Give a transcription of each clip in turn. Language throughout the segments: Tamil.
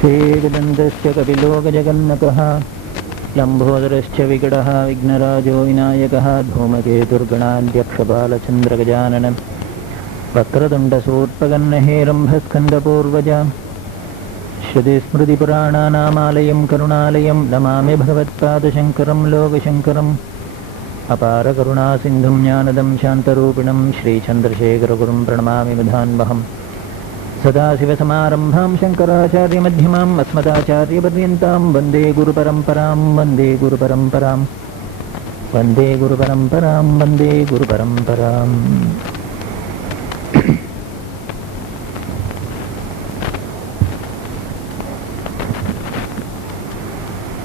स्फेदनन्दस्य कपिलोकजगन्नकः लम्बोदरश्च विकटः विघ्नराजो विनायकः धूमकेतुर्गणाध्यक्षपालचन्द्रगजानन वक्रतुण्डसूर्पगन्नहेरम्भस्कन्दपूर्वजा श्रुतिस्मृतिपुराणानामालयं करुणालयं नमामि भगवत्पादशङ्करं लोकशङ्करम् अपारकरुणासिन्धुं ज्ञानदं शान्तरूपिणं श्रीचन्द्रशेखरगुरुं प्रणमामि मुधान्वहम् सदाशिवसमारम्भां शङ्कराचार्यमध्यमाम् अस्मदाचार्यपर्यन्तां वन्दे गुरुपरम्परां वन्दे गुरुपरम्परां वन्दे गुरुपरम्परां वन्दे गुरुपरम्पराम्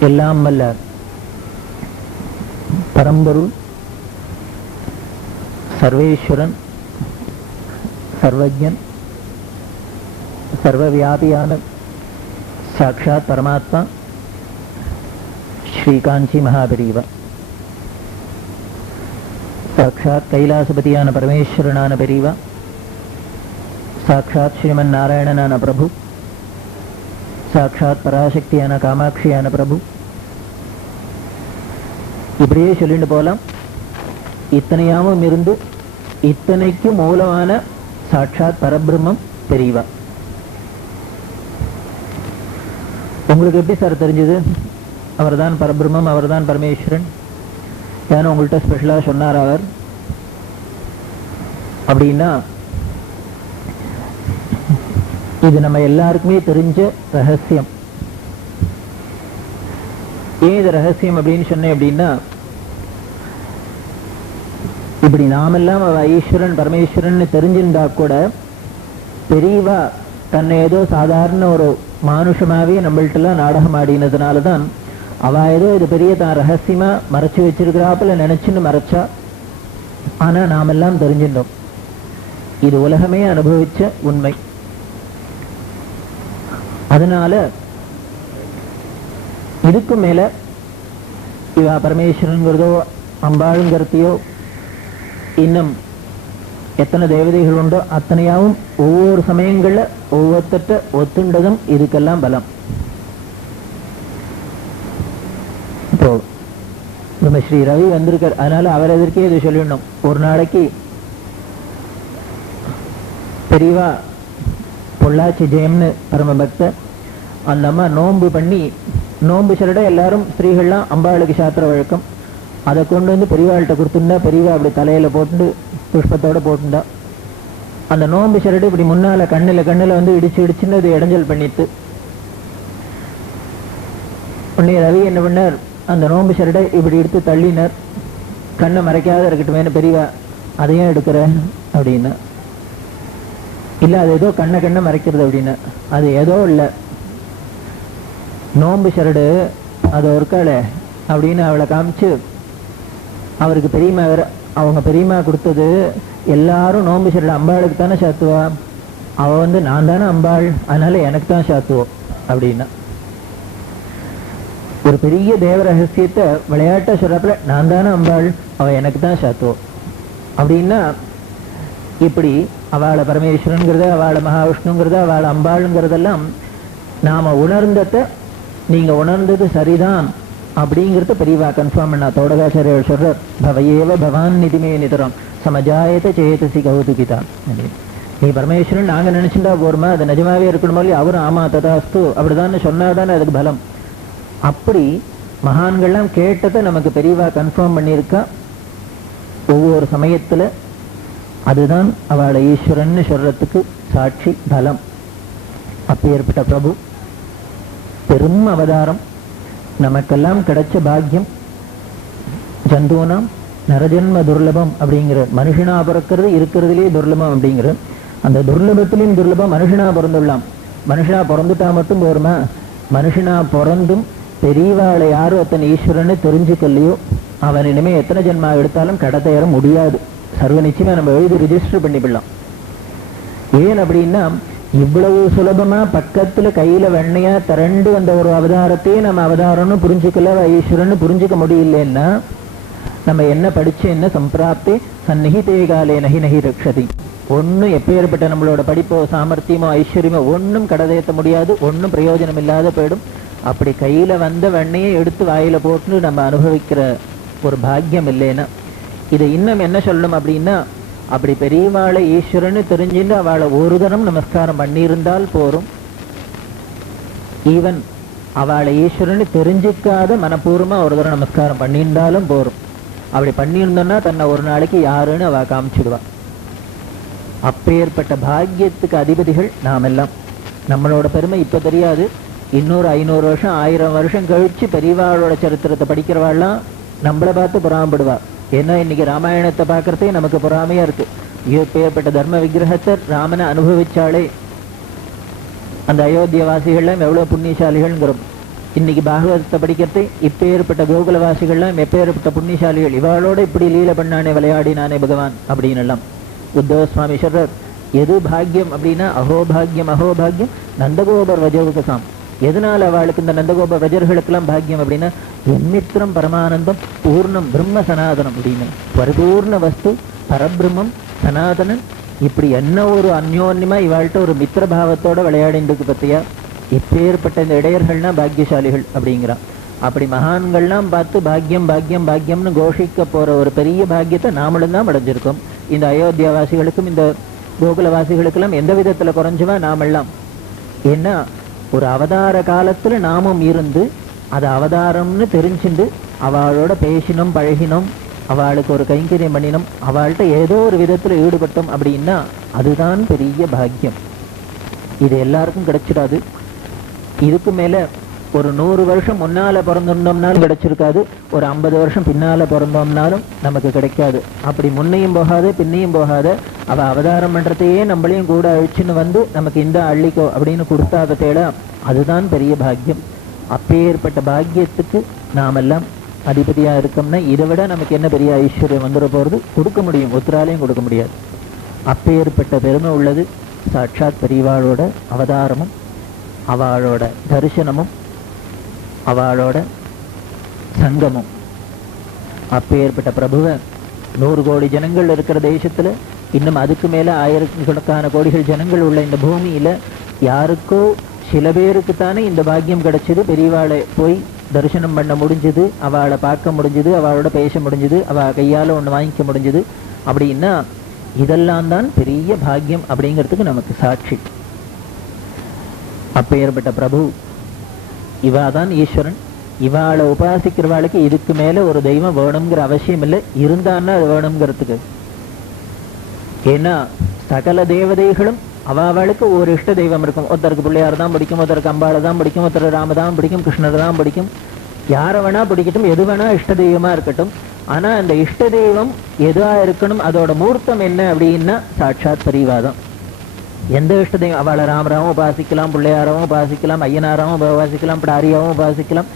எல்லாம் வல்ல பரம்பொருள் சர்வேஸ்வரன் சர்வஜன் சர்வவியாபியான சாட்சாத் பரமாத்மா ஸ்ரீ காஞ்சி மகாபெரிவா சாட்சாத் கைலாசபதியான பரமேஸ்வரனான பெரியவா சாட்சாத் ஸ்ரீமன் நாராயணனான பிரபு சாட்சாத் பராசக்தியான காமாட்சியான பிரபு இப்படியே சொல்லிட்டு போலாம். இத்தனையாவும் இருந்து இத்தனைக்கு மூலமான சாட்சாத் பரபிரம்மம் பெரியவா. உங்களுக்கு எப்படி சார் தெரிஞ்சது அவர் தான் பரபிரம்மம், அவர் தான் பரமேஸ்வரன்? ஏன்னா உங்கள்கிட்ட ஸ்பெஷலா சொன்னார் அவர் அப்படின்னா, இது நம்ம எல்லாருக்குமே தெரிஞ்ச ரகசியம். ஏன் இது ரகசியம் அப்படின்னு சொன்னேன் அப்படின்னா, இப்படி நாமெல்லாம் ஈஸ்வரன் பரமேஸ்வரன் தெரிஞ்சிருந்தா கூட பெரியவா தன்னை ஏதோ சாதாரண ஒரு மானுஷமாவே நம்மள்ட்டெல்லாம் நாடகம் ஆடினதுனாலதான் அவ ஏதோ இது பெரிய தான் ரகசியமா மறைச்சு வச்சிருக்கிறாப்புல நினைச்சுன்னு மறைச்சா. ஆனா நாமெல்லாம் தெரிஞ்சிருந்தோம். இது உலகமே அனுபவிச்ச உண்மை. அதனால இதுக்கு மேல இவ பரமேஸ்வரன்கிறதோ அம்பாளுங்கிறதையோ இன்னும் எத்தனை தேவதைகள் உண்டோ அத்தனையாவும் ஒவ்வொரு சமயங்கள்ல ஒவ்வொருத்தட்ட ஒத்துண்டதும் இதுக்கெல்லாம் பலம். இப்போ நம்ம ஸ்ரீ ரவி வந்திருக்கார், அதனால அவர் எதற்கே இது சொல்லிடணும். ஒரு நாளைக்கு பெரியவா பொள்ளாச்சி ஜெயம்னு பரம பக்தர், அந்த அம்மா நோன்பு பண்ணி, நோன்பு சிலட எல்லாரும் ஸ்திரீகள்லாம் அம்பாளுக்கு சாத்திர வழக்கம், அதை கொண்டு வந்து பெரியவாள்கிட்ட கொடுத்துருந்தா பெரியவா அப்படி தலையில போட்டு புஷ்பத்தோட போட்டுண்டா. அந்த நோன்பு சிலடு இப்படி முன்னால கண்ணுல வந்து இடிச்சு இடிச்சுன்னு அது இடைஞ்சல் பண்ணிட்டு உடனே ரவி என்ன பண்ணார், அந்த நோன்பு சிலடை இப்படி எடுத்து தள்ளினார். கண்ணை மறைக்காத இருக்கட்டுமே பெரியவா, அதையும் எடுக்கிற அப்படின்னா, இல்ல அது ஏதோ கண்ணை மறைக்கிறது அப்படின்னா, அது ஏதோ இல்ல நோம்பு சரடு அது ஒருக்கால அப்படின்னு அவளை காமிச்சு, அவருக்கு பெரியமா வேற, அவங்க பெரியமா கொடுத்தது எல்லாரும் நோம்பு சரடு அம்பாளுக்கு தானே சாத்துவா, அவ வந்து நான் தானே அம்பாள் அதனால எனக்கு தான் சாத்துவோம் அப்படின்னா. ஒரு பெரிய தேவ ரகசியத்தை விளையாட்ட சொல்றப்பல நான் தானே அம்பாள் அவ எனக்கு தான் சாத்துவோம் அப்படின்னா, இப்படி அவளை பரமேஸ்வரன்கிறத அவளை மகாவிஷ்ணுங்கிறத அவளை அம்பாளுங்கிறதெல்லாம் நாம உணர்ந்தத, நீங்க உணர்ந்தது சரிதான் அப்படிங்கிறத பெரியவா கன்ஃபார்ம் பண்ணா. தோடகாச்சாரியர் சொல்றார், பவையேவ பவான் நிதிமே நிதரம் சமஜாயத்தை சேதசி கௌதுகிதான். நீ பரமேஸ்வரன் நாங்க நினைச்சுட்டா போருமா, அது நிஜமாவே இருக்கணும் போல அவரும் ஆமா ததாஸ்து அப்படிதான் சொன்னாதானே அதுக்கு பலம். அப்படி மகான்கள்லாம் கேட்டதை நமக்கு பெரியவா கன்ஃபார்ம் பண்ணியிருக்கா ஒவ்வொரு சமயத்துல. அதுதான் அவளை ஈஸ்வரன் சொல்றதுக்கு சாட்சி பலம். அப்பேற்பட்ட பிரபு பெரும் அவதாரம், நமக்கெல்லாம் கிடைச்ச பாக்கியம். ஜந்தூனாம் நரஜன்ம துர்லபம் அப்படிங்கிற, மனுஷனா பிறக்கிறது இருக்கிறதுலே துர்லபம் அப்படிங்கிற, அந்த துர்லபத்திலையும் துர்லபம் மனுஷனா பிறந்துடலாம். மனுஷனா பிறந்துட்டா மட்டும் போருமா, மனுஷனா பிறந்தும் பெரியவாளை யாரும் அத்தனை ஈஸ்வரன்னு தெரிஞ்சுக்கலையோ அவன் இனிமே எத்தனை ஜென்மா எடுத்தாலும் கடத்தேற முடியாது. சர்வ நிச்சயமா நம்ம எழுதி ரிஜிஸ்டர் பண்ணிவிடலாம். ஏன் அப்படின்னா, இவ்வளவு சுலபமா பக்கத்துல கையில வெண்ணையா திரண்டு வந்த ஒரு அவதாரத்தையே நம்ம அவதாரம்னு புரிஞ்சுக்கல, ஈஸ்வரன்னு புரிஞ்சுக்க முடியலன்னா நம்ம என்ன படிச்சு என்ன சம்பிராப்தே சந்நிகிதே காலே நகி நகி ரக்ஷதி. ஒன்னும் எப்பேற்பட்ட நம்மளோட படிப்போ சாமர்த்தியமோ ஐஸ்வர்யமோ ஒன்னும் கடதேற்ற முடியாது, ஒன்னும் பிரயோஜனம் இல்லாத போயிடும். அப்படி கையில வந்த வெண்ணையை எடுத்து வாயில போட்டு நம்ம அனுபவிக்கிற ஒரு பாக்கியம் இல்லைன்னா இதை இன்னும் என்ன சொல்லணும் அப்படின்னா, அப்படி பெரியவாளை ஈஸ்வரன்னு தெரிஞ்சுட்டு அவளை ஒரு தரம் நமஸ்காரம் பண்ணியிருந்தால் போரும். ஈவன் அவளை ஈஸ்வரன்னு தெரிஞ்சிக்காத மனப்பூர்வமா ஒரு தரம் நமஸ்காரம் பண்ணியிருந்தாலும் போரும். அப்படி பண்ணியிருந்தோம்னா தன்னை ஒரு நாளைக்கு யாருன்னு அவ காமிச்சிடுவா. அப்பேற்பட்ட பாக்கியத்துக்கு அதிபதிகள் நாம் எல்லாம். நம்மளோட பெருமை இப்ப தெரியாது, இன்னொரு 500 வருஷம் 1000 வருஷம் கழிச்சு பெரியவாளோட சரித்திரத்தை படிக்கிறவாள்லாம் நம்மளை பார்த்து பொறாமப்படுவா. ஏன்னா இன்னைக்கு ராமாயணத்தை பார்க்கறதே நமக்கு பொறாமையா இருக்கு. இப்பேற்பட்ட தர்ம விக்கிரகத்தை ராமனை அனுபவிச்சாலே அந்த அயோத்தியவாசிகள்லாம் எவ்வளவு புண்ணியசாலிகள்ங்கிறோம். இன்னைக்கு பாகவதத்தை படிக்கிறதே இப்பேற்பட்ட கோகுலவாசிகள்லாம் எப்பேற்பட்ட புண்ணியசாலிகள், இவாளோட இப்படி லீல பண்ணானே விளையாடினானே பகவான் அப்படின்னு எல்லாம். உத்தவ சுவாமி சொல்றார், எது பாக்கியம் அப்படின்னா அகோபாகியம் அகோபாகியம் நந்தகோபர் வஜோகசாம். எதனால அவளுக்கு இந்த நந்தகோபர் வஜர்களுக்கெல்லாம் பாக்கியம் அப்படின்னா எம்மித்திரம் பரமானந்தம் பூர்ணம் பிரம்ம சனாதனம் அப்படின்னு பரிபூர்ண வஸ்து பரபிரம்மம் சனாதனன். இப்படி என்ன ஒரு அந்யோன்யமா இவாள்கிட்ட ஒரு மித்திரபாவத்தோட விளையாடிட்டு பத்தியா. இப்பேற்பட்ட இந்த இடையர்கள்னா பாக்கியசாலிகள் அப்படிங்கிறான். அப்படி மகான்கள்லாம் பார்த்து பாக்கியம் பாக்கியம் பாக்கியம்னு கோஷிக்க போற ஒரு பெரிய பாக்கியத்தை நாமளும் தான் அடைஞ்சிருக்கோம். இந்த அயோத்தியாவாசிகளுக்கும் இந்த கோகுலவாசிகளுக்கெல்லாம் எந்த விதத்துல குறைஞ்சவா நாமெல்லாம். ஏன்னா ஒரு அவதார காலத்துல நாமும் இருந்து அது அவதாரம்னு தெரிஞ்சுண்டு அவளோட பேசினோம் பழகினோம், அவளுக்கு ஒரு கைங்கரியம் பண்ணினோம், அவள்கிட்ட ஏதோ ஒரு விதத்துல ஈடுபட்டோம் அப்படின்னா அதுதான் பெரிய பாக்கியம். இது எல்லாருக்கும் கிடைச்சிடாது. இதுக்கு மேல ஒரு 100 வருஷம் முன்னால பிறந்திருந்தோம்னாலும் கிடைச்சிருக்காது, ஒரு 50 வருஷம் பின்னால பிறந்தோம்னாலும் நமக்கு கிடைக்காது. அப்படி முன்னையும் போகாத பின்னையும் போகாத அவ அவதாரம் பண்றதையே நம்மளையும் கூட அழிச்சுன்னு வந்து நமக்கு இந்த அள்ளிக்கோ அப்படின்னு கொடுத்தாத தேட அதுதான் பெரிய பாக்கியம். அப்பேற்பட்ட பாக்கியத்துக்கு நாமெல்லாம் அதிபதியா இருக்கோம்னா இதை விட நமக்கு என்ன பெரிய ஐஸ்வர்யம் வந்துட போறது? கொடுக்க முடியும், ஒருத்தராலையும் கொடுக்க முடியாது. அப்பேற்பட்ட பெருமை உள்ளது சாட்சாத் பெரியவாளோட அவதாரமும் அவளோட தரிசனமும் அவளோட சங்கமும். அப்பேற்பட்ட பிரபுவை 100 கோடி ஜனங்கள் இருக்கிற தேசத்துல, இன்னும் அதுக்கு மேல ஆயிரக்கணக்கான கோடிகள் ஜனங்கள் உள்ள இந்த பூமியில யாருக்கோ சில பேருக்குத்தானே இந்த பாக்கியம் கிடைச்சது. பெரியவாளை போய் தரிசனம் பண்ண முடிஞ்சது, அவளை பார்க்க முடிஞ்சது, அவளோட பேச முடிஞ்சது, அவ கையால ஒண்ணு வாங்கிக்க முடிஞ்சது. அப்படின்னா இதெல்லாம் தான் பெரிய பாக்கியம் அப்படிங்கிறதுக்கு நமக்கு சாட்சி. அப்பேற்பட்ட பிரபு இவாதான் ஈஸ்வரன். இவாளை உபாசிக்கிறவாளுக்கு இதுக்கு மேல ஒரு தெய்வம் வேணுங்கிற அவசியம் இல்லை, இருந்தான்னா அது வேணுங்கிறதுக்கு. ஏன்னா சகல தேவதைகளும் அவளுக்கு ஒரு இஷ்ட தெய்வம் இருக்கும். ஒருத்தருக்கு பிள்ளையார் தான் பிடிக்கும், ஒருத்தருக்கு அம்பாளை தான் பிடிக்கும், ஒருத்தர் ராமதான் பிடிக்கும், கிருஷ்ணர் தான் பிடிக்கும். யாரை வேணா பிடிக்கட்டும், எது வேணா இஷ்ட தெய்வமா இருக்கட்டும். ஆனா அந்த இஷ்ட தெய்வம் எதா இருக்கணும், அதோட மூர்த்தம் என்ன அப்படின்னா சாட்சாத் பெரியவாதான். எந்த இஷ்ட தெய்வம் அவளை ராமராவும் உபாசிக்கலாம், பிள்ளையாராவும் உபாசிக்கலாம், ஐயனாராவும் உபாசிக்கலாம், பிடாரியாவும் உபாசிக்கலாம்,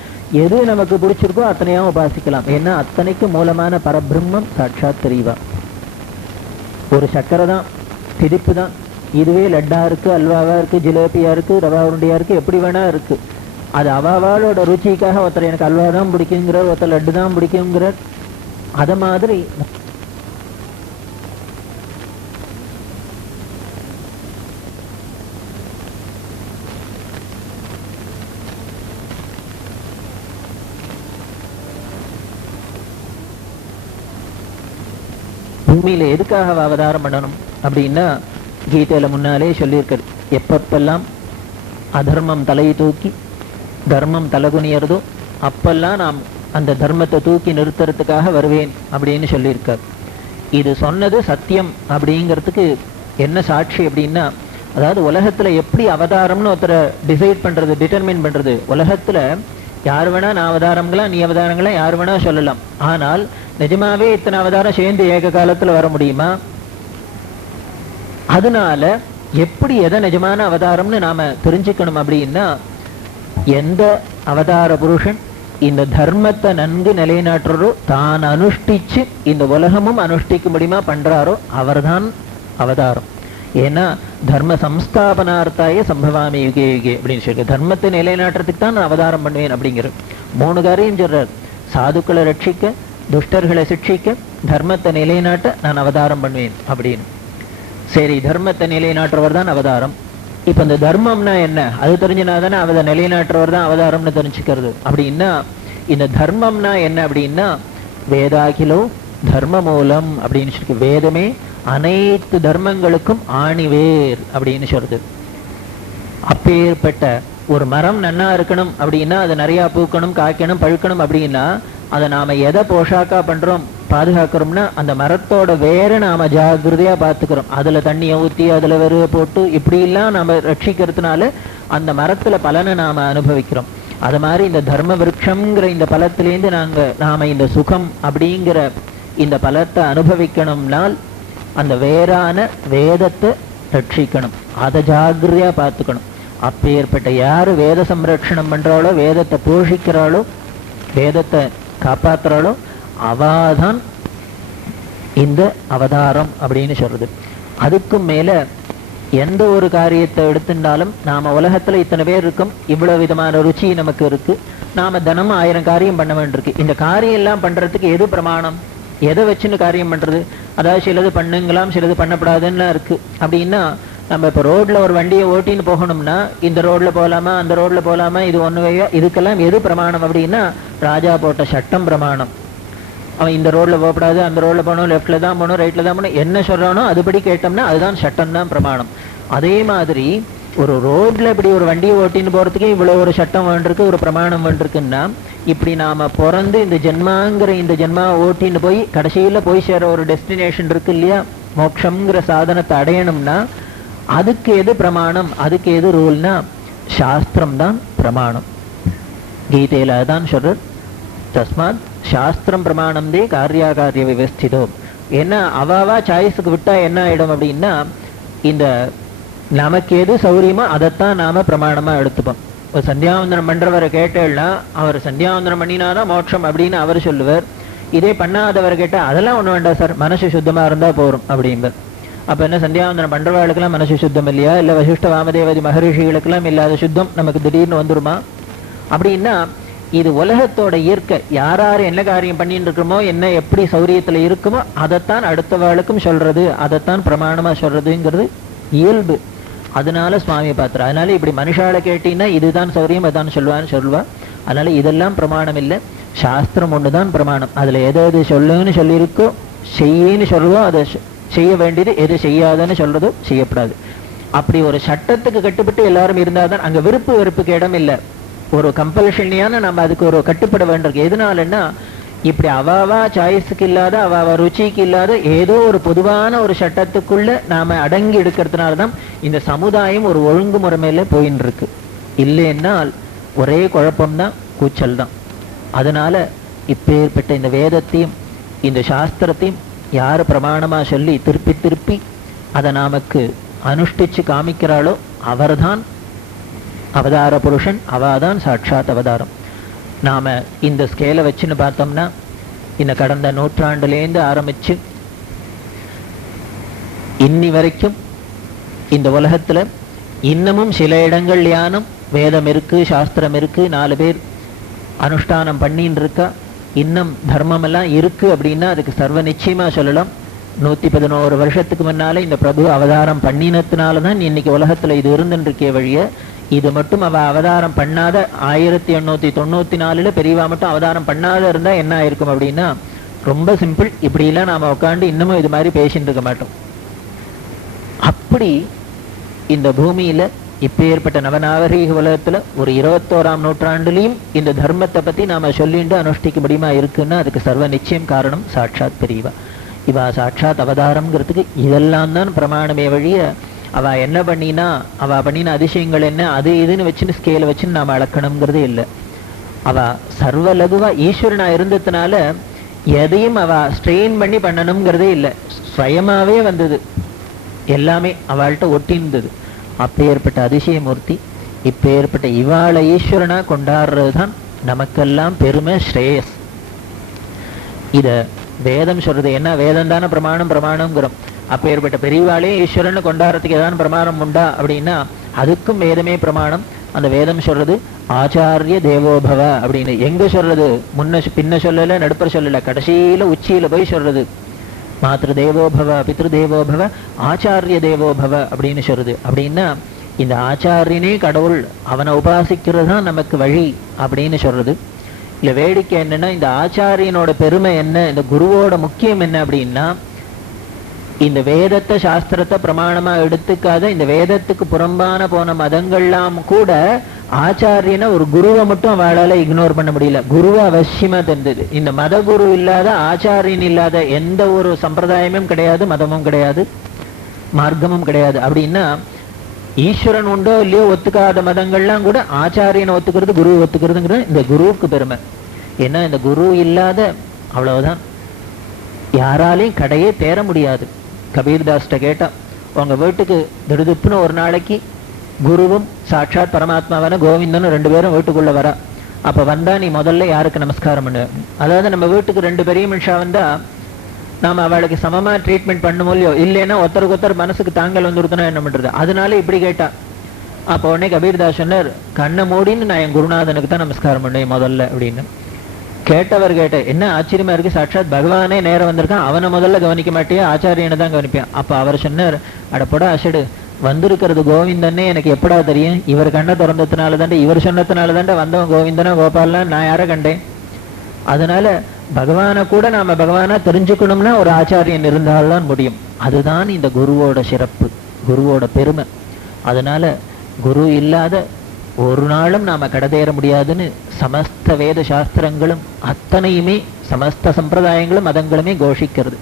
எது நமக்கு பிடிச்சிருக்கோ அத்தனையாவும் உபாசிக்கலாம். ஏன்னா அத்தனைக்கு மூலமான பரபிரம்மம் சாட்சாத் பெரியவா. ஒரு சக்கரை தான், திதிப்பு தான். இதுவே லட்டா இருக்கு, அல்வாவா இருக்கு, ஜிலேபியா இருக்கு, ரவா உருண்டையா இருக்கு, எப்படி வேணா இருக்கு. அது அவாவோட ருச்சிக்காக ஒருத்தர் எனக்கு அல்வா தான் பிடிக்குங்கிறார், ஒருத்தர் லட்டு தான் பிடிக்குங்கிறார். அத மாதிரி பூமியில எதுக்காக அவதாரம் பண்ணணும் அப்படின்னா கீதையில முன்னாலே சொல்லியிருக்காரு. எப்பப்பெல்லாம் அதர்மம் தலையை தூக்கி தர்மம் தலகுனியறதோ அப்பெல்லாம் நாம் அந்த தர்மத்தை தூக்கி நிறுத்துறதுக்காக வருவேன் அப்படின்னு சொல்லியிருக்கார். இது சொன்னது சத்தியம் அப்படிங்கிறதுக்கு என்ன சாட்சி அப்படின்னா, அதாவது உலகத்துல எப்படி அவதாரம்னு ஒருத்தரை டிசைட் பண்றது, டிட்டர்மின் பண்றது. உலகத்துல யார் வேணா நான் அவதாரங்களா நீ அவதாரங்களா யார் வேணா சொல்லலாம். ஆனால் நிஜமாவே இத்தனை அவதாரம் சேர்ந்து ஏக காலத்துல வர முடியுமா? அதனால எப்படி எதை நிஜமான அவதாரம்னு நாம தெரிஞ்சுக்கணும் அப்படின்னா, எந்த அவதார புருஷன் இந்த தர்மத்தை நன்கு நிலைநாட்டுறோ, தான் அனுஷ்டிச்சு இந்த உலகமும் அனுஷ்டிக்க முடியுமா பண்றாரோ அவர்தான் அவதாரம். ஏன்னா தர்ம சம்ஸ்தாபனார்த்தாய சம்பவாமி யுகே யுகே அப்படின்னு சொல்லி தர்மத்தை நிலைநாட்டுறதுக்கு தான் நான் அவதாரம் பண்ணுவேன் அப்படிங்கிற 3 காரியம் சொல்றார். சாதுக்களை ரட்சிக்க, துஷ்டர்களை சிக்ஷிக்க, தர்மத்தை நிலைநாட்ட நான் அவதாரம் பண்ணுவேன் அப்படின்னு. சரி, தர்மத்தை நிலைநாட்டுறவர் தான் அவதாரம். இப்ப இந்த தர்மம்னா என்ன அது தெரிஞ்சுனா தானே அதை நிலைநாட்டுறவர் தான் அவதாரம்னு தெரிஞ்சுக்கிறது. அப்படின்னா இந்த தர்மம்னா என்ன அப்படின்னா வேதாகிலோ தர்ம மூலம் அப்படின்னு சொல்லி, வேதமே அனைத்து தர்மங்களுக்கும் ஆணிவேர் அப்படின்னு சொல்றது. அப்பேற்பட்ட ஒரு மரம் நன்னா இருக்கணும் அப்படின்னா அது நிறைய பூக்கணும், காய்க்கணும், பழுக்கணும் அப்படின்னா அதை நாம எதை போஷாக்கா பண்றோம், பாதுகாக்கிறோம்னா அந்த மரத்தோட வேற நாம ஜாகிரதையா பார்த்துக்கிறோம். அதுல தண்ணியை ஊத்தி அதுல வெறுவை போட்டு இப்படி எல்லாம் நாம ரட்சிக்கிறதுனால அந்த மரத்துல பலனை நாம அனுபவிக்கிறோம். அது மாதிரி இந்த தர்ம விருட்சம்ங்கிற இந்த பலத்திலேருந்து நாம இந்த சுகம் அப்படிங்கிற இந்த பலத்தை அனுபவிக்கணும்னால் அந்த வேறான வேதத்தை ரட்சிக்கணும், அதை ஜாகிரதையா பார்த்துக்கணும். அப்பேற்பட்ட யாரு வேத சம்ரட்சணம் பண்றாளோ, வேதத்தை போஷிக்கிறாளோ, வேதத்தை காப்பாத்துறாளோ அவாதான் இந்த அவதாரம் அப்படின்னு சொல்றது. அதுக்கும் மேல எந்த ஒரு காரியத்தை எடுத்துட்டாலும் நாம உலகத்துல இத்தனை பேர் இருக்கும், இவ்வளவு விதமான ருச்சி நமக்கு இருக்கு, நாம தினமும் 1000 காரியம் பண்ண வேண்டியிருக்கு. இந்த காரியம் எல்லாம் பண்றதுக்கு எது பிரமாணம், எதை வச்சுன்னு காரியம் பண்றது? அதாவது சிலது பண்ணுங்களாம், சிலது பண்ணப்படாதுன்னு இருக்கு. அப்படின்னா நம்ம இப்ப ரோட்ல ஒரு வண்டியை ஓட்டின்னு போகணும்னா இந்த ரோட்ல போகலாமா, அந்த ரோட்ல போகலாமா, இது ஒண்ணுவையா, இதுக்கெல்லாம் எது பிரமாணம் அப்படின்னா ராஜா போட்ட சட்டம் பிரமாணம். அவன் இந்த ரோட்ல போகக்கூடாது, அந்த ரோட்ல போகணும், லெஃப்ட்ல தான் போகணும், ரைட்ல தான் போகணும், என்ன சொல்றானோ அதுபடி கேட்டோம்னா அதுதான் சட்டம் தான் பிரமாணம். அதே மாதிரி ஒரு ரோட்ல இப்படி ஒரு வண்டியை ஓட்டின்னு போறதுக்கே இவ்வளவு ஒரு சட்டம் வேண்டிருக்கு, ஒரு பிரமாணம் வேண்டிருக்குன்னா இப்படி நாம பிறந்து இந்த ஜென்மாங்கிற இந்த ஜென்மா ஓட்டின்னு போய் கடைசியில போய் சேர ஒரு டெஸ்டினேஷன் இருக்கு இல்லையா, மோட்சம்ங்கிற சாதனத்தை அடையணும்னா அதுக்கு எது பிரமாணம், அதுக்கு எது ரூல்னா சாஸ்திரம் தான் பிரமாணம். கீதையில அதான் சொல்ற, தஸ்மாத் சாஸ்திரம் பிரமாணம் தே காரியாகாரிய விவஸ்திதோ. ஏன்னா அவாவா சாய்ஸுக்கு விட்டா என்ன ஆயிடும் அப்படின்னா இந்த நமக்கு எது சௌரியமோ அதைத்தான் நாம பிரமாணமா எடுத்துப்போம். ஒரு சந்தியாவந்தனம் பண்றவரை கேட்டேன்னா அவர் சந்தியாவந்தனம் பண்ணினாதான் மோட்சம் அப்படின்னு அவர் சொல்லுவார். இதே பண்ணாதவர் கேட்டா அதெல்லாம் ஒண்ணு வேண்டாம் சார், மனசு சுத்தமா இருந்தா போறோம் அப்படின்பர். அப்ப என்ன சந்தியாவந்தனம் பண்றவாளுக்கெல்லாம் மனசு சுத்தம் இல்லையா, இல்ல வசிஷ்ட வாமதேவதி மகரிஷிகளுக்கெல்லாம் இல்லாத சுத்தம் நமக்கு திடீர்னு வந்துருமா? அப்படின்னா இது உலகத்தோட இயற்கை. யாராரு என்ன காரியம் பண்ணிட்டு இருக்கோமோ, என்ன எப்படி சௌரியத்துல இருக்குமோ அதைத்தான் அடுத்தவாளுக்கும் சொல்றது, அதைத்தான் பிரமாணமா சொல்றதுங்கிறது இயல்பு. அதனால சுவாமியை பாத்திர, அதனால இப்படி மனுஷால கேட்டீங்கன்னா இதுதான் சௌரியம் அதான் சொல்லுவான்னு சொல்லுவா. அதனால இதெல்லாம் பிரமாணம் இல்லை, சாஸ்திரம் ஒண்ணுதான் பிரமாணம். அதுல எது எது சொல்லுன்னு சொல்லியிருக்கோ, செய்யின்னு சொல்லுவோ அதை செய்ய வேண்டியது, எது செய்யாதன்னு சொல்றதோ செய்யப்படாது. அப்படி ஒரு சட்டத்துக்கு கட்டுப்பட்டு எல்லாரும் இருந்தாதான் அங்க விருப்பு வெறுப்புக்கு இடம் இல்லை. ஒரு கம்பல்ஷனியான நம்ம அதுக்கு ஒரு கட்டுப்பட வேண்டியிருக்கு. எதனாலன்னா இப்படி அவாவா சாய்ஸுக்கு இல்லாத, அவாவா ருச்சிக்கு இல்லாத ஏதோ ஒரு பொதுவான ஒரு சட்டத்துக்குள்ள நாம அடங்கி எடுக்கிறதுனாலதான் இந்த சமுதாயம் ஒரு ஒழுங்குமுறை மேல போயின்னு இருக்கு. இல்லைன்னால் ஒரே குழப்பம்தான், கூச்சல் தான். அதனால இப்பேற்பட்ட இந்த வேதத்தையும் இந்த சாஸ்திரத்தையும் யாரு பிரமாணமா சொல்லி திருப்பி திருப்பி அதை நமக்கு அனுஷ்டிச்சு காமிக்கிறாளோ அவர்தான் அவதார புருஷன், அவாதான் சாட்சாத் அவதாரம். நாம இந்த ஸ்கேலை வச்சுன்னு பார்த்தோம்னா இந்த கடந்த நூற்றாண்டுலேருந்து ஆரம்பிச்சு இன்னி வரைக்கும் இந்த உலகத்துல இன்னமும் சில இடங்கள்யானும் வேதம் இருக்கு, சாஸ்திரம் இருக்கு, 4 பேர் அனுஷ்டானம் பண்ணின்னு இருக்கா, இன்னும் தர்மம் எல்லாம் இருக்கு அப்படின்னா அதுக்கு சர்வ நிச்சயமா சொல்லலாம். 111 வருஷத்துக்கு முன்னாலே இந்த பிரபு அவதாரம் பண்ணினத்தினாலதான் இன்னைக்கு உலகத்துல இது இருந்துருக்கே வழிய, இது மட்டும் அவ அவதாரம் பண்ணாத 1894 பெரியவா மட்டும் அவதாரம் பண்ணாத இருந்தா என்ன ஆயிருக்கும் அப்படின்னா ரொம்ப சிம்பிள். இப்படி எல்லாம் நாம உட்காந்து இன்னமும் இது மாதிரி பேசிட்டு இருக்க மாட்டோம். அப்படி இந்த பூமியில இப்ப ஏற்பட்ட நவநாகரீக உலகத்துல ஒரு 21ஆம் நூற்றாண்டுலயும் இந்த தர்மத்தை பத்தி நாம சொல்லிட்டு அனுஷ்டிக்க முடியுமா இருக்குன்னா அதுக்கு சர்வ நிச்சயம் காரணம் சாட்சாத் பெரியவா. இவா சாட்சாத் அவதாரம்ங்கிறதுக்கு இதெல்லாம் தான் பிரமாணமே வழிய அவ என்ன பண்ணினா, அவ பண்ணின அதிசயங்கள் என்ன அது இதுன்னு வச்சுன்னு ஸ்கேல வச்சுன்னு நாம அளக்கணுங்கிறதே இல்லை. அவ சர்வ லகுவா ஈஸ்வரனா இருந்ததுனால எதையும் அவ ஸ்ட்ரெயின் பண்ணி பண்ணணுங்கிறதே இல்லை, ஸ்வயமாவே வந்தது, எல்லாமே அவள்கிட்ட ஒட்டி இருந்தது. அப்பேற்பட்ட அதிசயமூர்த்தி, இப்பேற்பட்ட இவாளை ஈஸ்வரனா கொண்டாடுறதுதான் நமக்கெல்லாம் பெருமை, ஸ்ரேயஸ். இத வேதம் சொல்றது என்ன, வேதம் தானே பிரமாணம், பிரமாணம்ங்கிறோம். அப்பேற்பட்ட பெரியவாளே ஈஸ்வரன் கொண்டாடுறதுக்கு ஏதாவது பிரமாணம் உண்டா அப்படின்னா அதுக்கும் வேதமே பிரமாணம். அந்த வேதம் சொல்றது ஆச்சாரிய தேவோபவ அப்படின்னு. எங்க சொல்றது, முன்ன பின்ன சொல்லல, நடுப்பர் சொல்லல, கடைசியில உச்சியில போய் சொல்றது. மாத்ரு தேவோபவ பித்ரு தேவோபவ ஆச்சாரிய தேவோபவ அப்படின்னு சொல்றது. அப்படின்னா இந்த ஆச்சாரியனே கடவுள், அவனை உபாசிக்கிறது தான் நமக்கு வழி அப்படின்னு சொல்றது. இல்ல வேடிக்கை என்னன்னா, இந்த ஆச்சாரியனோட பெருமை என்ன, இந்த குருவோட முக்கியம் என்ன அப்படின்னா, இந்த வேதத்தை சாஸ்திரத்தை பிரமாணமா எடுத்துக்காத இந்த வேதத்துக்கு புறம்பான போன மதங்கள்லாம் கூட ஆச்சாரியனை ஒரு குருவை மட்டும் அவளால இக்னோர் பண்ண முடியல. குருவை அவசியமா தெரிந்தது. இந்த மத குரு இல்லாத ஆச்சாரியன் இல்லாத எந்த ஒரு சம்பிரதாயமும் கிடையாது, மதமும் கிடையாது, மார்க்கமும் கிடையாது. அப்படின்னா ஈஸ்வரன் உண்டோ இல்லையோ ஒத்துக்காத மதங்கள்லாம் கூட ஆச்சாரியனை ஒத்துக்கிறது, குரு ஒத்துக்கிறதுங்கிறது இந்த குருவுக்கு பெருமை. ஏன்னா இந்த குரு இல்லாத அவ்வளவுதான், யாராலையும் கடையே தேர முடியாது. கபீர்தாஸ்ட கேட்டா, உங்க வீட்டுக்கு திடுதுப்புன்னு ஒரு நாளைக்கு குருவும் சாட்சாத் பரமாத்மாவான கோவிந்தனும் 2 பேரும் வீட்டுக்குள்ள வரா. அப்ப வந்தா நீ முதல்ல யாருக்கு நமஸ்காரம் பண்ணு? அதாவது நம்ம வீட்டுக்கு 2 பெரிய மனுஷா வந்தா நாம அவளுக்கு சமமா ட்ரீட்மெண்ட் பண்ணுமோ இல்லையோ, இல்லைன்னா ஒருத்தருக்கு ஒருத்தர் மனசுக்கு தாங்கல் வந்துருத்தனா என்ன பண்றது? அதனால இப்படி கேட்டா. அப்ப உடனே கபீர்தாஸ் சொன்னார், கண்ணை மூடின்னு நான் என் குருநாதனுக்கு தான் நமஸ்காரம் பண்ணேன் முதல்ல அப்படின்னு. கேட்டவர் என்ன ஆச்சரியமா இருக்கு, சாட்சாத் பகவானே நேரம் வந்திருக்கான், அவனை முதல்ல கவனிக்க மாட்டியா, ஆச்சாரியனை தான் கவனிப்பேன். அப்ப அவர் சொன்னார், அடப்படா அசடு, வந்திருக்கிறது கோவிந்தன்னே எனக்கு எப்படா தெரியும்? இவர் கண்ணை திறந்ததுனால தாண்டே, இவர் சொன்னதுனால தாண்டே வந்தவன் கோவிந்தனா கோபாலனா நான் யார கண்டேன்? அதனால பகவானை கூட நாம பகவானா தெரிஞ்சுக்கணும்னா ஒரு ஆச்சாரியன் இருந்தால்தான் முடியும். அதுதான் இந்த குருவோட சிறப்பு, குருவோட பெருமை. அதனால குரு இல்லாத ஒரு நாளும் நாம கடதேற முடியாதுன்னு சமஸ்த வேத சாஸ்திரங்களும் அத்தனையுமே சமஸ்த சம்பிரதாயங்களும் மதங்களுமே கோஷிக்கிறது.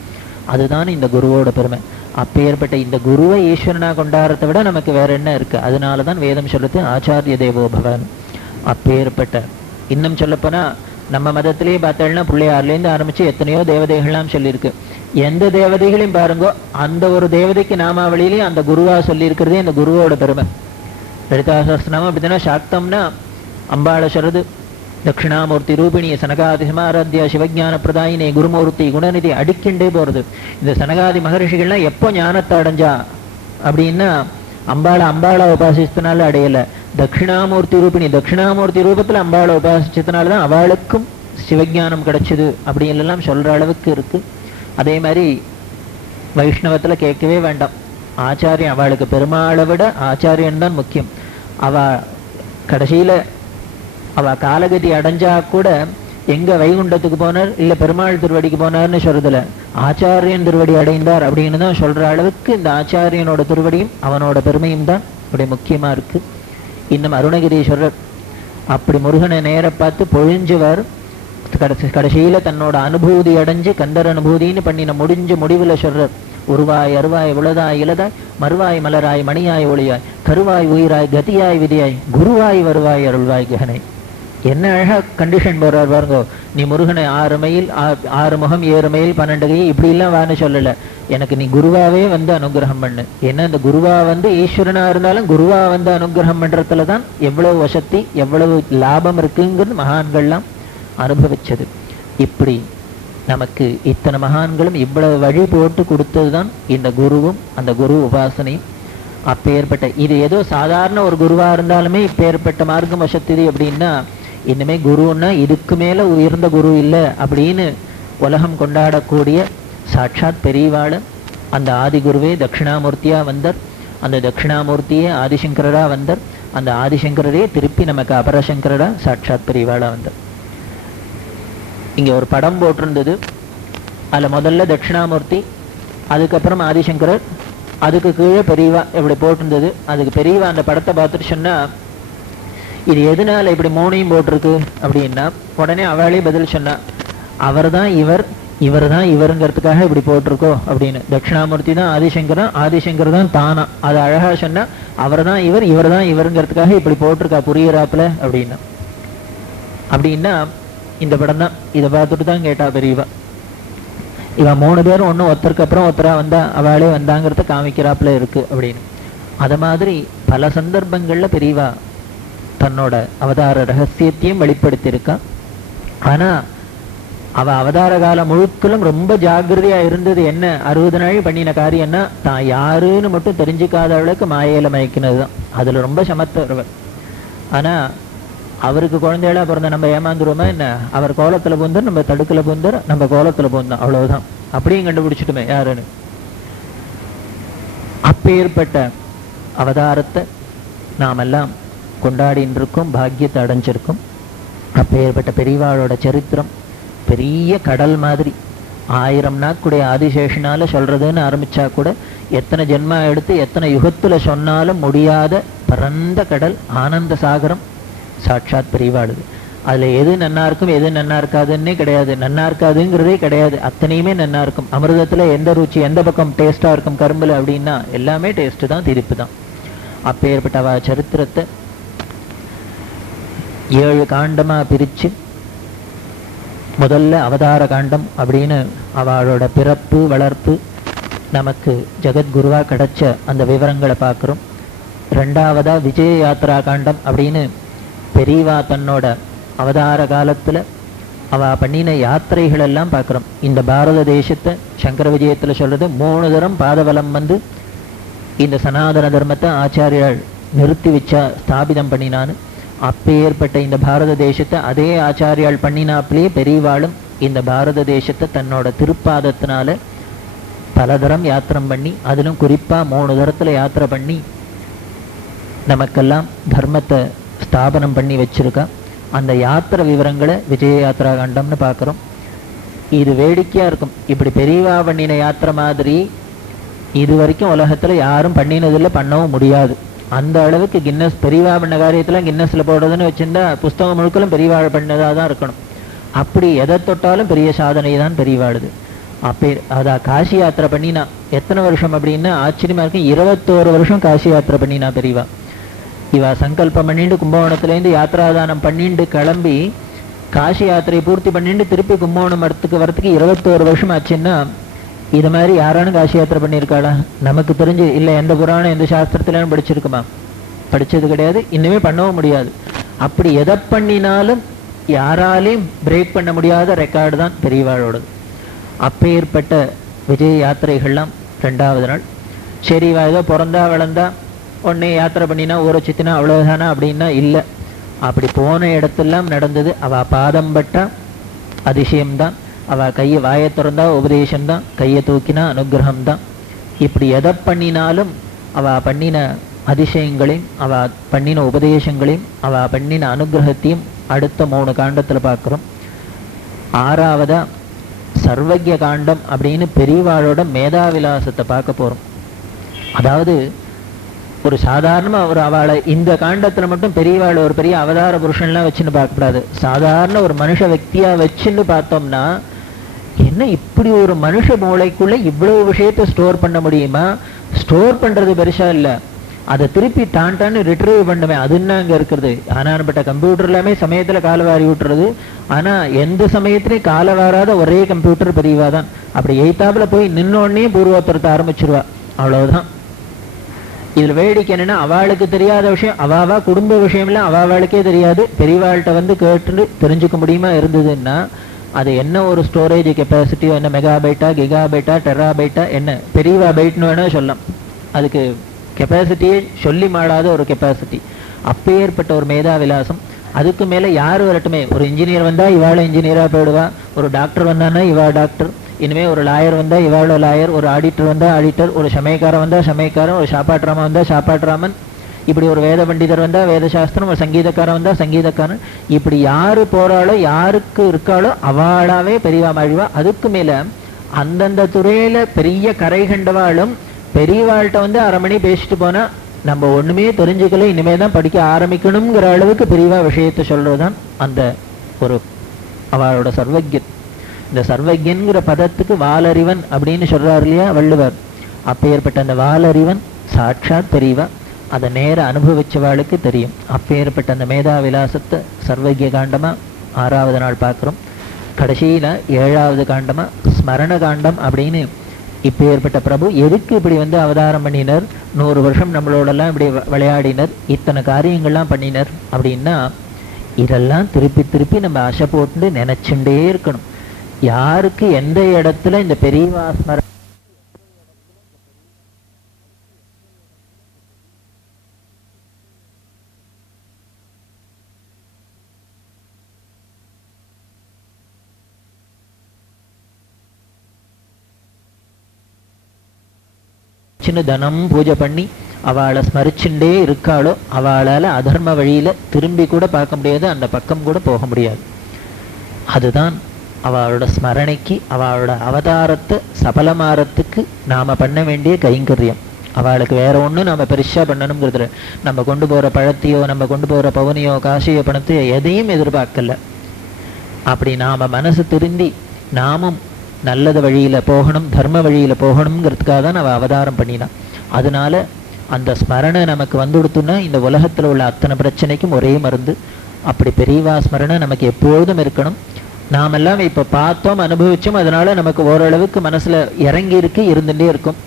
அதுதான் இந்த குருவோட பெருமை. அப்பேற்பட்ட இந்த குருவை ஈஸ்வரனா கொண்டாடுறதை விட நமக்கு வேற என்ன இருக்கு? அதனாலதான் வேதம் சொல்றது ஆச்சாரிய தேவோபவன். அப்பேற்பட்ட இன்னும் சொல்லப்போனா நம்ம மதத்திலேயே பார்த்தோம்னா பிள்ளையார்லேருந்து ஆரம்பிச்சு எத்தனையோ தேவதைகள்லாம் சொல்லியிருக்கு. எந்த தேவதைகளையும் பாருங்கோ, அந்த ஒரு தேவதைக்கு நாமாவளியிலேயும் அந்த குருவா சொல்லி இருக்கிறதே இந்த குருவோட பெருமை. லலிதாசஹஸ்ரநாமம் அப்படித்தானே சாக்தம்னா அம்பாளை சொல்றது, தட்சிணாமூர்த்தி ரூபிணிய சனகாதி சமாராத்தியா சிவஞான பிரதாயினே குருமூர்த்தி குணநிதி அடிக்கின்றே போறது. இந்த சனகாதி மகரிஷிகள்லாம் எப்போ ஞானத்தை அடைஞ்சா அப்படின்னா அம்பாளை உபாசித்தனால அடையல, தட்சிணாமூர்த்தி ரூபிணி தட்சிணாமூர்த்தி ரூபத்துல அம்பாளை உபாசிச்சதுனாலதான் அவளுக்கும் சிவஞானம் கிடைச்சது அப்படின்னு எல்லாம் சொல்ற அளவுக்கு இருக்கு. அதே மாதிரி வைஷ்ணவத்துல கேட்கவே வேண்டாம், ஆச்சாரியன் அவளுக்கு பெருமாளை விட ஆச்சாரியன் தான் முக்கியம். அவ கடைசியில அவ காலகதி அடைஞ்சா கூட எங்க வைகுண்டத்துக்கு போனார் இல்ல பெருமாள் திருவடிக்கு போனார்னு சொல்றதுல ஆச்சாரியன் திருவடி அடைந்தார் அப்படின்னு தான் சொல்ற அளவுக்கு இந்த ஆச்சாரியனோட திருவடியும் அவனோட பெருமையும் தான் அப்படி முக்கியமா இருக்கு. இன்னும் அருணகிரீஸ்வரர் அப்படி முருகனை நேர பார்த்து பொழிஞ்சுவர். கடைசியில தன்னோட அனுபூதி அடைஞ்சு கந்தர் அனுபூதின்னு பண்ணின முடிஞ்ச முடிவுல சொல்றார், உருவாய் அருவாய் உளதாய் இலதாய் மறுவாய் மலராய் மணியாய் ஒளியாய் கருவாய் உயிராய் கதியாய் விதியாய் குருவாய் வருவாய் அருள்வாய் ககனை. என்ன அழகா கண்டிஷன் போறார் பாருங்க. நீ முருகனை 6 மைல் 6 முகம் 7 மைல் 12 கை இப்படி எல்லாம் வான்னு சொல்லல, எனக்கு நீ குருவாவே வந்து அனுகிரகம் பண்ணு. ஏன்னா இந்த குருவா வந்து ஈஸ்வரனா இருந்தாலும் குருவா வந்து அனுகிரகம் பண்றதுலதான் எவ்வளவு வசதி எவ்வளவு லாபம் இருக்குங்கிறது மகான்கள்லாம் அனுபவிச்சது. இப்படி நமக்கு இத்தனை மகான்களும் இவ்வளவு வழி போட்டு கொடுத்ததுதான் இந்த குருவும் அந்த குரு உபாசனையும். அப்பேற்பட்ட இது ஏதோ சாதாரண ஒரு குருவா இருந்தாலுமே இப்பேற்பட்ட மார்க்கம் வசதி அப்படின்னா, இனிமே குருன்னா இதுக்கு மேல உயர்ந்த குரு இல்லை அப்படின்னு உலகம் கொண்டாடக்கூடிய சாட்சாத் பெரியவாள அந்த ஆதி குருவே தட்சிணாமூர்த்தியா வந்தார். அந்த தட்சிணாமூர்த்தியே ஆதிசங்கரா வந்தார். அந்த ஆதிசங்கரே திருப்பி நமக்கு அபரசங்கரா சாட்சாத் பெரியவாளா வந்தார். இங்க ஒரு படம் போட்டிருந்தது, அதுல முதல்ல தட்சிணாமூர்த்தி, அதுக்கப்புறம் ஆதிசங்கரர், அதுக்கு கீழே பெரியவா இப்படி போட்டிருந்தது. அதுக்கு பெரியவா அந்த படத்தை பார்த்துட்டு சொன்னா, இது எதனால இப்படி 3ஐயும் போட்டிருக்கு அப்படின்னா, உடனே அவளே பதில் சொன்னா, அவர் தான் இவர், இவர் தான் இவருங்கிறதுக்காக இப்படி போட்டிருக்கோ அப்படின்னு. தட்சிணாமூர்த்தி தான் ஆதிசங்கரன், ஆதிசங்கர் தான் தானா. அது அழகா சொன்னா, அவர் தான் இவர், இவர் தான் இவருங்கிறதுக்காக இப்படி போட்டிருக்கா புரியுறாப்புல அப்படின்னா. அப்படின்னா இந்த படம் தான். இதை பார்த்துட்டு தான் கேட்டா பெரியவா, இவன் 3 பேரும் ஒன்னும் ஒருத்தருக்கு அப்புறம் ஒருத்தரா வந்தா அவளே வந்தாங்கிறத காமிக்கிறாப்புல இருக்கு அப்படின்னு. அத மாதிரி பல சந்தர்ப்பங்கள்ல பெரியவா தன்னோட அவதார ரகசியத்தையும் வெளிப்படுத்தியிருக்கா. ஆனா அவ அவதார காலம் முழுக்களும் ரொம்ப ஜாகிரதையா இருந்தது. என்ன 60 நாள் பண்ணின காரியம்னா தான் யாருன்னு மட்டும் தெரிஞ்சுக்காத அளவுக்கு மாயையில மயக்கினதுதான். அதுல ரொம்ப சமத்தவர். ஆனா அவருக்கு குழந்தைகளா பிறந்த நம்ம ஏமாந்துருவோமா என்ன? அவர் கோலத்துல பூந்தார், நம்ம தடுக்கல பூந்தார், நம்ம கோலத்துல பூந்தோம், அவ்வளவுதான். அப்படியும் கண்டுபிடிச்சிட்டுமே யாருன்னு. அப்பேற்பட்ட அவதாரத்தை நாம் எல்லாம் கொண்டாடின்னு இருக்கோம், பாக்கியத்தை அடைஞ்சிருக்கும். அப்பேற்பட்ட பெரியவாளோட சரித்திரம் பெரிய கடல் மாதிரி. 1000 நாக்குடைய ஆதிசேஷனால சொல்றதுன்னு ஆரம்பிச்சா கூட எத்தனை ஜென்மா எடுத்து எத்தனை யுகத்துல சொன்னாலும் முடியாத பரந்த கடல், ஆனந்த சாகரம் சாட்சாத் பெரியவாளுது. அதுல எது நன்னா இருக்கும் எது நன்னா இருக்காதுன்னே கிடையாது, நன்னா இருக்காதுங்கிறதே கிடையாது, அத்தனையுமே நன்னா இருக்கும். அமிர்தத்துல எந்த ருச்சி எந்த பக்கம் டேஸ்டா இருக்கும் கரும்புல அப்படின்னா எல்லாமே டேஸ்ட் தான், திரிப்பு தான். அப்பேற்பட்ட அவ சரித்திரத்தை 7 காண்டமா பிரிச்சு முதல்ல அவதார காண்டம் அப்படின்னு அவளோட பிறப்பு வளர்ப்பு நமக்கு ஜெகத்குருவா கிடைச்ச அந்த விவரங்களை பார்க்குறோம். ரெண்டாவதா விஜய யாத்ரா காண்டம் அப்படின்னு பெரியவா தன்னோட அவதார காலத்துல அவ பண்ணின யாத்திரைகள் எல்லாம் பார்க்குறோம். இந்த பாரத தேசத்தை சங்கர விஜயத்துல சொல்றது 3 தரம் பாதவலம் வந்து இந்த சனாதன தர்மத்தை ஆச்சாரியால் நிறுத்தி வச்சா ஸ்தாபிதம் பண்ணினான்னு. அப்பேற்பட்ட இந்த பாரத தேசத்தை அதே ஆச்சாரியால் பண்ணினாப்பிலேயே பெரியவாளும் இந்த பாரத தேசத்தை தன்னோட திருப்பாதத்தினால பலதரம் யாத்திரம் பண்ணி, அதிலும் குறிப்பா 3 தரத்துல யாத்திரை பண்ணி நமக்கெல்லாம் தர்மத்தை ஸ்தாபனம் பண்ணி வச்சிருக்கா. அந்த யாத்திரை விவரங்களை விஜய யாத்ரா காண்டம்னு பார்க்குறோம். இது வேடிக்கையா இருக்கும். இப்படி பெரியவா பண்ணின யாத்திரை மாதிரி இது வரைக்கும் உலகத்துல யாரும் பண்ணினதில்லை, பண்ணவும் முடியாது. அந்த அளவுக்கு கின்னஸ் பெரியவா பண்ண காரியத்துல கின்னஸ்ல போடுறதுன்னு வச்சிருந்தா புஸ்தகம் முழுக்களும் பெரியவா பண்ணதா தான் இருக்கணும். அப்படி எதை தொட்டாலும் பெரிய சாதனை தான் பெரியவாளுது. அதான் காசி யாத்திரை பண்ணினா எத்தனை வருஷம் அப்படின்னா ஆச்சரியமா இருக்கு. 21 வருஷம் காசி யாத்திரை பண்ணினா பெரியவா. இவ சங்கல்பம் பண்ணிட்டு கும்பகோணத்துலேருந்து யாத்திராதானம் பண்ணிட்டு கிளம்பி காசி யாத்திரையை பூர்த்தி பண்ணிட்டு திருப்பி கும்பகோணம் வரத்துக்கு 21 வருஷம் ஆச்சுன்னா இது மாதிரி யாரானு காசி யாத்திரை பண்ணியிருக்காளா? நமக்கு தெரிஞ்சு இல்லை. எந்த புராணம் எந்த சாஸ்திரத்திலும் படிச்சிருக்குமா? படிச்சது கிடையாது, இன்னுமே பண்ணவும் முடியாது. அப்படி எதை பண்ணினாலும் யாராலையும் பிரேக் பண்ண முடியாத ரெக்கார்டு தான் பெரியவாளோடது. அப்பேற்பட்ட விஜய யாத்திரைகள்லாம் 2வது நாள். சரி, ஏதோ பிறந்தா வளர்ந்தா உடனே யாத்திரை பண்ணினா ஊரை சித்தினா அவ்வளவுதானா அப்படின்னா இல்லை. அப்படி போன இடத்தெல்லாம் நடந்தது. அவ பாதம் பட்டா அதிசயம்தான், அவ கையை வாயை திறந்தா உபதேசம்தான், கையை தூக்கினா அனுகிரகம்தான். இப்படி எதை பண்ணினாலும் அவ பண்ணின அதிசயங்களையும் அவ பண்ணின உபதேசங்களையும் அவ பண்ணின அனுகிரகத்தையும் அடுத்த 3 காண்டத்துல பார்க்கிறோம். 6வதா சர்வஜ்ய காண்டம் அப்படின்னு பெரியவாளோட மேதாவிலாசத்தை பார்க்க போறோம். அதாவது ஒரு சாதாரணமா ஒரு அவளை இந்த காண்டத்துல மட்டும் பெரியவாள் ஒரு பெரிய அவதார புருஷன்லாம் வச்சுன்னு பார்க்கக்கூடாது. சாதாரண ஒரு மனுஷ వ్యక్తిயா வச்சுன்னு பார்த்தோம்னா என்ன இப்படி ஒரு மனுஷ மூளைக்குள்ள இவ்வளவு விஷயத்தை ஸ்டோர் பண்ண முடியுமா? ஸ்டோர் பண்றது பெருசா இல்ல, அதை திருப்பி டான்டான்னு ரிட்ரைவ் பண்ணுவேன், அதுன்னு அங்க இருக்கிறது. ஆனாப்பட்ட கம்ப்யூட்டர் எல்லாமே சமயத்துல கால வாரி விட்டுறது. ஆனா எந்த சமயத்திலையும் கால வாராத ஒரே கம்ப்யூட்டர் பெரியவா தான். அப்படி எய்தாப்புல போய் நின்னோடனே பூர்வோத்தரத்தை ஆரம்பிச்சிருவா, அவ்வளவுதான். இதுல வேடிக்கை என்னன்னா அவளுக்கு தெரியாத விஷயம் அவாவா குடும்ப விஷயம்லாம் அவாவாளுக்கே தெரியாது. பெரியவாள்கிட்ட வந்து கேட்டு தெரிஞ்சுக்க முடியுமா இருந்ததுன்னா அது என்ன ஒரு ஸ்டோரேஜ் கெப்பாசிட்டியோ, என்ன மெகாபைட்டா கிகாபைட்டா டெராபைட்டா என்ன பெரியவா பைட்னு வேணா சொல்லலாம். அதுக்கு கெப்பாசிட்டியே சொல்லி மாடாத ஒரு கெப்பாசிட்டி. அப்பேற்பட்ட ஒரு மேதா விலாசம். அதுக்கு மேல யாரு வரட்டுமே, ஒரு இன்ஜினியர் வந்தா இவாள இன்ஜினியரா போயிடுவா, ஒரு டாக்டர் வந்தானா இவா டாக்டர், இனிமே ஒரு லாயர் வந்தா இவாள லாயர், ஒரு ஆடிட்டர் வந்தா ஆடிட்டர், ஒரு சமயக்காரன் வந்தா சமயக்காரன், ஒரு சாப்பாட்ராமன் வந்தா சாப்பாட்ராமன், இப்படி ஒரு வேத பண்டிதர் வந்தா வேத சாஸ்திரம், ஒரு சங்கீதக்காரன் வந்தா சங்கீதக்காரன். இப்படி யாரு போறாளோ யாருக்கு இருக்காளோ அவளாவே பெரியவா மாழிவா. அதுக்கு மேல அந்தந்த துறையில பெரிய கரை கண்டவாளும் பெரியவாள்கிட்ட வந்து 1/2 மணி பேசிட்டு போனா நம்ம ஒண்ணுமே தெரிஞ்சுக்கல, இனிமேதான் படிக்க ஆரம்பிக்கணுங்கிற அளவுக்கு பெரியவா விஷயத்தை சொல்றதுதான் அந்த ஒரு அவளோட சர்வஜ்யன். இந்த சர்வஜ்யன்கிற பதத்துக்கு வாலறிவன் அப்படின்னு சொல்றாரு இல்லையா வள்ளுவர். அப்பேற்பட்ட அந்த வாலறிவன் சாட்சாத் பெரியவா. அதை நேர அனுபவிச்சவாளுக்கு தெரியும். அப்பேற்பட்ட அந்த மேதா விலாசத்தை சர்வஜ்ய காண்டமா 6வது நாள் பார்க்கிறோம். கடைசியில 7வது காண்டமா ஸ்மரண காண்டம் அப்படின்னு இப்பேற்பட்ட பிரபு எதுக்கு இப்படி வந்து அவதாரம் பண்ணினர், 100 வருஷம் நம்மளோடெல்லாம் இப்படி விளையாடினர், இத்தனை காரியங்கள்லாம் பண்ணினர் அப்படின்னா இதெல்லாம் திருப்பி திருப்பி நம்ம ஆசை போட்டு நினைச்சுட்டே இருக்கணும். யாருக்கு எந்த இடத்துல இந்த பெரியவா ஸ்மரண வச்சுன்னு தனம் பூஜை பண்ணி அவளை ஸ்மரிச்சுட்டே இருக்காளோ அவளால் அதர்ம வழியில திரும்பி கூட பார்க்க முடியாது, அந்த பக்கம் கூட போக முடியாது. அதுதான் அவளோட ஸ்மரணைக்கு, அவளோட அவதாரத்தை சபலமாறத்துக்கு நாம பண்ண வேண்டிய கைங்கரியம். அவளுக்கு வேற ஒன்றும் நம்ம பெருசா பண்ணணுங்கிறது, நம்ம கொண்டு போற பழத்தையோ நம்ம கொண்டு போற பவுனியோ காசியோ பணத்தையோ எதையும் எதிர்பார்க்கல. அப்படி நாம மனசு திருந்தி நாமும் நல்லது வழியில போகணும், தர்ம வழியில போகணுங்கிறதுக்காக தான் அவ அவதாரம் பண்ணினான். அதனால அந்த ஸ்மரணை நமக்கு வந்துடுத்துன்னா இந்த உலகத்துல உள்ள அத்தனை பிரச்சனைக்கும் ஒரே மருந்து. அப்படி பெரியவா ஸ்மரணை நமக்கு எப்பொழுதும் இருக்கணும். நாமெல்லாம் இப்ப பார்த்தோம், அனுபவிச்சோம், அதனால நமக்கு ஓரளவுக்கு மனசுல இறங்கி இருக்கு, இருந்துட்டே இருக்கும்.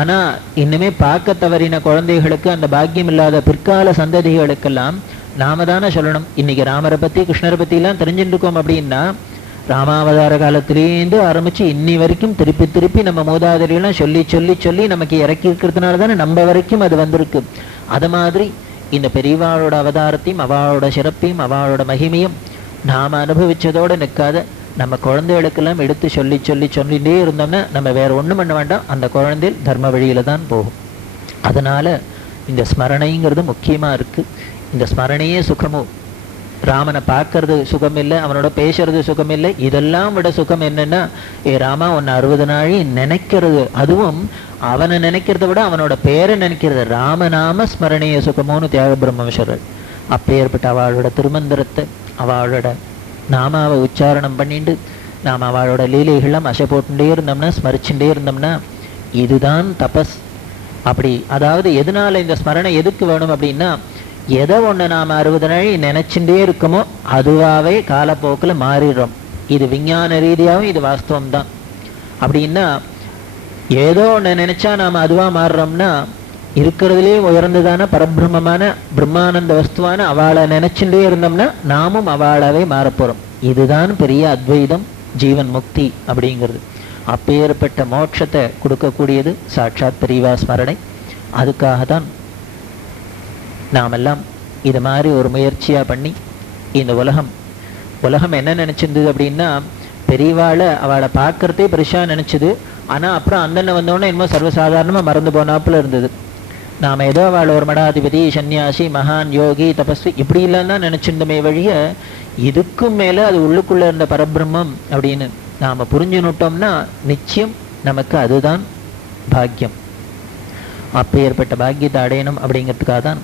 ஆனா இன்னுமே பார்க்க தவறின குழந்தைகளுக்கு, அந்த பாக்கியம் இல்லாத பிற்கால சந்ததிகளுக்கெல்லாம் நாம தானே சொல்லணும். இன்னைக்கு ராமரை பத்தி கிருஷ்ணரை பத்தி எல்லாம் தெரிஞ்சுட்டு இருக்கோம் அப்படின்னா ராமாவதார காலத்திலேருந்து ஆரம்பிச்சு இன்னி வரைக்கும் திருப்பி திருப்பி நம்ம மூதாதையெல்லாம் சொல்லி சொல்லி சொல்லி நமக்கு இறக்கி இருக்கிறதுனால தானே நம்ம வரைக்கும் அது வந்திருக்கு. அது மாதிரி இந்த பெரியவாளோட அவதாரத்தையும் அவளோட சிறப்பையும் அவளோட மகிமையும் நாம அனுபவிச்சதோட நிற்காத நம்ம குழந்தைகளுக்கெல்லாம் எடுத்து சொல்லி சொல்லி சொல்லிட்டே இருந்தோம்னா நம்ம வேற ஒண்ணும் பண்ண வேண்டாம், அந்த குழந்தை தர்ம வழியில தான் போகும். அதனால இந்த ஸ்மரணைங்கிறது முக்கியமா இருக்கு. இந்த ஸ்மரணையே சுகமும். ராமனை பார்க்கறது சுகம் இல்லை, அவனோட பேசுறது சுகம் இல்லை. இதெல்லாம் விட சுகம் என்னன்னா, ஏ ராமா உன்னை 60 நாழி நினைக்கிறது, அதுவும் அவனை நினைக்கிறத விட அவனோட பேரை நினைக்கிறது. ராமநாம ஸ்மரணைய சுகமோன்னு தியாக பிரம்மேஸ்வரர் அப்பேற்பட்ட அவளோட திருமந்திரத்தை அவளோட நாமாவை உச்சாரணம் பண்ணிட்டு நாம் அவளோட லீலைகள்லாம் அசை போட்டுட்டே இருந்தோம்னா, ஸ்மரிச்சுட்டே இருந்தோம்னா இதுதான் தபஸ். அப்படி அதாவது எதனால இந்த ஸ்மரணை எதுக்கு வேணும் அப்படின்னா, எதை ஒன்று நாம் 60 நாள் நினைச்சுட்டே இருக்கோமோ அதுவாகவே காலப்போக்கில் மாறிடுறோம். இது விஞ்ஞான ரீதியாகவும் இது வாஸ்தவம் தான். அப்படின்னா ஏதோ ஒன்று நினைச்சா நாம் அதுவாக மாறுறோம்னா, இருக்கிறதுலே உயர்ந்ததான பரபிரம்மமான பிரம்மானந்த வஸ்துவான அவளை நினைச்சுட்டே இருந்தோம்னா நாமும் அவளாவே மாறப்போறோம். இதுதான் பெரிய அத்வைதம், ஜீவன் முக்தி அப்படிங்கிறது. அப்பேற்பட்ட மோட்சத்தை கொடுக்கக்கூடியது சாட்சாத் பெரியவா ஸ்மரணை. அதுக்காகத்தான் நாமெல்லாம் இது மாதிரி ஒரு முயற்சியா பண்ணி இந்த உலகம் என்ன நினைச்சிருந்தது அப்படின்னா, பெரியவாளை அவளை பார்க்கறதே பெருசா நினைச்சது. ஆனா அப்புறம் அந்தண்ண வந்தோடனே என்னமோ சர்வசாதாரணமா மறந்து போனாப்புல இருந்தது. நாம ஏதோ அவளை ஒரு மடாதிபதி, சன்னியாசி, மகான், யோகி, தபஸ்வி இப்படி இல்லைன்னு தான் நினைச்சிருந்தமே வழிய இதுக்கும் மேல அது உள்ளுக்குள்ள இருந்த பரபிரம்மம் அப்படின்னு நாம புரிஞ்சுனுட்டோம்னா நிச்சயம் நமக்கு அதுதான் பாக்கியம். அப்பேற்பட்ட பாக்கியத்தை அடையணும் அப்படிங்கிறதுக்காக தான்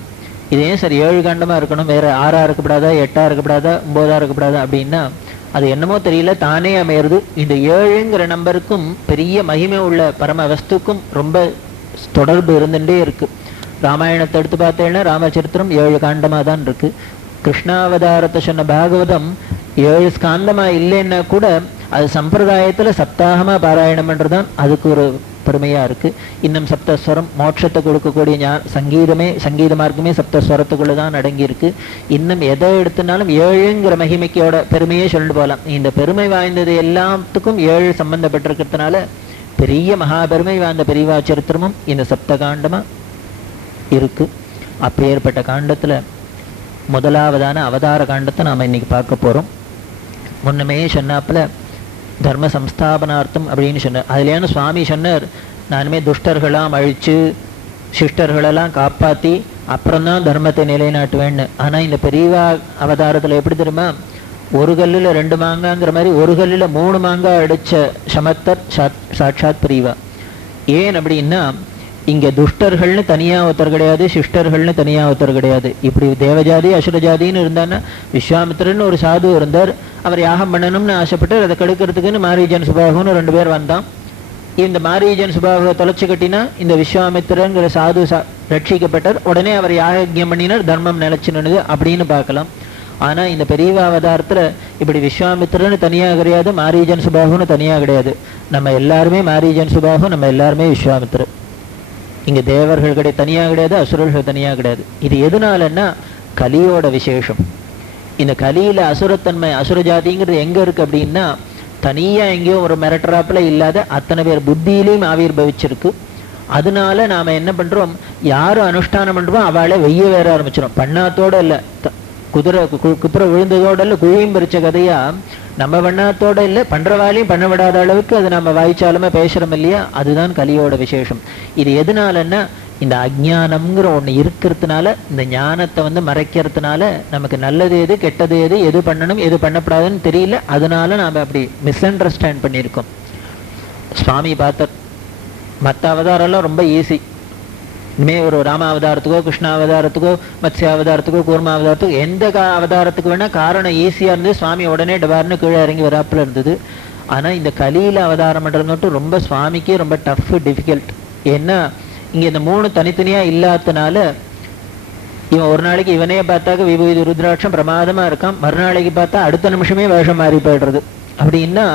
இதே சரி 7 காண்டமா இருக்கணும், வேற 6ஆ இருக்கக்கூடாதா, 8ஆ இருக்கக்கூடாதா, 9ஆ இருக்கக்கூடாதா அப்படின்னா அது என்னமோ தெரியல, தானே அமையிறது. இந்த 7ங்கிற நம்பருக்கும் பெரிய மகிமை உள்ள பரம வஸ்துக்கும் ரொம்ப தொடர்பு இருந்துட்டே இருக்கு. ராமாயணத்தை எடுத்து பார்த்தேன்னா ராமச்சரித்திரம் 7 காண்டமா தான் இருக்கு. கிருஷ்ணாவதாரத்தை சொன்ன பாகவதம் 7 ஸ்காந்தமா இல்லைன்னா கூட அது சம்பிரதாயத்துல சப்தாகமா பாராயணம் பண்றதுதான் அதுக்கு ஒரு பெருமையா இருக்கு. இன்னும் சப்தஸ்வரம் மோட்சத்தை கொடுக்கக்கூடிய சங்கீத மார்க்கமே சப்தஸ்வரத்துக்குள்ளதான் அடங்கி இருக்கு. இன்னும் எதை எடுத்துனாலும் 7ங்கிற மகிமைக்கோட பெருமையே சொல்லிட்டு போகலாம். இந்த பெருமை வாய்ந்தது எல்லாத்துக்கும் 7 சம்பந்தப்பட்டிருக்கிறதுனால பெரிய மகாபெருமை வாய்ந்த பெரியவா சரித்திரமும் இந்த சப்த காண்டமா இருக்கு. அப்பேற்பட்ட காண்டத்துல முதலாவதான அவதார காண்டத்தை நாம இன்னைக்கு பார்க்க போறோம். முன்னமே சொன்னாப்புல தர்ம சம்ஸ்தாபனார்த்தம் அப்படின்னு சொன்னார். அதுலேயான சுவாமி சொன்னார், நானுமே துஷ்டர்களெல்லாம் அழிச்சு சிஷ்டர்களெல்லாம் காப்பாற்றி அப்புறம்தான் தர்மத்தை நிலைநாட்டுவேன்னு. ஆனால் இந்த பெரியவா அவதாரத்தில் எப்படி தெரியுமா, ஒரு கல்லில் 2 மாங்காங்கிற மாதிரி ஒரு கல்லில் 3 மாங்காய் அடித்த சமத்தர் சாட்சாத் பெரியவா. ஏன் அப்படின்னா, இங்கே துஷ்டர்கள்னு தனியாக ஒருத்தர் கிடையாது, சிஷ்டர்கள்னு தனியாக ஒருத்தர் கிடையாது. இப்படி தேவஜாதி அசுரஜாதின்னு இருந்தான்னா, விஸ்வாமித்திரன் ஒரு சாது இருந்தார், அவர் யாகம் பண்ணணும்னு ஆசைப்பட்டு அதை கெடுக்கிறதுக்குன்னு மாரீஜன் சுபாகுன்னு 2 பேர் வந்தான். இந்த மாரீஜன் சுபாவை தொலைச்சு கட்டினா இந்த விஸ்வாமித்திரங்கிற சாது ரட்சிக்கப்பட்டார். உடனே அவர் யாகம் பண்ணினார், தர்மம் நிலைச்சுன்னு அப்படின்னு பார்க்கலாம். ஆனா இந்த பெரியவா அவதாரத்துல இப்படி விஸ்வாமித்திரன்னு தனியாக கிடையாது, மாரீஜன் சுபாகுன்னு தனியாக கிடையாது. நம்ம எல்லாருமே மாரீஜன் சுபாகு, நம்ம எல்லாருமே விஸ்வாமித்திரர். இங்க தேவர்கள் தனியாக கிடையாது, அசுரர்கள் தனியாக கிடையாது. இது எதனாலன்னா கலியோட விசேஷம். இந்த கலியில அசுரத்தன்மை அசுரஜாதிங்கிறது எங்க இருக்கு அப்படின்னா, தனியா எங்கேயும் ஒரு மிரட்டராப்புல இல்லாத அத்தனை பேர் புத்தியிலையும் ஆவிர்பவிச்சிருக்கு. அதனால நாம என்ன பண்றோம், யாரும் அனுஷ்டானம் பண்றோம் அவளை வெய்ய வேற ஆரம்பிச்சிடும். பண்ணாத்தோட இல்ல, குதிரை விழுந்ததோட இல்ல, குழியும் பறிச்ச கதையா நம்ம பண்ணாதோட இல்லை, பண்றவாளையும் பண்ண விடாத அளவுக்கு அது நம்ம வாய்ச்சாலுமே பேசுறோம் இல்லையா, அதுதான் கலியோட விசேஷம். இது எதனாலன்னா இந்த அஜ்ஞானம்ங்கிற ஒண்ணு இருக்கிறதுனால, இந்த ஞானத்தை மறைக்கிறதுனால நமக்கு நல்லது எது கெட்டது எது, எது பண்ணணும் எது பண்ணப்படாதுன்னு தெரியல. அதனால நாம அப்படி மிஸ் அண்டர்ஸ்டாண்ட் பண்ணியிருக்கோம். சுவாமி பார்த்தார், மற்ற அவதாரம்லாம் ரொம்ப ஈஸி. இனிமே ஒரு ராம அவதாரத்துக்கோ கிருஷ்ண அவதாரத்துக்கோ மத்ஸ்ய அவதாரத்துக்கோ கூர்ம அவதாரத்துக்கோ எந்த அவதாரத்துக்கு வேணா காரணம் ஈஸியா இருந்தது. சுவாமி உடனே டபார்னு கீழே இறங்கி வராப்புல இருந்தது. ஆனா இந்த கலியில அவதாரம் பண்றது மட்டும் ரொம்ப சுவாமிக்கே ரொம்ப டஃப், டிஃபிகல்ட். ஏன்னா இங்க இந்த 3 தனித்தனியா இல்லாதனால இவன் ஒரு நாளைக்கு இவனே பார்த்தாக்க விபூதி ருத்ராட்சம் பிரமாதமா இருக்கான், மறுநாளைக்கு பார்த்தா அடுத்த நிமிஷமே வேஷம் மாறி போயிடுறது. அப்படின்னா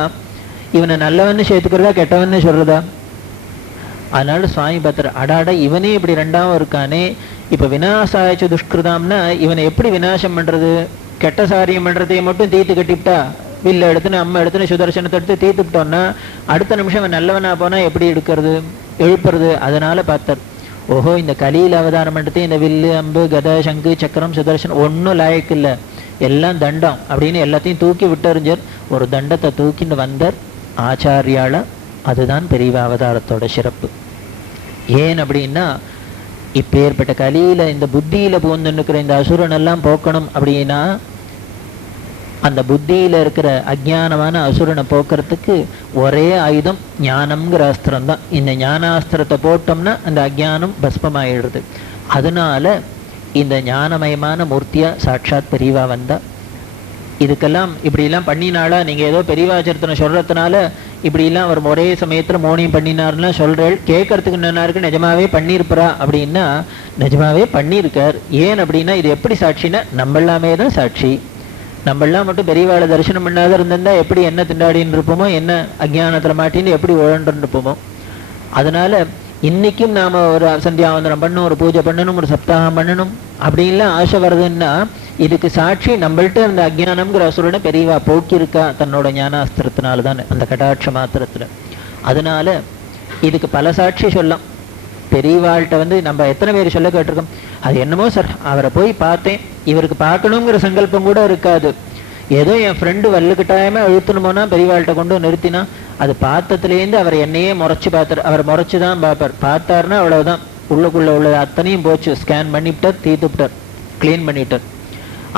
இவனை நல்லவன்னு சேர்த்துக்கிறதா கெட்டவன்னு சொல்றதா? அதனால சுவாமி பத்திர அடாட இவனே இப்படி ரெண்டாவும் இருக்கானே, இப்ப விநாசாயச்சு துஷ்கிருதாம்னா இவனை எப்படி விநாசம் பண்றது? கெட்ட சாரியம் பண்றதையும் மட்டும் தீத்து கட்டிவிட்டா, வில்ல எடுத்துன்னு அம்மா எடுத்துன்னு சுதர்சனத்தை எடுத்து தீத்துட்டோம்னா அடுத்த நிமிஷம் அவன் நல்லவனா போனா எப்படி எழுப்புறது? அதனால பார்த்தார், ஓஹோ இந்த கலியில அவதாரம் பண்றது இந்த வில்லு அம்பு கதை சங்கு சக்கரம் சுதர்சனம் ஒன்னும் லாயக்கு இல்லை, எல்லாம் தண்டம் அப்படின்னு எல்லாத்தையும் தூக்கி விட்டறிஞர். ஒரு தண்டத்தை தூக்கின்னு வந்தார் ஆச்சாரியால. அதுதான் பெரிய அவதாரத்தோட சிறப்பு. ஏன் அப்படின்னா இப்ப ஏற்பட்ட கலியில இந்த புத்தியில பூந்துன்னுக்கிற இந்த அசுரன் எல்லாம் போக்கணும் அப்படின்னா அந்த புத்தியில இருக்கிற அஜ்ஞானமான அசுரனை போக்குறதுக்கு ஒரே ஆயுதம் ஞானம்ங்கிற அஸ்திரம் தான். இந்த ஞானாஸ்திரத்தை போட்டோம்னா அந்த அஜ்ஞானம் பஸ்பமாயிடுறது. அதனால இந்த ஞானமயமான மூர்த்தியா சாட்சாத் பெரியவா வந்தா. இதுக்கெல்லாம் இப்படி எல்லாம் பண்ணினாலா? நீங்க ஏதோ பெரியவாச்சரத்தனை சொல்றதுனால இப்படி எல்லாம் அவர் ஒரே சமயத்துல மோனியம் பண்ணினாருன்னா சொல்றேன். கேட்கறதுக்கு என்ன இருக்கு, நிஜமாவே பண்ணிருப்பா அப்படின்னா நிஜமாவே பண்ணியிருக்கார். ஏன் அப்படின்னா இது எப்படி சாட்சின்னா நம்ம எல்லாமே தான் சாட்சி. நம்ம எல்லாம் மட்டும் பெரியவாளை தரிசனம் பண்ணாத இருந்திருந்தா எப்படி என்ன திண்டாடின்னு இருப்போமோ, என்ன அஜ்ஞானத்துல மாட்டின்னு எப்படி உழன்று இருப்போமோ. அதனால இன்னைக்கும் நாம ஒரு சந்தியாவந்தனம் பண்ணணும், ஒரு பூஜை பண்ணணும், ஒரு சப்தாகம் பண்ணணும் அப்படின்லாம் ஆசை வருதுன்னா இதுக்கு சாட்சி நம்மள்ட்ட அந்த அஜ்ஞானம்ங்கிற அசுரனை பெரியவா போக்கியிருக்கா தன்னோட ஞானாஸ்திரத்தினால்தான், அந்த கடாட்ச மாத்திரத்துல. அதனால இதுக்கு பல சாட்சி சொல்லலாம். பெரியவாள்கிட்ட நம்ம எத்தனை பேர் சொல்ல கேட்டிருக்கோம். அது என்னமோ சார் அவரை போய் பார்த்தேன், இவருக்கு பார்க்கணுங்கிற சங்கல்பம் கூட இருக்காது. ஏதோ என் ஃப்ரெண்டு வல்லுக்கிட்டாயமே அழுத்தணுமோனா பெரியவாள்கிட்ட கொண்டு நிறுத்தினா அது பார்த்ததுலேருந்து அவர் என்னையே முறைச்சு பார்த்தார். அவர் முறைச்சுதான் பார்ப்பார். பார்த்தாருன்னா அவ்வளவுதான், உள்ளுக்குள்ள உள்ளது அத்தனையும் போச்சு, ஸ்கேன் பண்ணிவிட்டார், தீர்த்துவிட்டார், கிளீன் பண்ணிவிட்டார்.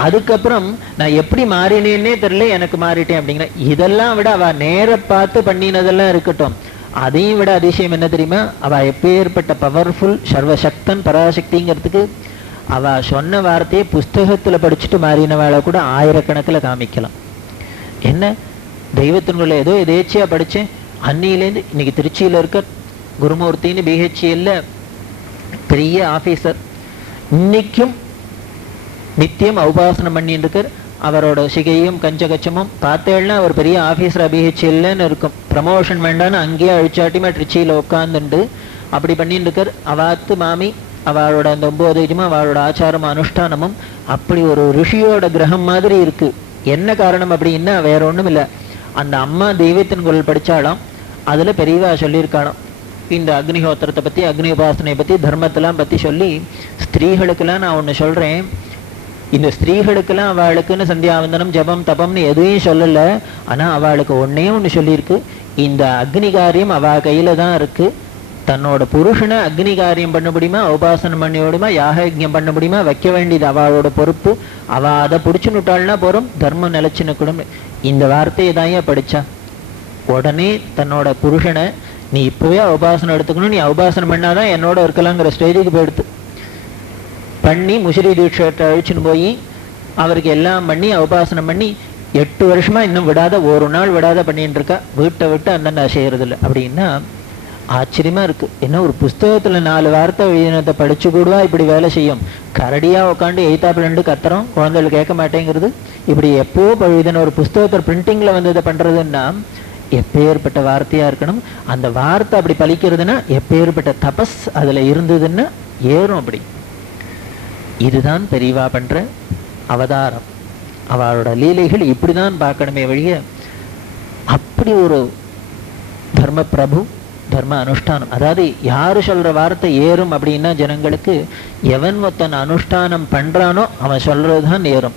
அதுக்கப்புறம் நான் எப்படி மாறினேன்னே தெரியல, எனக்கு மாறிட்டேன் அப்படிங்கிற. இதெல்லாம் விட அவ நேர பார்த்து பண்ணினதெல்லாம் இருக்கட்டும், அதையும் விட அதிசயம் என்ன தெரியுமா? அவ எப்பேற்பட்ட பவர்ஃபுல் சர்வசக்தன் பராசக்திங்கிறதுக்கு அவ சொன்ன வார்த்தையை புஸ்தகத்துல படிச்சுட்டு மாறினவாளை கூட ஆயிரக்கணக்கில் காமிக்கலாம். என்ன தெய்வத்தினுள்ள ஏதோ எதேச்சியா படிச்சேன், அன்னியிலேருந்து இன்னைக்கு திருச்சியில இருக்க குருமூர்த்தின்னு பிஹெச்எல்ல பெரிய ஆபீசர், இன்னைக்கும் நித்தியம் உபாசனம் பண்ணிட்டு இருக்கார். அவரோட சிகையும் கஞ்சகச்சமும் பார்த்தேன்னா ஒரு பெரிய ஆபீசர் பிஹெச்எல்னு இருக்கும். ப்ரமோஷன் வேண்டான்னு அங்கேயே அழிச்சாட்டியுமா திருச்சியில உட்காந்துண்டு அப்படி பண்ணிட்டு இருக்கார். அவாத்து மாமி அவளோட அந்த 9 யஜமும் அவளோட ஆச்சாரமும் அனுஷ்டானமும் அப்படி ஒரு ரிஷியோட கிரகம் மாதிரி இருக்கு. என்ன காரணம் அப்படின்னா வேற ஒண்ணும் இல்லை, அந்த அம்மா தெய்வத்தின் குரல் படிச்சாலாம், அதுல பெரியவா சொல்லியிருக்காளாம் இந்த அக்னிஹோத்திரத்தை பத்தி, அக்னி உபாசனை பத்தி, தர்மத்தெல்லாம் பத்தி சொல்லி ஸ்திரீகளுக்கெல்லாம் நான் ஒண்ணு சொல்றேன். இந்த ஸ்திரீகளுக்கெல்லாம் அவளுக்குன்னு சந்தியாவந்தனம் ஜபம் தபம்னு எதுவும் சொல்லல. ஆனா அவளுக்கு ஒன்னே ஒண்ணு சொல்லியிருக்கு, இந்த அக்னி காரியம் அவ கையில தான் இருக்கு. தன்னோட புருஷனை அக்னி காரியம் பண்ண முடியுமா, உபாசனம் பண்ண முடியுமா, யாகயஜ்ஞம் பண்ண முடியுமா, வைக்க வேண்டியது அவளோட பொறுப்பு. அவ அதை பிடிச்சுன்னுட்டாள்னா போறோம், தர்மம் நிலைச்சுன்னு. இந்த வார்த்தையை தான் படிச்சா. உடனே தன்னோட புருஷனை நீ இப்பவே உபாசனம் எடுத்துக்கணும், நீ உபாசனம் பண்ணாதான் என்னோட இருக்கலாங்கிற ஸ்டேஜுக்கு போயிடுத்து. பண்ணி முசிறி தீட்சத்தை அழிச்சுன்னு போய் அவருக்கு எல்லாம் பண்ணி உபாசனம் பண்ணி 8 வருஷமா இன்னும் விடாத, ஒரு நாள் விடாத பண்ணிட்டு இருக்கா. வீட்டை விட்டு அந்தந்த செய்யறது இல்லை. அப்படின்னா ஆச்சரியமா இருக்கு. என்ன ஒரு புஸ்தகத்துல 4 வார்த்தை எழுதினத்தை படிச்சு கூடவா இப்படி வேலை செய்யும்? கரடியா உட்காந்து எய்தாப்புல 2 கத்துறோம், குழந்தைகள் கேட்க மாட்டேங்கிறது. இப்படி எப்போ எழுதின ஒரு புஸ்தகத்தை பிரிண்டிங்ல வந்து இதை பண்றதுன்னா எப்பேற்பட்ட வார்த்தையா இருக்கணும். அந்த வார்த்தை அப்படி பலிக்கிறதுனா எப்பேற்பட்ட தபஸ் அதுல இருந்ததுன்னா ஏறும். அப்படி இதுதான் பெரியவா பண்ற அவதாரம். அவளோட லீலைகள் இப்படிதான் பார்க்கணுமே வழிய அப்படி ஒரு தர்ம பிரபு, தர்ம அனுஷ்டானம். அதாவது யாரு சொல்ற வார்த்தை ஏறும் அப்படின்னா ஜனங்களுக்கு எவன் ஒருத்தன் அனுஷ்டானம் பண்றானோ அவன் சொல்றதுதான் ஏறும்.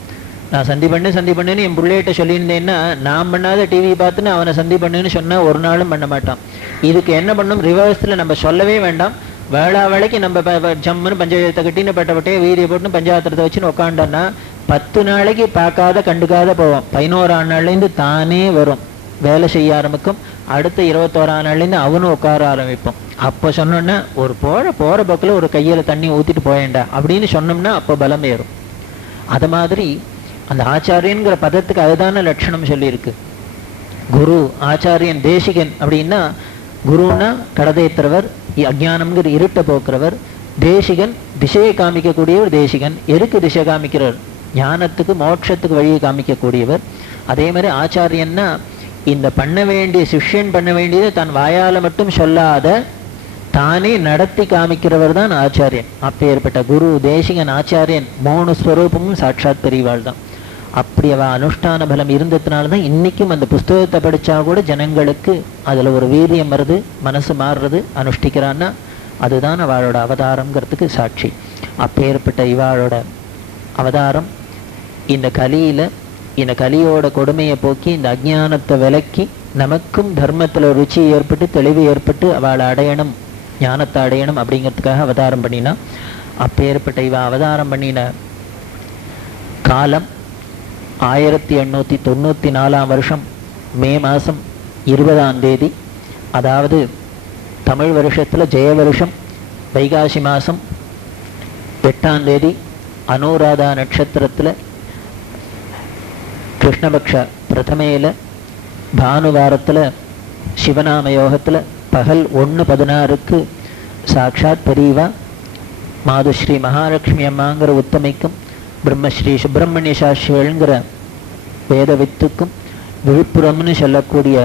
நான் சந்தி பண்ணுன்னு என் பிள்ளைகிட்ட சொல்லியிருந்தேன்னா, நான் பண்ணாத டிவி பார்த்துன்னு அவனை சந்தி பண்ணுன்னு சொன்னா ஒரு நாளும் பண்ண மாட்டான். இதுக்கு என்ன பண்ணும், ரிவர்ஸ்ல நம்ம சொல்லவே வேண்டாம். வேளா வேலைக்கு நம்ம ஜம்முன்னு பஞ்சாயத்தை கட்டின்னு பட்டப்பட்டே வீதியை போட்டுன்னு பஞ்சாயத்தை வச்சுன்னு உட்காண்டோன்னா 10 நாளைக்கு பார்க்காத கண்டுக்காத போவோம். 11ஆம் நாள்லேருந்து தானே வரும், வேலை செய்ய ஆரம்பிக்கும். அடுத்த 21ஆம் நாள்லேருந்து அவனும் உட்கார ஆரம்பிப்போம். அப்போ சொன்னோன்னா ஒரு போற பக்கில் ஒரு கையில் தண்ணி ஊற்றிட்டு போயேண்டா அப்படின்னு சொன்னோம்னா அப்போ பலம் ஏறும். அது மாதிரி அந்த ஆச்சாரியன்கிற பதத்துக்கு அதுதான லட்சணம் சொல்லியிருக்கு. குரு ஆச்சாரியன் தேசிகன் அப்படின்னா, குருன்னா கடதேத்துறவர், அஜ்ஞானம்ங்கிற இருட்டை போக்குறவர். தேசிகன் திசையை காமிக்கக்கூடியவர். தேசிகன் எதுக்கு திசை காமிக்கிறவர்? ஞானத்துக்கு மோட்சத்துக்கு வழியை காமிக்கக்கூடியவர். அதே மாதிரி ஆச்சாரியன்னா இந்த பண்ண வேண்டிய சிஷ்யன் பண்ண வேண்டியதை தன் வாயால மட்டும் சொல்லாத தானே நடத்தி காமிக்கிறவர் தான் ஆச்சாரியன். அப்பேற்பட்ட குரு தேசிகன் ஆச்சாரியன் 3 ஸ்வரூபமும் சாட்சாத் பெரியவாள் தான். அப்படி அவ அனுஷ்டான பலம் இருந்ததுனால்தான் இன்னைக்கும் அந்த புஸ்தகத்தை படிச்சா கூட ஜனங்களுக்கு அதுல ஒரு வீரியம் வருது, மனசு மாறுறது, அனுஷ்டிக்கிறான்னா அதுதான் அவளோட அவதாரம்ங்கிறதுக்கு சாட்சி. அப்பேற்பட்ட இவாளோட அவதாரம் இந்த கலியோட கொடுமையை போக்கி இந்த அஜ்ஞானத்தை விலக்கி நமக்கும் தர்மத்துல ருச்சி ஏற்பட்டு தெளிவு ஏற்பட்டு அவளை அடையணும், ஞானத்தை அடையணும் அப்படிங்கிறதுக்காக அவதாரம் பண்ணினா. அப்பேற்பட்ட இவ அவதாரம் பண்ணின காலம் 1894 வருஷம் மே மாதம் 20ஆம் தேதி, அதாவது தமிழ் வருஷத்துல ஜெய வருஷம் வைகாசி மாதம் 8ஆம் தேதி அனுராதா நட்சத்திரத்துல கிருஷ்ணபக்ஷ பிரதமையில பானுவாரத்துல சிவநாம யோகத்துல பகல் 1:16 சாட்சாத் பெரியவா மாதுஸ்ரீ மகாலட்சுமி அம்மாங்கிற உத்தமைக்கும் பிரம்மஸ்ரீ சுப்பிரமணிய சாஸ்திரிங்கிற வேத வித்துக்கும் விழுப்புரம்னு சொல்லக்கூடிய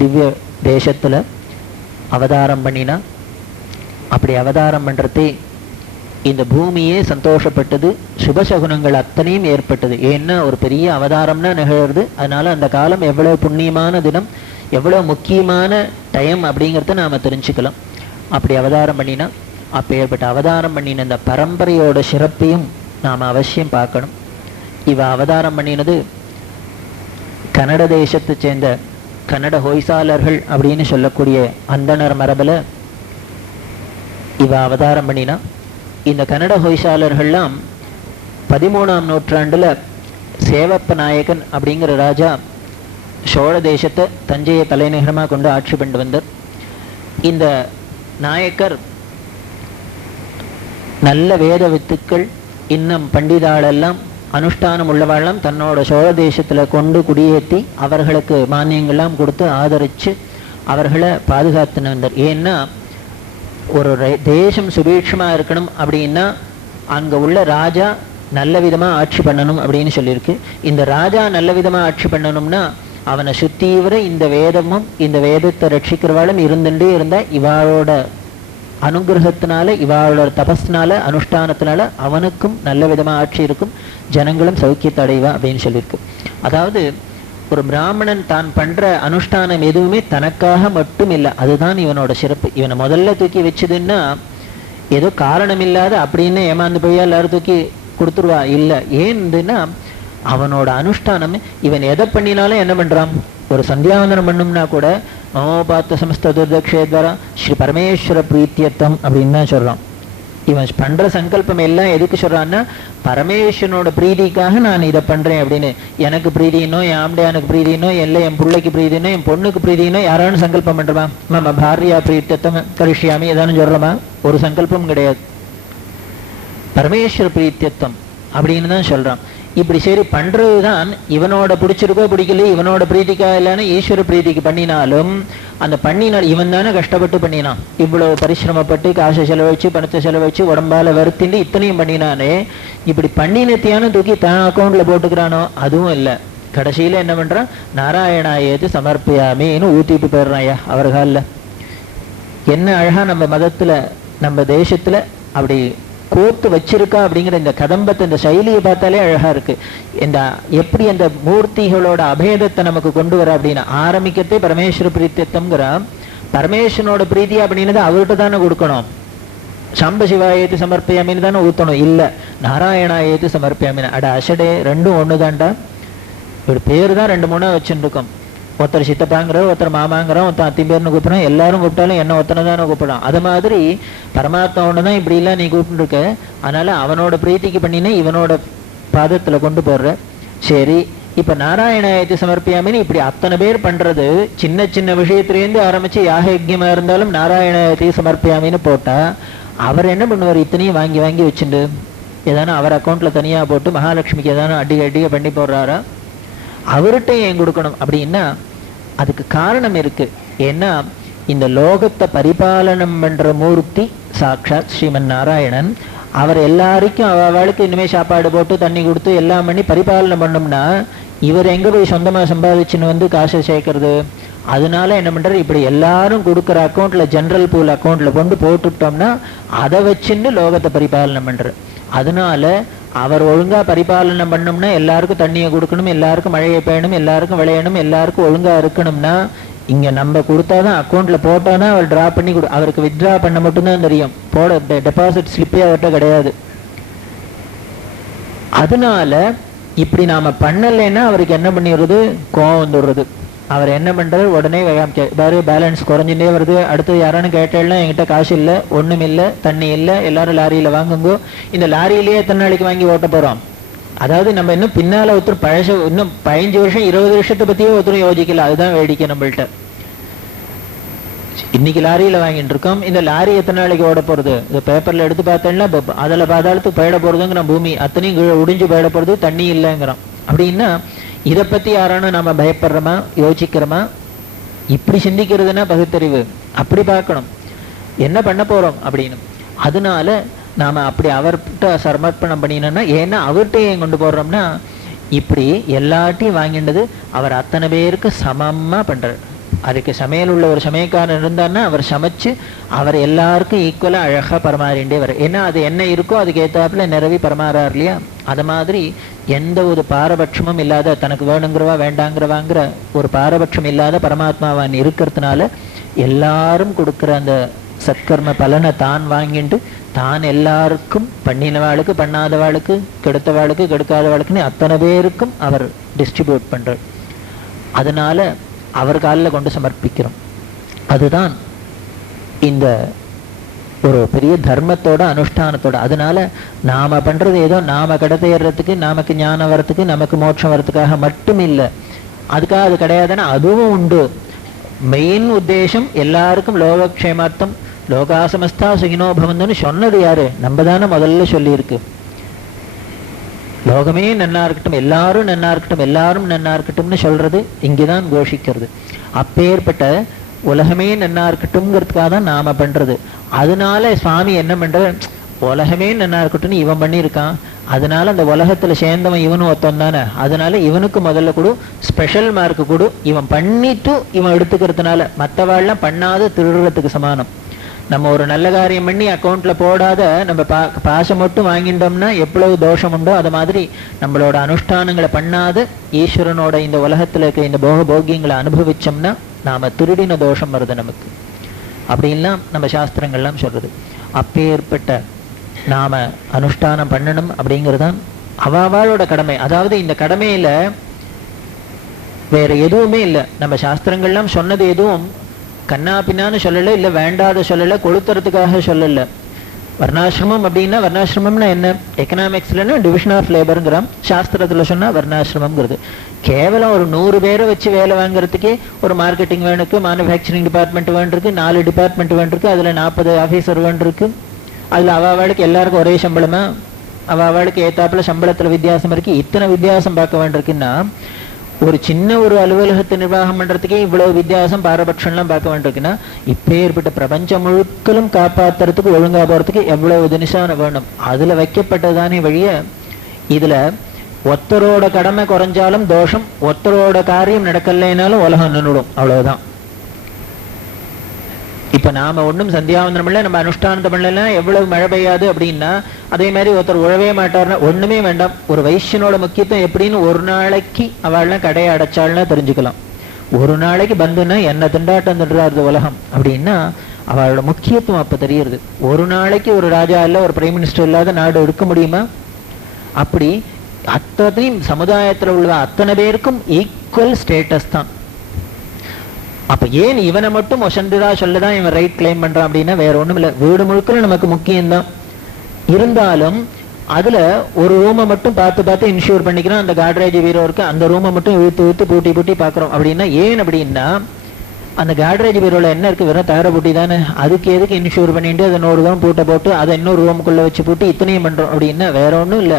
திவ்ய தேசத்துல அவதாரம் பண்ணினா. அப்படி அவதாரம் பண்றதே இந்த பூமியே சந்தோஷப்பட்டது, சுபசகுனங்கள் அத்தனையும் ஏற்பட்டது. ஏன்னா ஒரு பெரிய அவதாரம்னா நிகழ்றது. அதனால அந்த காலம் எவ்வளவு புண்ணியமான தினம், எவ்வளவு முக்கியமான டைம் அப்படிங்கிறத நாம தெரிஞ்சுக்கலாம். அப்படி அவதாரம் பண்ணினா, அப்பேற்பட்ட அவதாரம் பண்ணின இந்த பரம்பரையோட சிறப்பையும் நாம் அவசியம் பார்க்கணும். இவ அவதாரம் பண்ணினது கன்னட தேசத்தை சேர்ந்த கன்னட ஹொய்சாலர்கள் அப்படின்னு சொல்லக்கூடிய அந்தனர் மரபில் இவ அவதாரம் பண்ணினா. இந்த கன்னட ஹொய்சாலர்கள்லாம் 13ஆம் நூற்றாண்டுல சேவப்ப நாயகன் அப்படிங்கிற ராஜா சோழ தேசத்தை தஞ்சையை தலைநகரமாக கொண்டு ஆட்சி பண்ணி வந்தார். இந்த நாயக்கர் நல்ல வேத வித்துக்கள் இன்னும் பண்டிதாளெல்லாம் அனுஷ்டானம் உள்ளவாழெல்லாம் தன்னோட சோழ தேசத்துல கொண்டு குடியேற்றி அவர்களுக்கு மானியங்கள்லாம் கொடுத்து ஆதரிச்சு அவர்களை பாதுகாத்துன்னு வந்தார். ஏன்னா ஒரு தேசம் சுபீட்சமா இருக்கணும் அப்படின்னா அங்க உள்ள ராஜா நல்ல விதமா ஆட்சி பண்ணணும் அப்படின்னு சொல்லியிருக்கு. இந்த ராஜா நல்ல விதமா ஆட்சி பண்ணணும்னா அவனை சுத்தீவிர இந்த வேதமும் இந்த வேதத்தை ரட்சிக்கிறவாளும் இருந்துட்டே இருந்தா இவாளோட அனுகிரகத்தினால இவாளோட தபஸ்னால அனுஷ்டானத்தினால அவனுக்கும் நல்ல விதமா ஆட்சி இருக்கும், ஜனங்களும் சௌக்கியத்தை அடைவா அப்படின்னு சொல்லியிருக்கு. அதாவது ஒரு பிராமணன் தான் பண்ற அனுஷ்டானம் எதுவுமே தனக்காக மட்டும் இல்லை, அதுதான் இவனோட சிறப்பு. இவனை முதல்ல தூக்கி வச்சதுன்னா ஏதோ காரணம் இல்லாத அப்படின்னு ஏமாந்து போய் எல்லாரும் தூக்கி கொடுத்துருவா இல்லை. ஏன்னுன்னா அவனோட அனுஷ்டானம் இவன் எதை பண்ணினாலும் என்ன பண்றான், ஒரு சந்தியாவந்தனம் பண்ணும்னா கூட மமோபாத்த சமஸ்த துர்தக்ஷேத்வரா ஸ்ரீ பரமேஸ்வர பிரீத்தியத்தம் அப்படின்னு தான் சொல்றான். இவன் பண்ற சங்கல்பம் எல்லாம் எதுக்கு சொல்றான்னா பரமேஸ்வரனோட பிரீதிக்காக நான் இதை பண்றேன் அப்படின்னு. எனக்கு பிரீதினோ, என் ஆம்டையானுக்கு பிரீதினோ, இல்லை என் பிள்ளைக்கு பிரீதினோ, என் பொண்ணுக்கு பிரீதினோ யாரானு சங்கல்பம் பண்றமா? நம்ம பாரியா பிரீத்தியத்தம் கரிஷ்யாமி ஏதானு சொல்றமா? ஒரு சங்கல்பம் கிடையாது. பரமேஸ்வர பிரீத்தியத்தம் அப்படின்னு தான் சொல்றான். இப்படி சரி பண்றதுதான் இவனோட பிடிச்சிருக்கோ பிடிக்கல, இவனோட பிரீதிக்கா இல்லைன்னு ஈஸ்வர பிரீதிக்கு பண்ணினாலும் அந்த பண்ணினால் இவன் தானே கஷ்டப்பட்டு பண்ணினான். இவ்வளவு பரிசிரமப்பட்டு காசை செலவழிச்சு பணத்தை செலவழிச்சு உடம்பால வருத்தின்னு இத்தனையும் பண்ணினானே, இப்படி பண்ணினத்தையான தூக்கி தான் அக்கௌண்ட்ல போட்டுக்கிறானோ அதுவும் இல்லை. கடைசியில என்ன பண்றான், நாராயணாயேது சமர்ப்பியாமேன்னு ஊத்திட்டு போயிடுறான் அவர்கள. என்ன அழகா நம்ம மதத்துல நம்ம தேசத்துல அப்படி கோத்து வச்சிருக்கா அப்படிங்கிற இந்த கதம்பத்தை இந்த சைலியை பார்த்தாலே அழகா இருக்கு. இந்த எப்படி அந்த மூர்த்திகளோட அபேதத்தை நமக்கு கொண்டு வர அப்படின்னா ஆரம்பிக்கத்தே பரமேஸ்வர பிரீத்தியத்தம்ங்கிற பரமேஸ்வரனோட பிரீத்தி அப்படின்னது அவர்கிட்ட தானே கொடுக்கணும். சம்ப சிவாயத்து சமர்ப்பியாமின்னு தானே ஊத்தணும். இல்லை, நாராயணாயேது சமர்ப்பியாமின. அட அசடே, ரெண்டும் ஒண்ணுதான்டா. இப்படி பேரு தான் 2-3 வச்சுட்டு இருக்கோம். ஒருத்தர் சித்தப்பாங்கிற, ஒருத்தர் மாமாங்கிறோம், ஒருத்தர் அத்திம்பேர்னு கூப்பிடுறோம். எல்லாரும் கூப்பிட்டாலும் என்ன ஒத்தனை தானே கூப்பிடலாம். அது மாதிரி பரமாத்மா ஒண்ணுதான் இப்படி எல்லாம் நீ கூப்பிட்டு இருக்க. அதனால அவனோட பிரீத்திக்கு பண்ணினா இவனோட பாதத்துல கொண்டு போடுற. சரி, இப்ப நாராயணாயத்தை சமர்ப்பியாமின்னு இப்படி அத்தனை பேர் பண்றது, சின்ன சின்ன விஷயத்திலேருந்து ஆரம்பிச்சு யாகயஜ்யமா இருந்தாலும் நாராயணாயத்தை சமர்ப்பியாமின்னு போட்டா அவர் என்ன பண்ணுவார்? இத்தனையும் வாங்கி வாங்கி வச்சுட்டு ஏதான அவர் அக்கௌண்ட்ல தனியா போட்டு மகாலட்சுமிக்கு ஏதான அடிக்க பண்ணி போடுறாரா? அவர்கிட்ட ஏன் கொடுக்கணும் அப்படின்னா அதுக்கு காரணம் இருக்கு. ஏன்னா இந்த லோகத்தை பரிபாலனம் பண்ற மூர்த்தி சாட்சாத் ஸ்ரீமன் நாராயணன். அவர் எல்லாருக்கும் அவளுக்கு இனிமே சாப்பாடு போட்டு தண்ணி கொடுத்து எல்லாம் பண்ணி பரிபாலனை பண்ணோம்னா இவர் எங்க போய் சொந்தமா சம்பாதிச்சுன்னு வந்து காசை சேர்க்கறது? அதனால என்ன பண்றாரு, இப்படி எல்லாரும் கொடுக்குற அக்கௌண்ட்ல, ஜெனரல் பூல் அக்கௌண்ட்ல கொண்டு போட்டுட்டோம்னா அதை வச்சுன்னு லோகத்தை பரிபாலனம் பண்ற. அதனால அவர் ஒழுங்கா பரிபாலனை பண்ணோம்னா எல்லாருக்கும் தண்ணியை கொடுக்கணும், எல்லாருக்கும் மழையை பெய்யணும், எல்லாருக்கும் விளையணும், எல்லாருக்கும் ஒழுங்கா இருக்கணும்னா இங்க நம்ம கொடுத்தாதான் அக்கௌண்ட்ல போட்டோன்னா அவர் டிரா பண்ணி அவருக்கு வித்ட்ரா பண்ண மட்டும்தான் தெரியும். போட டெபாசிட் ஸ்லிப்பே அவர்கிட்ட கிடையாது. அதனால இப்படி நாம பண்ணலைன்னா அவருக்கு என்ன பண்ணிடுறது? கோவம் வந்துடுறது. அவர் என்ன பண்றாரு, உடனே பாரு பேலன்ஸ் குறைஞ்சுட்டே வருது, அடுத்து யாரானு கேட்டேன்னா என்கிட்ட காசு இல்லை, ஒண்ணும் இல்லை, தண்ணி இல்லை, எல்லாரும் லாரியில வாங்குங்கோ. இந்த லாரியிலேயே எத்தனை நாளைக்கு வாங்கி ஓட்ட போறோம்? அதாவது நம்ம இன்னும் பின்னால ஒருத்தர் பழச இன்னும் 15 வருஷம் 20 வருஷத்தை பத்தியே ஒருத்தர் யோசிக்கல. அதுதான் வேடிக்கை நம்மள்ட்ட. இன்னைக்கு லாரியில வாங்கிட்டு இருக்கோம், இந்த லாரி எத்தனை நாளைக்கு ஓட போறது? இந்த பேப்பர்ல எடுத்து பார்த்தேன்னா அதுல பாதாளத்துக்கு போயிட போறதுங்கிற, பூமி அத்தனையும் உடிஞ்சு போயிட போறது, தண்ணி இல்லைங்கிறோம். அப்படின்னா இதை பத்தி யாரானும் நாம பயப்படுறோமா, யோசிக்கிறோமா? இப்படி சிந்திக்கிறதுனா பகுத்தறிவு. அப்படி பார்க்கணும் என்ன பண்ண போறோம் அப்படின்னு. அதனால நாம அப்படி அவர்கிட்ட சமர்ப்பணம் பண்ணினோம்னா, ஏன்னா அவர்கிட்ட ஏன் கொண்டு போடுறோம்னா இப்படி எல்லாத்தையும் வாங்கிண்டது அவர் அத்தனை பேருக்கு சமமா பண்றாரு. அதுக்கு சமையல் உள்ள ஒரு சமயக்காரன் இருந்தார்னா அவர் சமைச்சு அவர் எல்லாருக்கும் ஈக்குவலா அழகா பரமாறிண்டே வர. ஏன்னா அது என்ன இருக்கோ அதுக்கு ஏத்தாப்புல நிறவி பரமாறார் இல்லையா? அது மாதிரி எந்த ஒரு பாரபட்சமும் இல்லாத, தனக்கு வேணுங்கிறவா வேண்டாங்கிறவாங்கிற ஒரு பாரபட்சம் இல்லாத பரமாத்மாவான் இருக்கிறதுனால எல்லாரும் கொடுக்குற அந்த சத்கர்ம பலனை தான் வாங்கிட்டு தான் எல்லாருக்கும், பண்ணினவாளுக்கு பண்ணாதவாளுக்கு, கெடுத்தவாளுக்கு கெடுக்காதவாளுக்குன்னு அத்தனை பேருக்கும் அவர் டிஸ்ட்ரிபியூட் பண்றார். அதனால அவர் காலில் கொண்டு சமர்ப்பிக்கிறோம். அதுதான் இந்த ஒரு பெரிய தர்மத்தோட அனுஷ்டானத்தோட. அதனால நாம பண்றது ஏதோ நாம கடத்தையறதுக்கு, நமக்கு ஞானம் வரத்துக்கு, நமக்கு மோட்சம் வரத்துக்காக மட்டும் இல்லை. அதுக்காக அது கிடையாதுன்னா அதுவும் உண்டு. மெயின் உத்தேசம் எல்லாருக்கும் லோகக்ஷேமார்த்தம், லோகாசமஸ்தா சுகினோ பவந்துன்னு சொன்னது யாரு? நம்ம தானே முதல்ல சொல்லியிருக்கு. லோகமே நன்னா இருக்கட்டும், எல்லாரும் நன்னா இருக்கட்டும், எல்லாரும் நன்னா இருக்கட்டும்னு சொல்றது இங்கேதான் கோஷிக்கிறது. அப்பேற்பட்ட உலகமே நன்னா இருக்கட்டும்ங்கிறதுக்காக தான் நாம பண்றது. அதனால சுவாமி என்ன பண்ற, உலகமே நன்னா இருக்கட்டும்னு இவன் பண்ணியிருக்கான், அதனால அந்த உலகத்துல சேர்ந்தவன் இவனும் ஒருத்தன் தானே, அதனால இவனுக்கு முதல்ல கொடு, ஸ்பெஷல் மார்க் கொடு. இவன் பண்ணிட்டு இவன் எடுத்துக்கிறதுனால மற்றவாள்லாம் பண்ணாத திருடுறதுக்கு சமானம். நம்ம ஒரு நல்ல காரியம் பண்ணி அக்கௌண்ட்ல போடாத நம்ம பாசம் மட்டும் வாங்கிட்டோம்னா எவ்வளவு தோஷம் உண்டோ, அது மாதிரி நம்மளோட அனுஷ்டானங்களை பண்ணாத ஈஸ்வரனோட இந்த உலகத்துல இருக்க இந்த போகியங்களை அனுபவிச்சோம்னா நாம திருடின தோஷம் வருது நமக்கு. அப்படின்லாம் நம்ம சாஸ்திரங்கள்லாம் சொல்றது. அப்பேற்பட்ட நாம அனுஷ்டானம் பண்ணணும் அப்படிங்கிறதான் அவாவாளோட கடமை. அதாவது இந்த கடமையில வேற எதுவுமே இல்லை. நம்ம சாஸ்திரங்கள்லாம் சொன்னது எதுவும் கண்ணா பின்னான்னு சொல்லல, இல்ல வேண்டாத சொல்லல, கொளுத்துறதுக்காக சொல்லல. வர்ணாசிரமம் அப்படின்னா, வர்ணாசிரமம்னா என்ன? எக்கனாமிக்ஸ்லன்னா டிவிஷன் ஆஃப் லேபருங்கிறோம், சாஸ்திரத்துல சொன்னா வர்ணாசிரமம்ங்கிறது கேவலம் ஒரு 100 பேரை வச்சு வேலை வாங்குறதுக்கே ஒரு மார்க்கெட்டிங் வேணுக்கு, மேனுஃபேக்சரிங் டிபார்ட்மெண்ட் வேண்டிருக்கு, 4 டிபார்ட்மெண்ட் வேண்டிருக்கு, அதுல 40 ஆபீசர் வேண்டிருக்கு. அதுல அவாவாளுக்கு எல்லாருக்கும் ஒரே சம்பளமா, அவாவாளுக்கு ஏத்தாப்புல சம்பளத்துல வித்தியாசம் இருக்கு. இத்தனை வித்தியாசம் பார்க்க வேண்டியிருக்குன்னா ஒரு சின்ன ஒரு அலுவலகத்தை நிர்வாகம் பண்றதுக்கே இவ்வளவு வித்தியாசம் பாரபட்சம்லாம் பார்க்க வேண்டியிருக்குன்னா இப்பேற்பட்ட பிரபஞ்சம் முழுக்களும் காப்பாத்துறதுக்கு, ஒழுங்கா போறதுக்கு எவ்வளவு தினிசான வேணும். அதுல வைக்கப்பட்டதானே வழிய இதுல ஒருத்தரோட கடமை குறைஞ்சாலும் தோஷம், ஒருத்தரோட காரியம் நடக்கலைனாலும் உலகம் நின்றுடும். அவ்வளவுதான். இப்ப நாம ஒன்றும் சந்தியாவந்தனம் இல்லை, நம்ம அனுஷ்டானத்தை பண்ணலன்னா எவ்வளவு மழை பெய்யாது அப்படின்னா, அதே மாதிரி ஒருத்தர் உழவே மாட்டார்னா ஒண்ணுமே வேண்டாம். ஒரு வைசியனோட முக்கியத்துவம் எப்படின்னு ஒரு நாளைக்கு அவள்லாம் கடையை அடைச்சாள்னா தெரிஞ்சுக்கலாம். ஒரு நாளைக்கு பந்துன்னா என்ன திண்டாட்டம் தின்றாரு உலகம் அப்படின்னா அவளோட முக்கியத்துவம் அப்ப தெரியுது. ஒரு நாளைக்கு ஒரு ராஜா இல்ல, ஒரு பிரைம் மினிஸ்டர் இல்லாத நாடு இருக்க முடியுமா? அப்படி அத்தனையும் சமுதாயத்துல உள்ள அத்தனை பேருக்கும் ஈக்குவல் ஸ்டேட்டஸ் தான். அப்ப ஏன் இவனை மட்டும் ஒசந்ததா சொல்லதான் இவன் ரைட் கிளைம் பண்றான் அப்படின்னா வேற ஒண்ணும் இல்ல, வீடு முழுக்க நமக்கு முக்கியம்தான். இருந்தாலும் அதுல ஒரு ரூமை மட்டும் பார்த்து இன்ஷூர் பண்ணிக்கிறோம். அந்த காட்ரேஜ் பீரோருக்கு அந்த ரூமை மட்டும் இழுத்து பூட்டி பாக்குறோம். அப்படின்னா ஏன் அப்படின்னா அந்த காட்ரேஜ் பீரோல என்ன இருக்கு, வெறும் தகர பூட்டி தானே, அதுக்கு எதுக்கு இன்ஷூர் பண்ணிட்டு அதை 100 ரூபா பூட்டை போட்டு அதை இன்னொரு ரூமுக்குள்ள வச்சு பூட்டி இத்தனையும் பண்றோம் அப்படின்னா வேற ஒண்ணும் இல்ல.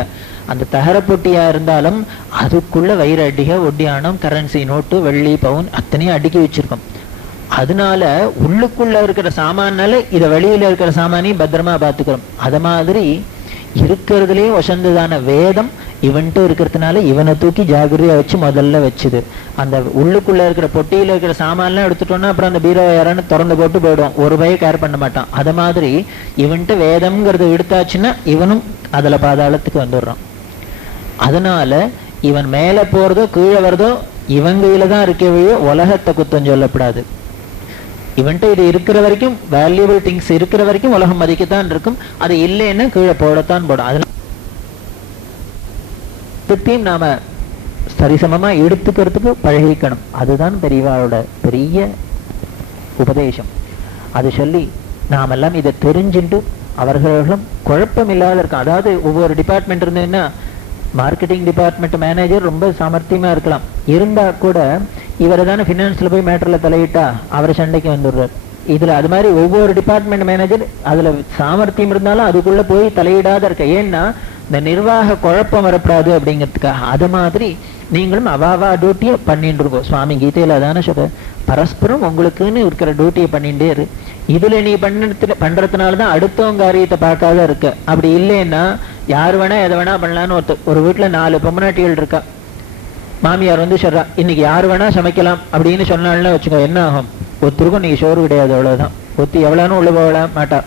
அந்த தகர பொட்டியா இருந்தாலும் அதுக்குள்ள வைர அடிகை, ஒட்டியானம், கரன்சி நோட்டு, வெள்ளி, பவுன் அத்தனையும் அடுக்கி வச்சிருக்கோம். அதனால உள்ளுக்குள்ள இருக்கிற சாமானால இதை வெளியில இருக்கிற சாமானையும் பத்திரமா பாத்துக்கிறோம். அத மாதிரி இருக்கிறதுலயே வசந்ததான வேதம் இவன்ட்டு இருக்கிறதுனால இவனை தூக்கி ஜாகிரதையா வச்சு முதல்ல வச்சுது. அந்த உள்ளுக்குள்ள இருக்கிற பொட்டியில இருக்கிற சாமான்லாம் எடுத்துட்டோம்னா அப்புறம் அந்த பீரோ யாரான்னு திறந்து போட்டு போயிடும், ஒரு பைய கேர் பண்ண மாட்டான். அத மாதிரி இவன்ட்டு வேதம்ங்கிறது எடுத்தாச்சுன்னா இவனும் அதுல பாதாளத்துக்கு வந்துடுறான். அதனால இவன் மேல போறதோ கீழே வருதோ இவன் கையில தான் இருக்க வழியோ உலகத்தை குத்தம் சொல்லப்படாது. இவன்ட்டு இது இருக்கிற வரைக்கும் வேல்யூபிள் திங்ஸ் இருக்கிற வரைக்கும் உலகம் மதிக்கத்தான் இருக்கும், அது இல்லைன்னா கீழே போடத்தான் போடும். அதனால நாம சரிசமமா எடுத்துக்கிறதுக்கு பழகிக்கணும். அதுதான் பெரியவாளோட பெரிய உபதேசம். அது சொல்லி நாமெல்லாம் இதை தெரிஞ்சுட்டு அவர்களும் குழப்பம் இல்லாத இருக்கும். அதாவது ஒவ்வொரு டிபார்ட்மெண்ட் இருந்ததுன்னா மார்க்கெட்டிங் டிபார்ட்மெண்ட் மேனேஜர் ரொம்ப சாமர்த்தியமா இருக்கலாம், இருந்தா கூட இவரை தானே பினான்ஸ்ல போய் மேட்டர்ல தலையிட்டா அவர் சண்டைக்கு வந்துடுறார். இதுல அது மாதிரி ஒவ்வொரு டிபார்ட்மெண்ட் மேனேஜர் அதுல சாமர்த்தியம் இருந்தாலும் அதுக்குள்ள போய் தலையிடாத இருக்க. ஏன்னா இந்த நிர்வாக குழப்பம் வரப்படாது அப்படிங்கிறதுக்காக. அது மாதிரி நீங்களும் அவாவா டியூட்டியை பண்ணிட்டு இருக்கோம். சுவாமி கீதையில அதான சொல்ற, பரஸ்பரம் உங்களுக்குன்னு இருக்கிற டியூட்டியை பண்ணிட்டே இரு. இதுல நீ பண்றதுனாலதான் அடுத்தவங்க காரியத்தை பார்க்காத இருக்க. அப்படி இல்லைன்னா யாரு வேணா எதை வேணா பண்ணலான்னு ஒரு வீட்டுல 4 பொம்மநாட்டிகள் இருக்கா. மாமியார் வந்து சொல்றா இன்னைக்கு யாரு வேணா சமைக்கலாம் அப்படின்னு சொன்னாலும் வச்சுக்கோ, என்ன ஆகும், ஒருத்தருக்கும் நீங்க சோறு கிடையாது, அவ்வளவுதான். ஒத்தி எவ்வளவுன்னு உள்ள போகல மாட்டா.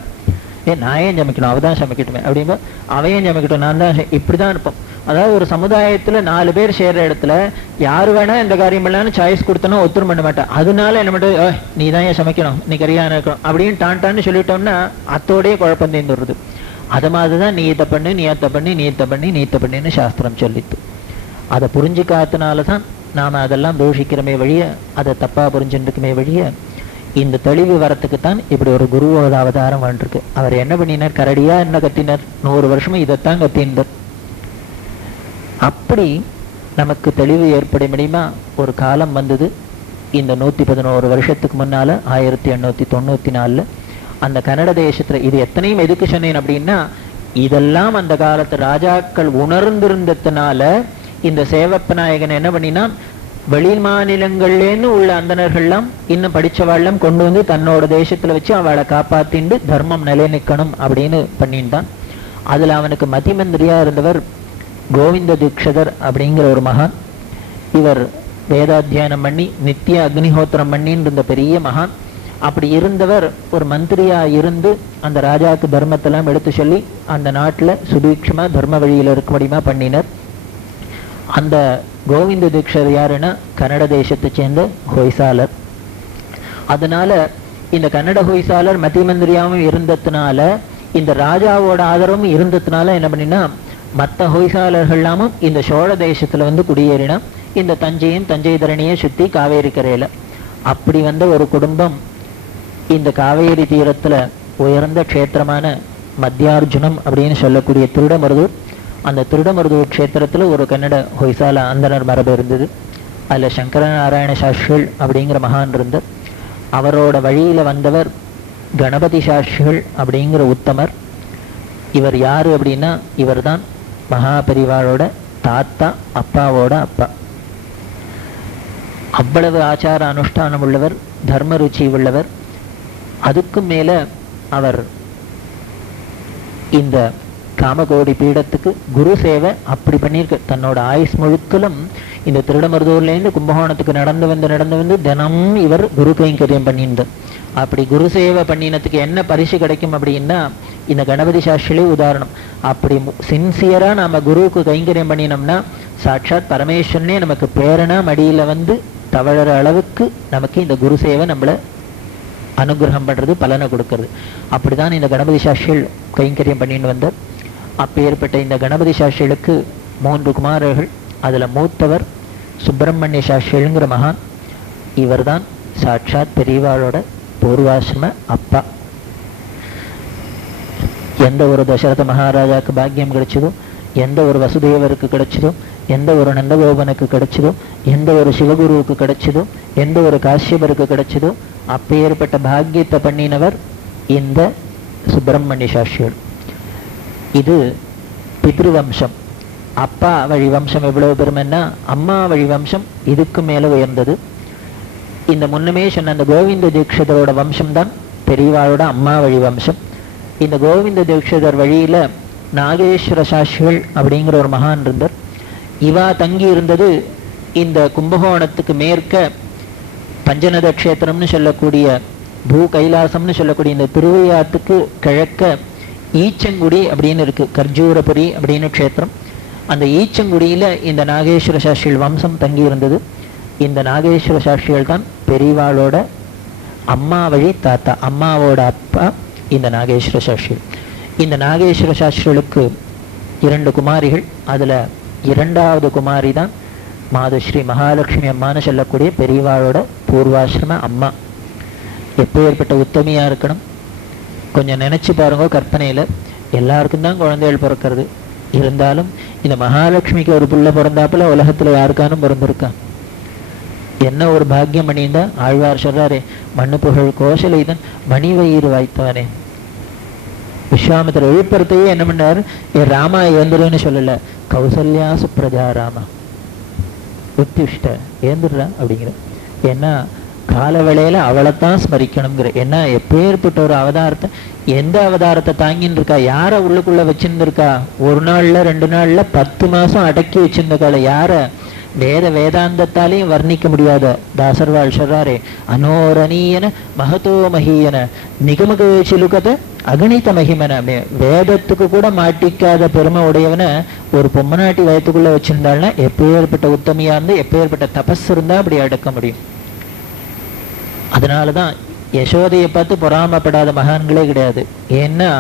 நான் ஏன் சமைக்கணும், அவதான் சமைக்கட்டுமே அப்படின்பா. அவையும் சமைக்கட்டும், நான் தான். இப்படிதான் இருப்போம். அதாவது ஒரு சமுதாயத்துல 4 பேர் சேர்ற இடத்துல யாரு வேணா இந்த காரியம் பண்ணலான்னு சாய்ஸ் கொடுத்தோன்னா ஒத்துரும் பண்ண மாட்டா. அதனால என்ன மட்டும் நீ தான் ஏன் சமைக்கணும், நீ கரியான இருக்கணும் அப்படின்னு டான்னு சொல்லிட்டோம்னா அத்தோடய குழப்பம் தேர்ந்துடுறது. அது மாதிரிதான் நீத்த பண்ணு, நீத்த பண்ணி, நீத்த பண்ணி, நீத்த பண்ணின்னு சாஸ்திரம் சொல்லித்து. அதை புரிஞ்சுக்காதனாலதான் நாம அதெல்லாம் தோஷிக்கிறமே வழிய, அதை தப்பா புரிஞ்சுட்டுக்குமே வழிய. இந்த தெளிவு வரத்துக்குத்தான் இப்படி ஒரு குருவோட அவதாரம் வந்துருக்கு. அவர் என்ன பண்ணினார், கரடியா என்ன கத்தினார், 100 வருஷமும் இதைத்தான் கத்தினார். அப்படி நமக்கு தெளிவு ஏற்பட முடியுமா ஒரு காலம் வந்தது. இந்த 111 வருஷத்துக்கு முன்னால 1894 அந்த கன்னட தேசத்துல, இது எத்தனையும் எதுக்கு சொன்னேன் அப்படின்னா, இதெல்லாம் அந்த காலத்து ராஜாக்கள் உணர்ந்திருந்ததுனால இந்த சேவப்ப நாயகன் என்ன பண்ணினா, வெளி மாநிலங்கள்லேன்னு உள்ள அந்தணர்கள்லாம் இன்னும் படிச்சவாழ்லாம் கொண்டு வந்து தன்னோட தேசத்துல வச்சு அவளை காப்பாத்திண்டு தர்மம் நிலை நிற்கணும் அப்படின்னு பண்ணிட்டான். அதுல அவனுக்கு மதிமந்திரியா இருந்தவர் கோவிந்த தீக்ஷதர் அப்படிங்கிற ஒரு மகான். இவர் வேதாத்தியானம் பண்ணி நித்திய அக்னிஹோத்திரம் பண்ணின்னு இருந்த பெரிய மகான். அப்படி இருந்தவர் ஒரு மந்திரியா இருந்து அந்த ராஜாவுக்கு தர்மத்தெல்லாம் எடுத்து சொல்லி அந்த நாட்டுல சுபீட்சமா தர்ம வழியில இருக்கும்படியுமா பண்ணினர். அந்த கோவிந்த தீக்ஷர் யாருன்னா கன்னட தேசத்தை சேர்ந்த ஹொய்சாலர். அதனால இந்த கன்னட ஹொய்சாலர் மத்திய இருந்ததுனால, இந்த ராஜாவோட ஆதரவும் இருந்ததுனால என்ன பண்ணினா, மற்ற ஹொய்சாலர்கள்லாமும் இந்த சோழ தேசத்துல வந்து குடியேறினா. இந்த தஞ்சையும் தஞ்சை தரணியை சுத்தி காவேரி கரையில அப்படி வந்த ஒரு குடும்பம் இந்த காவேரி தீரத்துல உயர்ந்த க்ஷேத்திரமான மத்தியார்ஜுனம் அப்படின்னு சொல்லக்கூடிய திருடமருதூர், அந்த திருடமருதூர் க்ஷேத்திரத்துல ஒரு கன்னட ஹொய்சால அந்தனர் மரபு இருந்தது. அதுல சங்கரநாராயண சாஸ்திரிகள் அப்படிங்கிற மகான் இருந்தார். அவரோட வழியில வந்தவர் கணபதி சாஸ்திரிகள் அப்படிங்கிற உத்தமர். இவர் யாரு அப்படின்னா, இவர் தான் மகாபரிவாளோட தாத்தா, அப்பாவோட அப்பா. அவ்வளவு ஆச்சார அனுஷ்டானம் உள்ளவர், தர்ம ருச்சி உள்ளவர். அதுக்கும் மேல அவர் இந்த காமகோடி பீடத்துக்கு குரு சேவை அப்படி பண்ணியிருக்க. தன்னோட ஆயுஸ் முழுக்கலும் இந்த திருடமருதூர்ல இருந்து கும்பகோணத்துக்கு நடந்து வந்து தினம் இவர் குரு கைங்கரியம் பண்ணிட்டார். அப்படி குரு சேவை பண்ணினத்துக்கு என்ன பரிசு கிடைக்கும் அப்படின்னா, இந்த கணபதி சாஸ்திரிலே உதாரணம். அப்படி சின்சியரா நாம குருவுக்கு கைங்கரியம் பண்ணினோம்னா சாட்சாத் பரமேஸ்வரனே நமக்கு பிரேரணா மடியில வந்து தவழற அளவுக்கு நமக்கு இந்த குரு சேவை நம்மள அனுகிரகம் பண்றது, பலனை கொடுக்கறது. அப்படிதான் இந்த கணபதி சாஸ்திரிகள் கைங்கரியம் பண்ணிட்டு வந்தார். அப்பேற்பட்ட இந்த கணபதி சாஸ்திரிகளுக்கு 3 குமாரர்கள். அதுல மூத்தவர் சுப்பிரமணிய சாஸ்திரிங்கிற மகான். இவர் தான் சாட்சாத் பெரியவாளோட பூர்வாசிரம அப்பா. எந்த ஒரு தசரத மகாராஜாவுக்கு பாக்கியம் கிடைச்சதோ, எந்த ஒரு வசுதேவருக்கு கிடைச்சதோ, எந்த ஒரு நந்தகோபனுக்கு கிடைச்சதோ, எந்த ஒரு சிவகுருவுக்கு கிடைச்சதோ, எந்த ஒரு காசியபருக்கு கிடைச்சதோ, அப்பேற்பட்ட பாக்கியத்தை பண்ணினவர் இந்த சுப்பிரமணிய சாஸ்திரிகள். இது பித்ருவம்சம். அப்பா வழி வம்சம் எவ்வளவு பெருமைன்னா, அம்மா வழி வம்சம் இதுக்கு மேல உயர்ந்தது. இந்த முன்னமே சொன்ன அந்த கோவிந்த தீட்சிதரோட வம்சம் தான் பெரியவாளோட அம்மா வழி வம்சம். இந்த கோவிந்த தீட்சிதர் வழியில நாகேஸ்வர சாஸ்திரிகள் அப்படிங்கிற ஒரு மகான் இருந்தார். இவா தங்கி இருந்தது இந்த கும்பகோணத்துக்கு மேற்க பஞ்சநத கஷேத்திரம்னு சொல்லக்கூடிய பூ கைலாசம்னு சொல்லக்கூடிய இந்த திருவையாத்துக்கு கிழக்க ஈச்சங்குடி அப்படின்னு இருக்கு, கர்ஜூரபுரி அப்படின்னு க்ஷேத்திரம். அந்த ஈச்சங்குடியில இந்த நாகேஸ்வர சாஸ்திரிகள் வம்சம் தங்கி இருந்தது. இந்த நாகேஸ்வர சாஸ்திரிகள் தான் பெரியவாளோட அம்மா வழி தாத்தா, அம்மாவோட அப்பா இந்த நாகேஸ்வர சாஸ்திரிகள். இந்த நாகேஸ்வர சாஸ்திரிகளுக்கு 2 குமாரிகள். அதுல 2வது குமாரி தான் மாதுஸ்ரீ மகாலட்சுமி அம்மான்னு சொல்லக்கூடிய பெரியவாளோட பூர்வாசிரம அம்மா. எப்பேற்பட்ட உத்தமியா இருக்கணும் கொஞ்சம் நினைச்சு பாருங்க. கற்பனையில எல்லாருக்கும் தான் குழந்தைகள் பிறக்கிறது, இருந்தாலும் இந்த மகாலட்சுமிக்கு ஒரு புள்ள பிறந்தாப்புல உலகத்துல யாருக்கானும் பிறந்திருக்கா? என்ன ஒரு பாக்கியம் பண்ணியிருந்தா. ஆழ்வார் சொல்றாரே, மண்ணு புகழ் கோசலைதான் மணி வயிறு வாய்த்தவனே. விஸ்வாமித்திர எழுப்புறதையே என்ன பண்ணாரு, ராமா ஏந்திரன்னு சொல்லல, கௌசல்யா சுப்ரஜா ராமா உத்திஷ்ட ஏந்திரா அப்படிங்கிற. ஏன்னா கால வேளையில அவளைத்தான் ஸ்மரிக்கணுங்கிற. ஏன்னா எப்பேற்பட்ட ஒரு அவதாரத்தை, எந்த அவதாரத்தை தாங்கின்னு இருக்கா, யார உள்ளுக்குள்ள வச்சிருந்திருக்கா? 1 நாள்ல 2 நாள்ல 10 மாசம் அடக்கி வச்சிருந்தக்கால யார? வேதாந்தத்தாலையும் வர்ணிக்க முடியாத தாசர்வாள் சொல்றாரே, அனோரணீயன மகதோ மகியன நிகமகிலுகத அகணித மகிமன. வேதத்துக்கு கூட மாட்டிக்காத பெருமை உடையவன ஒரு பொம்மநாட்டி வயத்துக்குள்ள வச்சிருந்தாள்னா எப்பேற்பட்ட உத்தமியா இருந்து எப்பேற்பட்ட தபஸ் இருந்தா அப்படி அடக்க முடியும். அதனாலதான் யசோதையை பார்த்து பொறாமப்படாத மகான்களே கிடையாது. ஏன்னா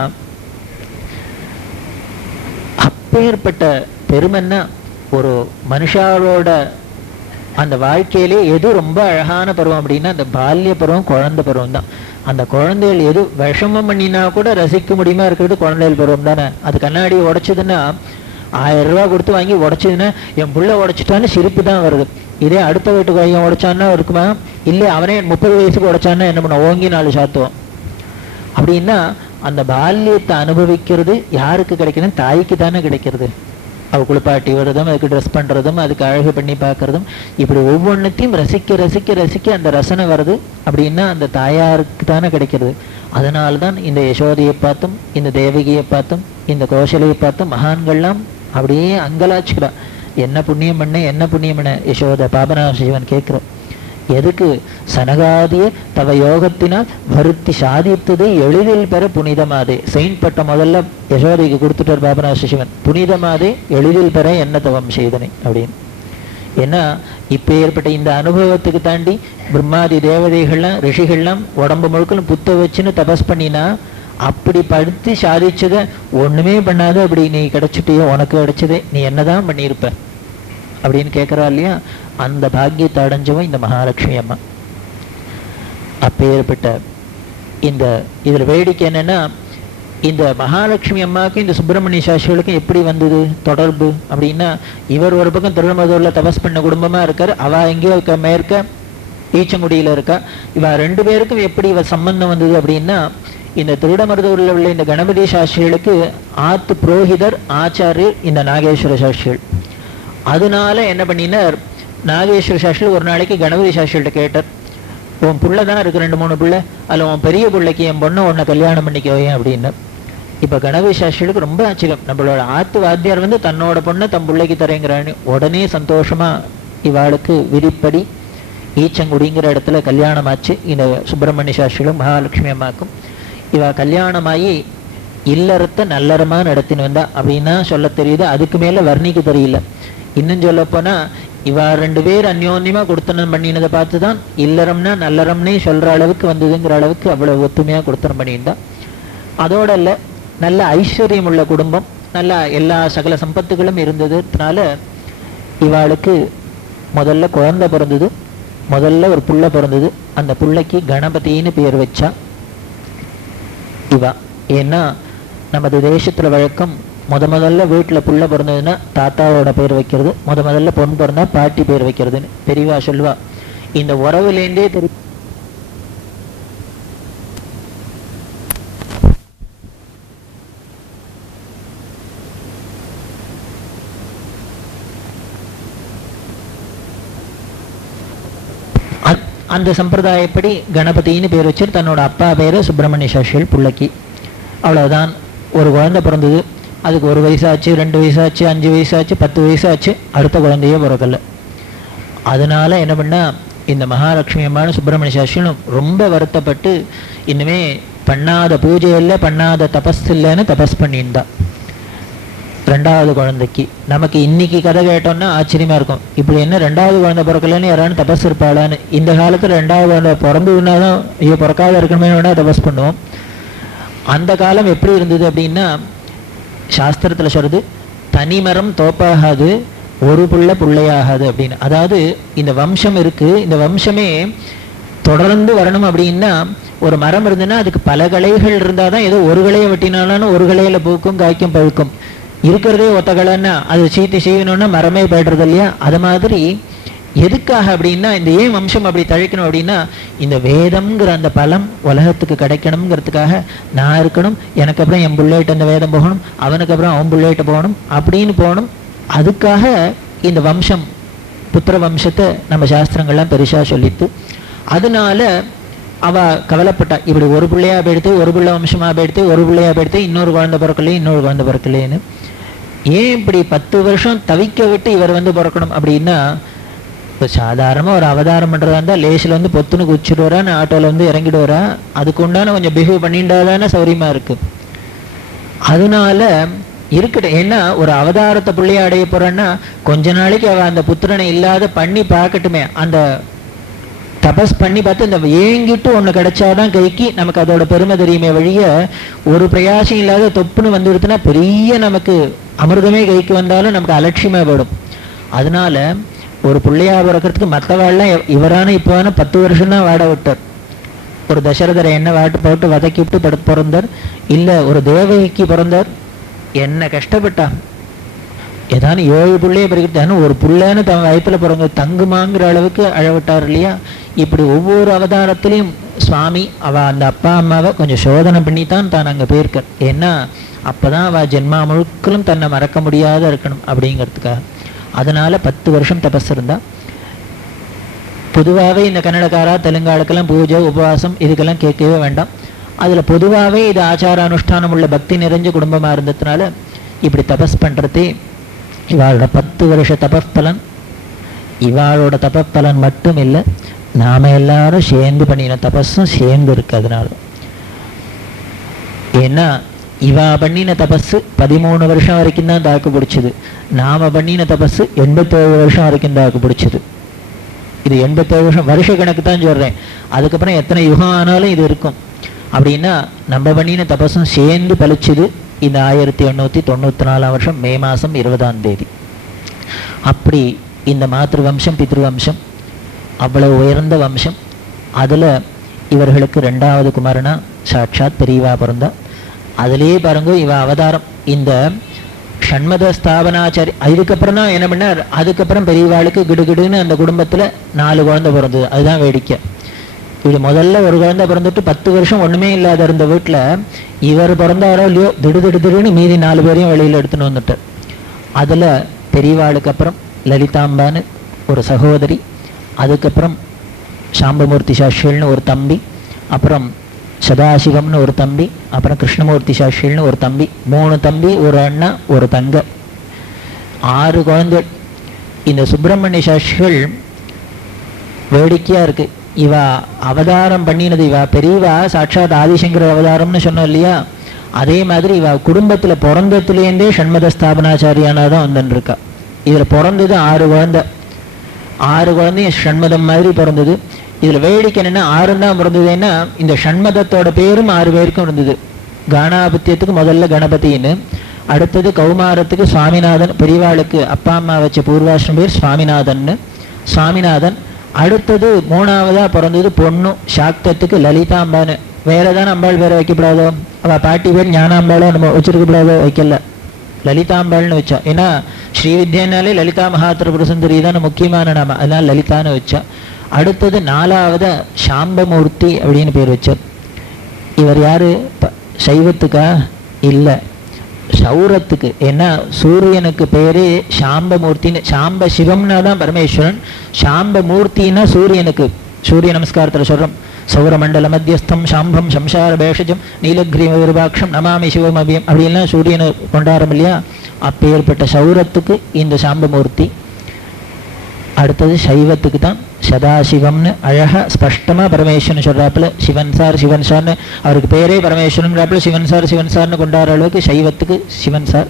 அப்பேற்பட்ட பெருமைன்னா, ஒரு மனுஷாவோட அந்த வாழ்க்கையிலே எது ரொம்ப அழகான பருவம் அப்படின்னா அந்த பால்ய பருவம், குழந்தை பருவம் தான். அந்த குழந்தைகள் எது விஷமம் பண்ணினா கூட ரசிக்க முடியுமா இருக்கிறது குழந்தைகள் பருவம் தானே. அது கண்ணாடி உடைச்சதுன்னா 1000 ரூபாய் கொடுத்து வாங்கி உடைச்சதுன்னா என் புள்ள உடைச்சிட்டான்னு சிரிப்பு தான் வருது. இதே அடுத்த வீட்டுக்கு பையன் உடைச்சான்னா இருக்குமா? இல்லை அவனே 30 வயசுக்கு உடைச்சான்னா என்ன பண்ண, ஓங்கி 4 சாத்துவோம். அப்படின்னா அந்த பால்யத்தை அனுபவிக்கிறது யாருக்கு கிடைக்கணும்? தாய்க்கு தானே கிடைக்கிறது. அவ குளிப்பாட்டி விடுறதும், அதுக்கு ட்ரெஸ் பண்றதும், அதுக்கு அழகு பண்ணி பார்க்கறதும், இப்படி ஒவ்வொன்றத்தையும் ரசிக்க ரசிக்க ரசிக்க அந்த ரசனை வருது அப்படின்னா அந்த தாயாருக்கு தானே கிடைக்கிறது. அதனால்தான் இந்த யசோதையை பார்த்தும், இந்த தேவகியை பார்த்தும், இந்த கோசலையை பார்த்தும் மகான்கள்லாம் அப்படியே அங்கலாச்சுக்கிறா. என்ன புண்ணியம் பண்ண, என்ன புண்ணியம் பண்ண யசோத பாபநாச சிவன் கேட்கிற. எதுக்கு? சனகாதிய தவ யோகத்தினால் வருத்தி சாதித்ததை எளிதில் பெற புனிதமாதே. செயின்ட் பட்டம் முதல்ல யசோதைக்கு கொடுத்துட்டார் பாபநாச சிவன். புனிதமாதே எளிதில் பெற என்ன தவம் செய்தனை அப்படின்னு. ஏன்னா இப்ப ஏற்பட்ட இந்த அனுபவத்துக்கு தாண்டி பிரம்மாதி தேவதைகள்லாம் ரிஷிகள்லாம் உடம்பு முழுக்கலும் புத்த வச்சுன்னு தபஸ் பண்ணினா, அப்படி படுத்தி சாதிச்சத ஒண்ணுமே பண்ணாத அப்படி நீ கிடைச்சிட்டியோ, உனக்கு கிடைச்சதே, நீ என்னதான் பண்ணியிருப்ப அப்படின்னு கேட்கறா இல்லையா? அந்த பாக்கியத்தை அடைஞ்சவன் இந்த மகாலட்சுமி அம்மா. அப்பேற்பட்ட இந்த இதுல வேடிக்கை என்னன்னா, இந்த மகாலட்சுமி அம்மாவுக்கும் இந்த சுப்பிரமணிய சாஸ்திரிகளுக்கும் எப்படி வந்தது தொடர்பு அப்படின்னா, இவர் ஒரு பக்கம் திருமதுரில் தபஸ் பண்ண குடும்பமா இருக்காரு, அவ எங்கேயோ மேற்க ஈச்சங்குடியில இருக்கா. இவ 2 பேருக்கும் எப்படி இவ சம்பந்தம் வந்தது அப்படின்னா, இந்த திருடமருதூரில் உள்ள இந்த கணபதி சாஸ்திரிகளுக்கு ஆத்து புரோஹிதர் ஆச்சாரியர் இந்த நாகேஸ்வர சாஸ்திரிகள். அதனால என்ன பண்ணினார், நாகேஸ்வர சாஸ்திரி ஒரு நாளைக்கு கணபதி சாஸ்திரிகிட்ட கேட்டார், உன் புள்ள தான் இருக்கு 2-3 பிள்ளை, அதில் உன் பெரிய பிள்ளைக்கு என் பொண்ணை உன்னை கல்யாணம் பண்ணிக்கவே அப்படின்னு. இப்போ கணபதி சாஸ்திரிகளுக்கு ரொம்ப ஆச்சரியம், நம்மளோட ஆத்து வாத்தியார் வந்து தன்னோட பொண்ணை தன் பிள்ளைக்கு தரேங்கிறான்னு. உடனே சந்தோஷமா இவாளுக்கு விதிப்படி ஈச்சங்குடிங்கிற இடத்துல கல்யாணம் ஆச்சு. இந்த சுப்பிரமணிய சாஸ்திரிகளும் மகாலட்சுமி அம்மாக்கும் இவ கல்யாணமாகி இல்லறத்தை நல்லறமா நடத்தின்னு வந்தா அப்படின்னா சொல்ல தெரியுது. அதுக்கு மேல வர்ணிக்க தெரியல. இன்னும் சொல்ல போனா இவ 2 பேர் அந்யோன்யமா கொடுத்தனம் பண்ணினதை பார்த்துதான் இல்லறம்னா நல்லறம்னே சொல்ற அளவுக்கு வந்ததுங்கிற அளவுக்கு அவ்வளவு ஒத்துமையா கொடுத்தனம் பண்ணியிருந்தா. அதோட இல்ல, நல்ல ஐஸ்வர்யம் உள்ள குடும்பம். நல்லா எல்லா சகல சம்பத்துகளும் இருந்ததுனால இவாளுக்கு முதல்ல குழந்தை பிறந்தது. முதல்ல ஒரு புள்ள பிறந்தது. அந்த புள்ளைக்கு கணபதினு பேர் வச்சா இவா. ஏன்னா நமது தேசத்துல வழக்கம் முதல்ல வீட்டுல புள்ள பிறந்ததுன்னா தாத்தாவோட பேர் வைக்கிறது, முதல்ல பொண்ணு பிறந்தா பாட்டி பேர் வைக்கிறதுன்னு பெரியவா சொல்லுவா. இந்த உறவுலேருந்தே தெரியும். அந்த சம்பிரதாயப்படி கணபதினு பேர் வச்சு தன்னோட அப்பா பேரு சுப்பிரமணிய சாஸ்திரிகள் பிள்ளைக்கு. அவ்வளவுதான். ஒரு குழந்தை பிறந்தது. அதுக்கு 1 வயசாச்சு, 2 வயசாச்சு, 5 வயசாச்சு, 10 வயசாச்சு, அடுத்த குழந்தையே பிறக்கல. அதனால என்ன பண்ணா, இந்த மகாலட்சுமி அம்மானு சுப்பிரமணிய சாஸ்திரிகளும் ரொம்ப வருத்தப்பட்டு இன்னுமே பண்ணாத பூஜை இல்லை, பண்ணாத தபஸ் இல்லைன்னு தபஸ் பண்ணியிருந்தா 2வது குழந்தைக்கு. நமக்கு இன்னைக்கு கதை கேட்டோம்னா ஆச்சரியமா இருக்கும். இப்படி என்ன 2வது குழந்தை பிறக்கலன்னு யாரானு தபஸ் இருப்பாளான்னு. இந்த காலத்துல 2வது குழந்தை பிறந்ததுனாதான் ஐயோ பிறக்காத இருக்கணுமே வேணா தபஸ் பண்ணுவோம். அந்த காலம் எப்படி இருந்தது அப்படின்னா, சாஸ்திரத்துல சொல்றது தனிமரம் தோப்பாகாது, ஒரு புள்ள புள்ளையாகாது அப்படின்னு. அதாவது இந்த வம்சம் இருக்கு, இந்த வம்சமே தொடர்ந்து வரணும் அப்படின்னா ஒரு மரம் இருந்ததுன்னா அதுக்கு பல கிளைகள் இருந்தாதான் ஏதோ ஒரு கிளையை வெட்டினாலும் ஒரு கிளையில பூக்கும், காய்க்கும், பழுக்கும். இருக்கிறதே ஒத்த கலைன்னா அது சீத்து செய்யணும்னா மரமே போய்டுறது இல்லையா? அது மாதிரி எதுக்காக அப்படின்னா, இந்த ஏன் வம்சம் அப்படி தழைக்கணும் அப்படின்னா, இந்த வேதம்ங்கிற அந்த பலம் உலகத்துக்கு கிடைக்கணுங்கிறதுக்காக நான் இருக்கணும், எனக்கு அப்புறம் என் பிள்ளைகிட்ட அந்த வேதம் போகணும், அவனுக்கு அப்புறம் அவன் பிள்ளைகிட்ட போகணும் அப்படின்னு போகணும். அதுக்காக இந்த வம்சம், புத்திர வம்சத்தை நம்ம சாஸ்திரங்கள்லாம் பெருசா சொல்லித்து. அதனால அவ கவலைப்பட்டா, இப்படி ஒரு பிள்ளையா போயிடுத்து, ஒரு பிள்ளை வம்சமா போயிடுத்து, ஒரு பிள்ளையா போயிடுத்து, இன்னொரு குழந்தை பிறக்கலையே, இன்னொரு குழந்தை பிறக்கலையேன்னு. ஏன் இப்படி 10 வருஷம் தவிக்க விட்டு இவர் பிறக்கணும் அப்படின்னா, இப்போ சாதாரணமாக ஒரு அவதாரம் பண்ணுறதா இருந்தால் லேசில் பொத்துன்னு குச்சிடுவாரா, ஆட்டோவில் இறங்கிடுவாரா, அதுக்கு உண்டான கொஞ்சம் பிஹேவ் பண்ணிட்டாதானே சௌரியமாக இருக்கு. அதனால இருக்கட்டும். ஏன்னா ஒரு அவதாரத்தை பிள்ளைய அடைய போறான்னா கொஞ்ச நாளைக்கு அவ அந்த புத்திரனை இல்லாத பண்ணி பார்க்கட்டுமே. அந்த தபஸ் பண்ணி பார்த்து இந்த ஏங்கிட்டு ஒன்று கிடைச்சாதான் கைக்கு நமக்கு அதோட பெருமை தெரியுமே வழிய, ஒரு பிரயாசம் இல்லாத தொப்புன்னு வந்துடுத்துனா பெரிய நமக்கு அமிர்தமே கைக்கு வந்தாலும் நமக்கு அலட்சியமா போயிடும். அதனால ஒரு பிள்ளையா பிறக்கிறதுக்கு மற்றவாள்லாம் இவரான இப்போவான 10 வருஷம் தான் வாட விட்டார். ஒரு தசரதரை என்ன வாட்டு போட்டு வதக்கி விட்டு பிறந்தார். இல்லை ஒரு தேவகிக்கு பிறந்தார். என்ன கஷ்டப்பட்டா. ஏதானு 7 பிள்ளைய பிறகு ஒரு புள்ளைன்னு தன் வயத்துல பிறங்க தங்குமாங்கிற அளவுக்கு அழவிட்டார் இல்லையா? இப்படி ஒவ்வொரு அவதாரத்திலையும் சுவாமி அவ அந்த அப்பா அம்மாவை கொஞ்சம் சோதனை பண்ணித்தான் தான் அங்கே போயிருக்க. ஏன்னா அப்பதான் அவ ஜென்மா முழுக்களும் தன்னை மறக்க முடியாத இருக்கணும் அப்படிங்கிறதுக்காக. அதனால 10 வருஷம் தபஸ் இருந்தா. பொதுவாகவே இந்த கன்னடக்காரா தெலுங்காளுக்கெல்லாம் பூஜை உபவாசம் இதுக்கெல்லாம் கேட்கவே வேண்டாம். அதுல பொதுவாகவே இது ஆச்சார அனுஷ்டானம் உள்ள பக்தி நிறைஞ்ச குடும்பமா இருந்ததுனால இப்படி தபஸ் பண்றதே இவாளோட 10 வருஷ தபப்பலன். இவாளோட தபப்பலன் மட்டும் இல்லை, நாம எல்லாரும் சேர்ந்து பண்ணின தபஸும் சேர்ந்து இருக்கு. அதனால ஏன்னா இவா பண்ணின தபஸ் 13 வருஷம் வரைக்கும் தான் தாக்கு பிடிச்சது. நாம பண்ணின தபஸ் 87 வருஷம் வரைக்கும் தாக்கு பிடிச்சது. இது 87 வருஷம் வருஷ கணக்கு தான் சொல்றேன். அதுக்கப்புறம் எத்தனை யுகம் ஆனாலும் இது இருக்கும். அப்படின்னா நம்ம பண்ணின தபஸும் சேர்ந்து பழிச்சுது இந்த 1894 வருஷம் மே மாதம் 20ஆம் தேதி. அப்படி இந்த மாத்திரு வம்சம் பித்ரு வம்சம் அவ்வளவு உயர்ந்த வம்சம். அதுல இவர்களுக்கு 2வது குமாரனா சாட்சாத் பெரியவா பிறந்தா. அதுலேயே பாருங்க இவ அவதாரம். இந்த ஷண்மத ஸ்தாபனாச்சாரி இதுக்கப்புறம் தான் என்ன பண்ணார். அதுக்கப்புறம் பெரியவாளுக்கு கிடுகிடுன்னு அந்த குடும்பத்துல 4 குழந்தை பிறந்தது. அதுதான் வேடிக்கை. இப்படி முதல்ல ஒரு குழந்தை பிறந்துட்டு 10 வருஷம் ஒண்ணுமே இல்லாத இருந்த வீட்டுல இவர் பிறந்தாரோ இல்லையோ திடுன்னு மீதி 4 பேரையும் வெளியில எடுத்துன்னு வந்துட்டார். அதுல பெரியவாளுக்கு அப்புறம் லலிதாம்பான்னு ஒரு சகோதரி, அதுக்கப்புறம் சாம்பமூர்த்தி சாஸ்திரிகள்னு ஒரு தம்பி, அப்புறம் சதாசிவம்னு ஒரு தம்பி, அப்புறம் கிருஷ்ணமூர்த்தி சாஸ்திரிகள்னு ஒரு தம்பி, 3 தம்பி, ஒரு அண்ணா, ஒரு தங்க, 6 குழந்தை. இந்த சுப்பிரமணிய சாஸ்திரிகள் வேடிக்கையா இருக்கு. இவ அவதாரம் பண்ணினது இவ பெரியவா சாட்சாத் ஆதிசங்கர அவதாரம்னு சொன்னோம் இல்லையா? அதே மாதிரி இவ குடும்பத்துல பிறந்ததுலேருந்தே ஷண்மத ஸ்தாபனாச்சாரியானாதான் வந்துருக்கா. இதுல பிறந்தது 6 குழந்தை. 6 குழந்தையும் ஷண்மதம் மாதிரி பிறந்தது. இதுல வேடிக்கை என்னன்னா 6 தான் பிறந்ததுன்னா இந்த ஷண்மதத்தோட பேரும் 6 பேருக்கும் இருந்தது. கானாபத்தியத்துக்கு முதல்ல கணபதினு, அடுத்தது கௌமாரத்துக்கு சுவாமிநாதன், பெரியவாளுக்கு அப்பா அம்மா வச்ச பூர்வாசிரம் பேர் சுவாமிநாதன். சுவாமிநாதன். அடுத்தது மூணாவதா பிறந்தது பொண்ணு சாக்தத்துக்கு லலிதாம்பான்னு. வேற ஏதாவது அம்பாள் பேரை வைக்கப்படாதோ? அவ பாட்டி பேர் ஞானாம்பாளோ நம்ம வச்சிருக்கப்படாதோ? வைக்கல, லலிதாம்பாள்னு வச்சா. ஏன்னா ஸ்ரீவித்யானாலே லலிதா மகாத்திரிபுர சுந்தரி தான் முக்கியமான நாம, அதனால லலிதான்னு வச்சா. அடுத்தது நாலாவதா சாம்பமூர்த்தி அப்படின்னு பேர் வச்சார். இவர் யாரு? சைவத்துக்கா? இல்லை, சௌரத்துக்கு. ஏன்னா சூரியனுக்கு பேரு சாம்பமூர்த்தின்னு. சாம்ப சிவம்னா தான் பரமேஸ்வரன், சாம்பமூர்த்தின்னா சூரியனுக்கு. சூரிய நமஸ்காரத்தில் சொல்றோம், சௌரமண்டல மத்தியஸ்தம் சாம்பம் சம்சார பேஷஜம் நீலகிரீவ விருபாட்சம் நமாமி சிவமபியம் அப்படின்லாம் சூரியனை கொண்டாடுறோம் இல்லையா? அப்பேற்பட்ட சௌரத்துக்கு இந்த சாம்பமூர்த்தி. அடுத்தது சைவத்துக்கு தான் சதாசிவம்னு அழகா ஸ்பஷ்டமா பரமேஸ்வரன் சொல்றாப்புல. சிவன் சார் சிவன் சார்னு அவருக்கு பேரே பரமேஸ்வரன்றாப்புல சிவன் சார்னு கொண்டாடுற அளவுக்கு சைவத்துக்கு சிவன் சார்.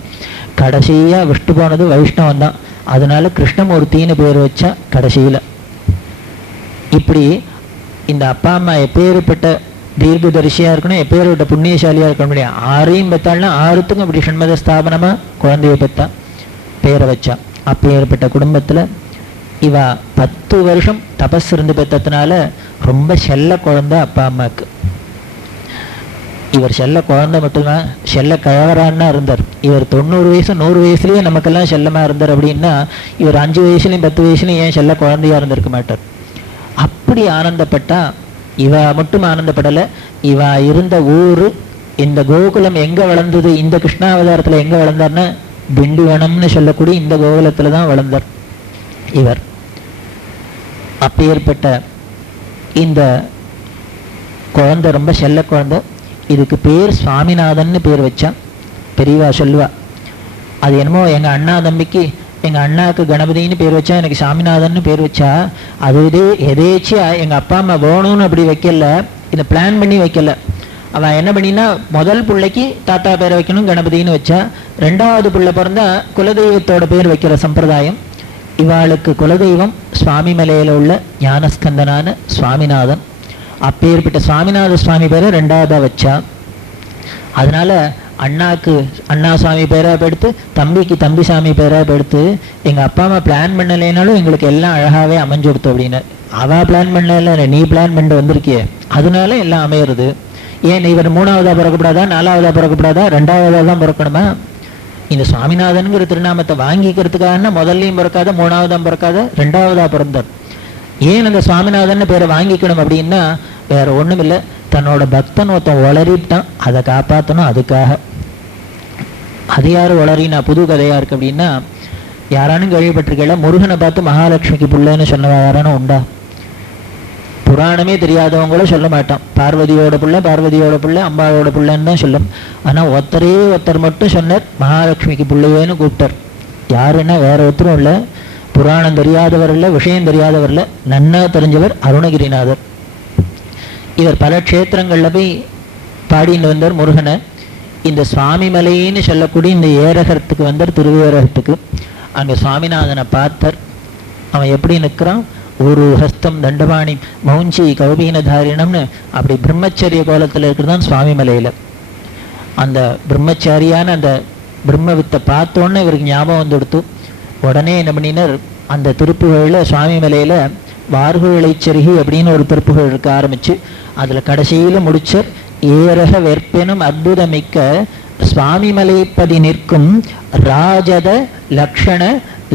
கடைசியா விஷ்ணு போனது வைஷ்ணவன் தான், அதனால கிருஷ்ணமூர்த்தின்னு பேர் வச்சா கடைசியில. இப்படி இந்த அப்பா அம்மா எப்பேற்பட்ட தீர்க்கதரிசியா இருக்கணும், எப்பேற்பட்ட புண்ணியசாலியா இருக்கணும் இல்லையா? ஆறையும் பெத்தாள்னா ஆறுத்துக்கும் இப்படி ஷண்மத ஸ்தாபனமா குழந்தைய பெத்தா பேரை வச்சா. அப்பேற்பட்ட குடும்பத்துல இவ 10 வருஷம் தபஸ் இருந்து பெற்றதுனால ரொம்ப செல்ல குழந்தை அப்பா அம்மாவுக்கு. இவர் செல்ல குழந்தை மட்டும்தான், செல்ல கழவரான்னா இருந்தார். இவர் 90 வயசு 100 வயசுலயே நமக்கெல்லாம் செல்லமா இருந்தார். அப்படின்னா இவர் 5 வயசுலையும் 10 வயசுலையும் ஏன் செல்ல குழந்தையா இருந்திருக்க மாட்டார்? அப்படி ஆனந்தப்பட்டா. இவ மட்டும் ஆனந்தப்படலை, இவ இருந்த ஊரு இந்த கோகுலம் எங்க வளர்ந்தது, இந்த கிருஷ்ணாவதாரத்துல எங்க வளர்ந்தார்னா திண்டிவனம்னு சொல்லக்கூடிய இந்த கோகுலத்துல தான் வளர்ந்தார் இவர். அப்பேற்பட்ட இந்த குழந்தை ரொம்ப செல்ல குழந்தை. இதுக்கு பேர் சுவாமிநாதன் பேர் வச்சா. பெரியவா சொல்லுவா, அது என்னமோ எங்க அண்ணா தம்பிக்கு, எங்க அண்ணாவுக்கு கணபதினு பேர் வச்சா, எனக்கு சாமிநாதன் பேர் வச்சா, அது எதேச்சியா எங்க அப்பா அம்மா வேணும்னு அப்படி வைக்கல, இதை பிளான் பண்ணி வைக்கல. அவன் என்ன பண்ணினா முதல் பிள்ளைக்கு தாத்தா பேரை வைக்கணும் கணபதினு வச்சா. 2வது பிள்ளை பிறந்தா குலதெய்வத்தோட பேர் வைக்கிற சம்பிரதாயம். இவாளுக்கு குலதெய்வம் சுவாமி மலையில உள்ள ஞானஸ்கந்தனான சுவாமிநாதன். அப்பேற்பட்ட சுவாமிநாத சுவாமி பேரை 2வதா வச்சா. அதனால அண்ணாக்கு அண்ணா சுவாமி பேரா எடுத்து, தம்பிக்கு தம்பி சாமி பேரா எடுத்து, எங்க அப்பா அம்மா பிளான் பண்ணலைனாலும் எங்களுக்கு எல்லாம் அழகாவே அமைஞ்சு கொடுத்தோம் அப்படின்னு. அவ பிளான் பண்ணல, நீ பிளான் பண்ணிட்டு வந்திருக்கிய, அதனால எல்லாம் அமையிறது. ஏன் இவர் 3வதா பிறக்கப்படாதா, 4வதா பிறக்கப்படாதா, 2வதா தான் பிறக்கணுமா? இந்த சுவாமிநாதன்கிற திருநாமத்தை வாங்கிக்கிறதுக்காக முதல்லையும் பிறக்காத, 3வதாம் பிறக்காத, 2வதா பிறந்தார். ஏன் அந்த சுவாமிநாதன் பேரை வாங்கிக்கணும் அப்படின்னா வேற ஒண்ணும் இல்லை, தன்னோட பக்தன் ஒருத்தன் வளரிட்டான், அதை காப்பாற்றணும். அதுக்காக. அது யாரு வளரினா? புது கதையா இருக்கு அப்படின்னா, யாரானும் கேள்விப்பட்டிருக்கல, முருகனை பார்த்து மகாலட்சுமிக்கு பிள்ளைன்னு சொன்னவா யாரானும் உண்டா? புராணமே தெரியாதவங்களும் சொல்ல மாட்டான். பார்வதியோட பிள்ளை, பார்வதியோட பிள்ளை, அம்பாவோட பிள்ளைன்னு தான் சொல்லும். ஆனா ஒருத்தர் மட்டும் சொன்னார், மகாலட்சுமிக்கு பிள்ளையேன்னு கூப்பிட்டார். யாருன்னா வேற ஒருத்தரும் இல்லை, புராணம் தெரியாதவர் இல்லை, விஷயம் தெரியாதவர் இல்லை, நன்னா தெரிஞ்சவர் அருணகிரிநாதர். இவர் பல க்ஷேத்திரங்கள்ல போய் பாடின்னு வந்தார் முருகனை. இந்த சுவாமி மலைன்னு சொல்லக்கூடிய இந்த ஏரகத்துக்கு வந்தார், திருவேரகத்துக்கு. அங்க சுவாமிநாதனை பார்த்தார். அவன் எப்படி நிற்கிறான்? ஒரு ஹஸ்தம் தண்டபாணி மௌஞ்சி கௌபீனதாரிணம்னு அப்படி பிரம்மச்சரிய கோலத்தில் இருக்கிறதான் சுவாமி மலையில. அந்த பிரம்மச்சாரியான அந்த பிரம்மவித்தை பார்த்தோன்னே இவருக்கு ஞாபகம் வந்துடுத்து. உடனே என்ன பண்ணினார், அந்த திருப்புகழில் சுவாமி மலையில வார்குழைச்சருகி அப்படின்னு ஒரு திருப்புகள் இருக்க ஆரம்பிச்சு அதுல கடைசியில முடிச்சர். ஏரக வெற்பெனும் அற்புதமிக்க சுவாமி மலைப்பதி நிற்கும் ராஜத லக்ஷண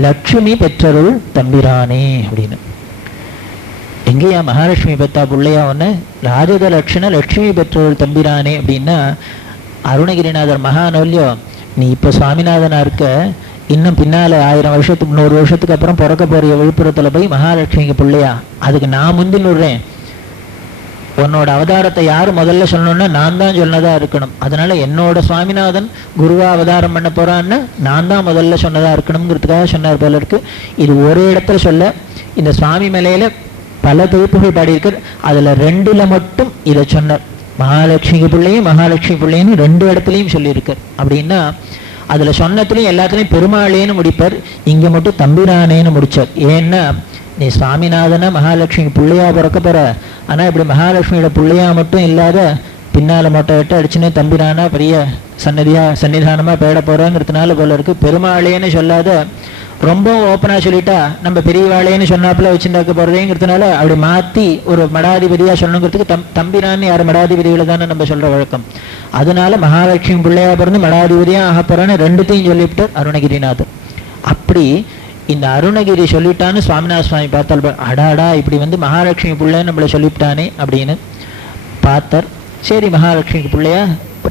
லட்சுமி பெற்றருள் தம்பிரானே அப்படின்னு. எங்கேயா மகாலட்சுமி பெத்தா பிள்ளையா ஒன்று? ராஜத லட்சண லட்சுமி பெற்றோள் தம்பிரானே அப்படின்னா அருணகிரிநாதர் மகானோல்யோ, நீ இப்போ சுவாமிநாதனா இருக்க, இன்னும் பின்னால 1000 வருஷத்துக்கு 100 வருஷத்துக்கு அப்புறம் பிறக்க போறிய விழுப்புரத்துல போய் மகாலட்சுமிக்கு பிள்ளையா? அதுக்கு நான் முந்தின்னு விடுறேன். உன்னோட அவதாரத்தை யாரு முதல்ல சொல்லணும்னா நான் தான் சொன்னதா இருக்கணும். அதனால என்னோட சுவாமிநாதன் குருவா அவதாரம் பண்ண போறான்னு நான் தான் முதல்ல சொன்னதா இருக்கணுங்கிறதுக்காக சொன்னார் போல இருக்கு. இது ஒரு இடத்துல சொல்ல, இந்த சுவாமி மலையில பல தொகுப்புகள் பாடியிருக்கார். அதுல 2ல மட்டும் இதை சொன்னார். மகாலட்சுமிக்கு பிள்ளையும் மகாலட்சுமி பிள்ளைன்னு 2 இடத்துலையும் சொல்லியிருக்கார். அப்படின்னா அதுல சொன்னதுலையும் எல்லாத்துலையும் பெருமாளேன்னு முடிப்பார், இங்க மட்டும் தம்பிரானேன்னு முடிச்சார். ஏன்னா நீ சுவாமிநாதனா மகாலட்சுமி பிள்ளையா பிறக்க போற, ஆனா இப்படி மகாலட்சுமியோட பிள்ளையா மட்டும் இல்லாத பின்னால மொட்டை விட்டு அடிச்சுன்னு தம்பிரானா பெரிய சன்னிதானமா பேட போறோங்கிறதுனால போல இருக்கு. பெருமாளேன்னு சொல்லாத ரொம்ப ஓப்பனா சொல்லிட்டா நம்ம பெரியவாளேன்னு சொன்னாப்புல வச்சுட்டாக்க போறதேங்கிறதுனால அப்படி மாத்தி ஒரு மடாதிபதியா சொல்லணுங்கிறதுக்கு தம்பிரான்னு யாரும் மடாதிபதிகளை தானே நம்ம சொல்ற வழக்கம். அதனால மகாலட்சுமி பிள்ளையா பிறந்து மடாதிபதியா ஆக போறான்னு ரெண்டுத்தையும் சொல்லிவிட்டு அருணகிரிநாதர். அப்படி இந்த அருணகிரி சொல்லிட்டான்னு சுவாமிநாத சுவாமி பார்த்தால் அடாடா இப்படி மகாலட்சுமி பிள்ளைன்னு நம்மளை சொல்லிவிட்டானே அப்படின்னு பார்த்தார். சரி, மகாலட்சுமிக்கு பிள்ளையா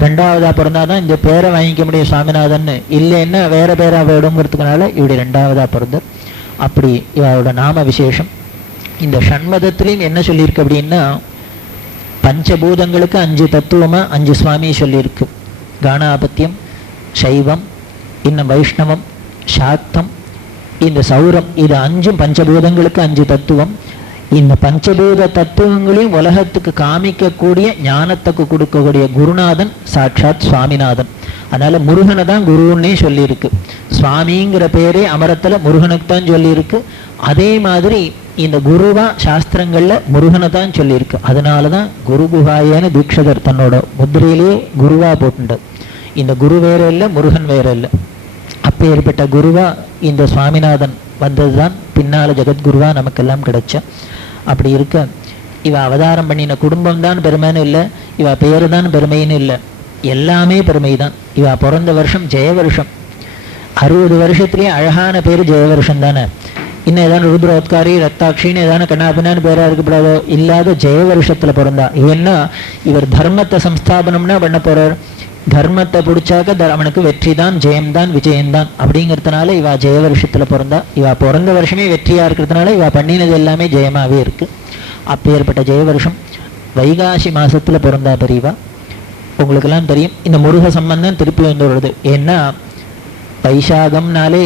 ரெண்டாவதா பிறந்தாதான் இந்த பேரை வாங்கிக்க முடியும் சுவாமிநாதன், இல்லைன்னா வேற பேரா போயிடுங்கிறதுக்குனால இப்படி ரெண்டாவதா பிறந்தார். அப்படி இவரோட நாம விசேஷம். இந்த ஷண்மதத்திலையும் என்ன சொல்லியிருக்கு அப்படின்னா, பஞ்சபூதங்களுக்கு 5 தத்துவமா 5 சுவாமி சொல்லியிருக்கு. கானாபத்தியம், சைவம், இன்னும் வைஷ்ணவம், சாக்தம், இந்த சௌரம், இது 5 பஞ்சபூதங்களுக்கு 5 தத்துவம். இந்த பஞ்சபூத தத்துவங்களையும் உலகத்துக்கு காமிக்கக்கூடிய ஞானத்துக்கு கொடுக்கக்கூடிய குருநாதன் சாட்சாத் சுவாமிநாதன். அதனால முருகனை தான் குருன்னே சொல்லியிருக்கு. சுவாமிங்கிற பேரே அமரத்துல முருகனுக்கு தான் சொல்லியிருக்கு. அதே மாதிரி இந்த குருவா சாஸ்திரங்கள்ல முருகனை தான் சொல்லியிருக்கு. அதனாலதான் குரு குஹாயன்னு தீட்சிதர் தன்னோட முத்திரையிலேயே குருவா போட்டுட்டார். இந்த குரு வேற இல்லை, முருகன் வேற இல்லை. அப்பேற்பட்ட குருவா இந்த சுவாமிநாதன் வந்ததுதான் பின்னால ஜெகத்குருவா நமக்கெல்லாம் கிடைச்ச. அப்படி இருக்க இவ அவதாரம் பண்ணின குடும்பம் தான் பெருமைன்னு இல்லை, இவ பேரு தான் பெருமைன்னு இல்லை, எல்லாமே பெருமை தான். இவ பிறந்த வருஷம் ஜெய வருஷம். 60 வருஷத்துலேயே அழகான பேர் ஜெய வருஷம் தானே. இன்னும் ஏதாவது ருத்ரோத்காரி ரத்தாட்சின்னு ஏதாவது கண்ணாபின்னான்னு பேரா இருக்கப்படாதோ, இல்லாத ஜெய வருஷத்துல பிறந்தா. ஏன்னா இவர் தர்மத்தை சம்ஸ்தாபனம்னா பண்ண போறார். தர்மத்தை பிடிச்சாக்க அவனுக்கு வெற்றி தான், ஜெயம்தான், விஜயம்தான். அப்படிங்கிறதுனால இவ ஜெய வருஷத்துல பிறந்தா. இவ பிறந்த வருஷமே வெற்றியா இருக்கிறதுனால இவ பண்ணினது எல்லாமே ஜெயமாவே இருக்கு. அப்பேற்பட்ட ஜெய வருஷம் வைகாசி மாசத்துல பிறந்தா பெரியவா. உங்களுக்கெல்லாம் தெரியும் இந்த முருக சம்பந்தம் திருப்பி வந்து வருது. ஏன்னா வைசாகம்னாலே